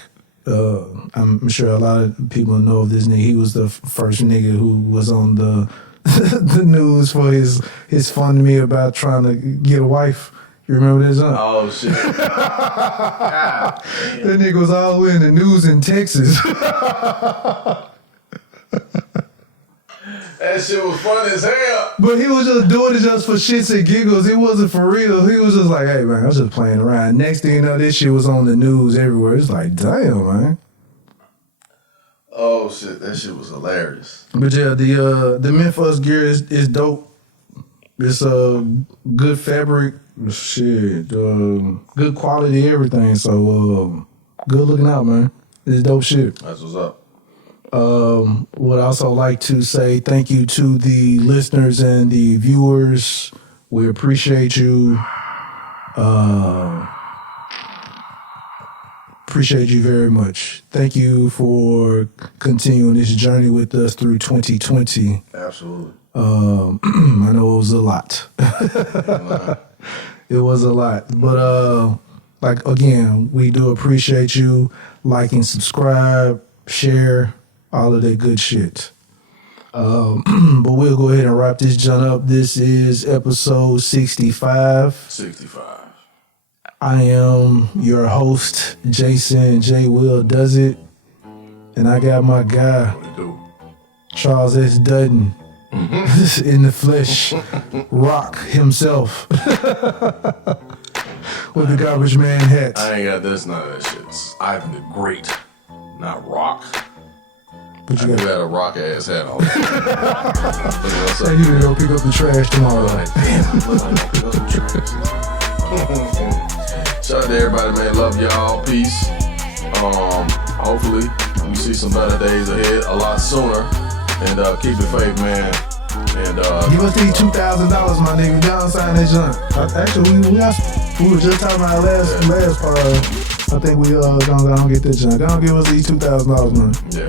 I'm sure a lot of people know of this nigga. He was the first nigga who was on the the news for his fun to me about trying to get a wife. You remember that song? Oh shit! That nigga was all the way in the news in Texas. That shit was fun as hell. But he was just doing it just for shits and giggles. It wasn't for real. He was just like, hey, man, I was just playing around. Next thing you know, this shit was on the news everywhere. It's like, damn, man. Oh, shit. That shit was hilarious. But yeah, the Memphis gear is dope. It's good fabric. Shit. Good quality, everything. So, good looking out, man. It's dope shit. That's what's up. Would also like to say thank you to the listeners and the viewers. We appreciate you. Appreciate you very much. Thank you for continuing this journey with us through 2020. Absolutely. I know it was a lot. It was a lot. But like again, we do appreciate you liking, subscribe, share, all of that good shit. But we'll go ahead and wrap this junk up. This is episode 65. 65. I am your host, Jason J. Will Does It. And I got my guy, Charles S. Dutton, in the flesh, Rock himself, with the garbage man hat. I ain't got this, none of that shit. It's Ivan the Great, not Rock. But you got a rock ass hat on. Hey, you gonna go pick up the trash tomorrow. Like, damn, look like I pick up the trash. Shout out to everybody, man. Love y'all. Peace. Hopefully we see some better days ahead a lot sooner. And keep the faith, man. And give us these $2,000, my nigga. Down sign that junk. Actually, we were just talking about last part. I think we gonna get that junk. Gonna give us these $2,000, man. Yeah.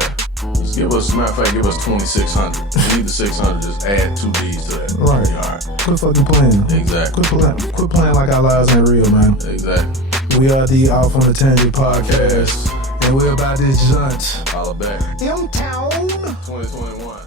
Just give us, matter of fact, give us 2,600. We need the 600. Just add 2 D's to that. Right. All right. Quit fucking playing. Exactly. Quit playing like our lives ain't real, man. Exactly. We are the Off on the Tangent podcast, and we're about this jaunt. Holla back. M-Town. 2021.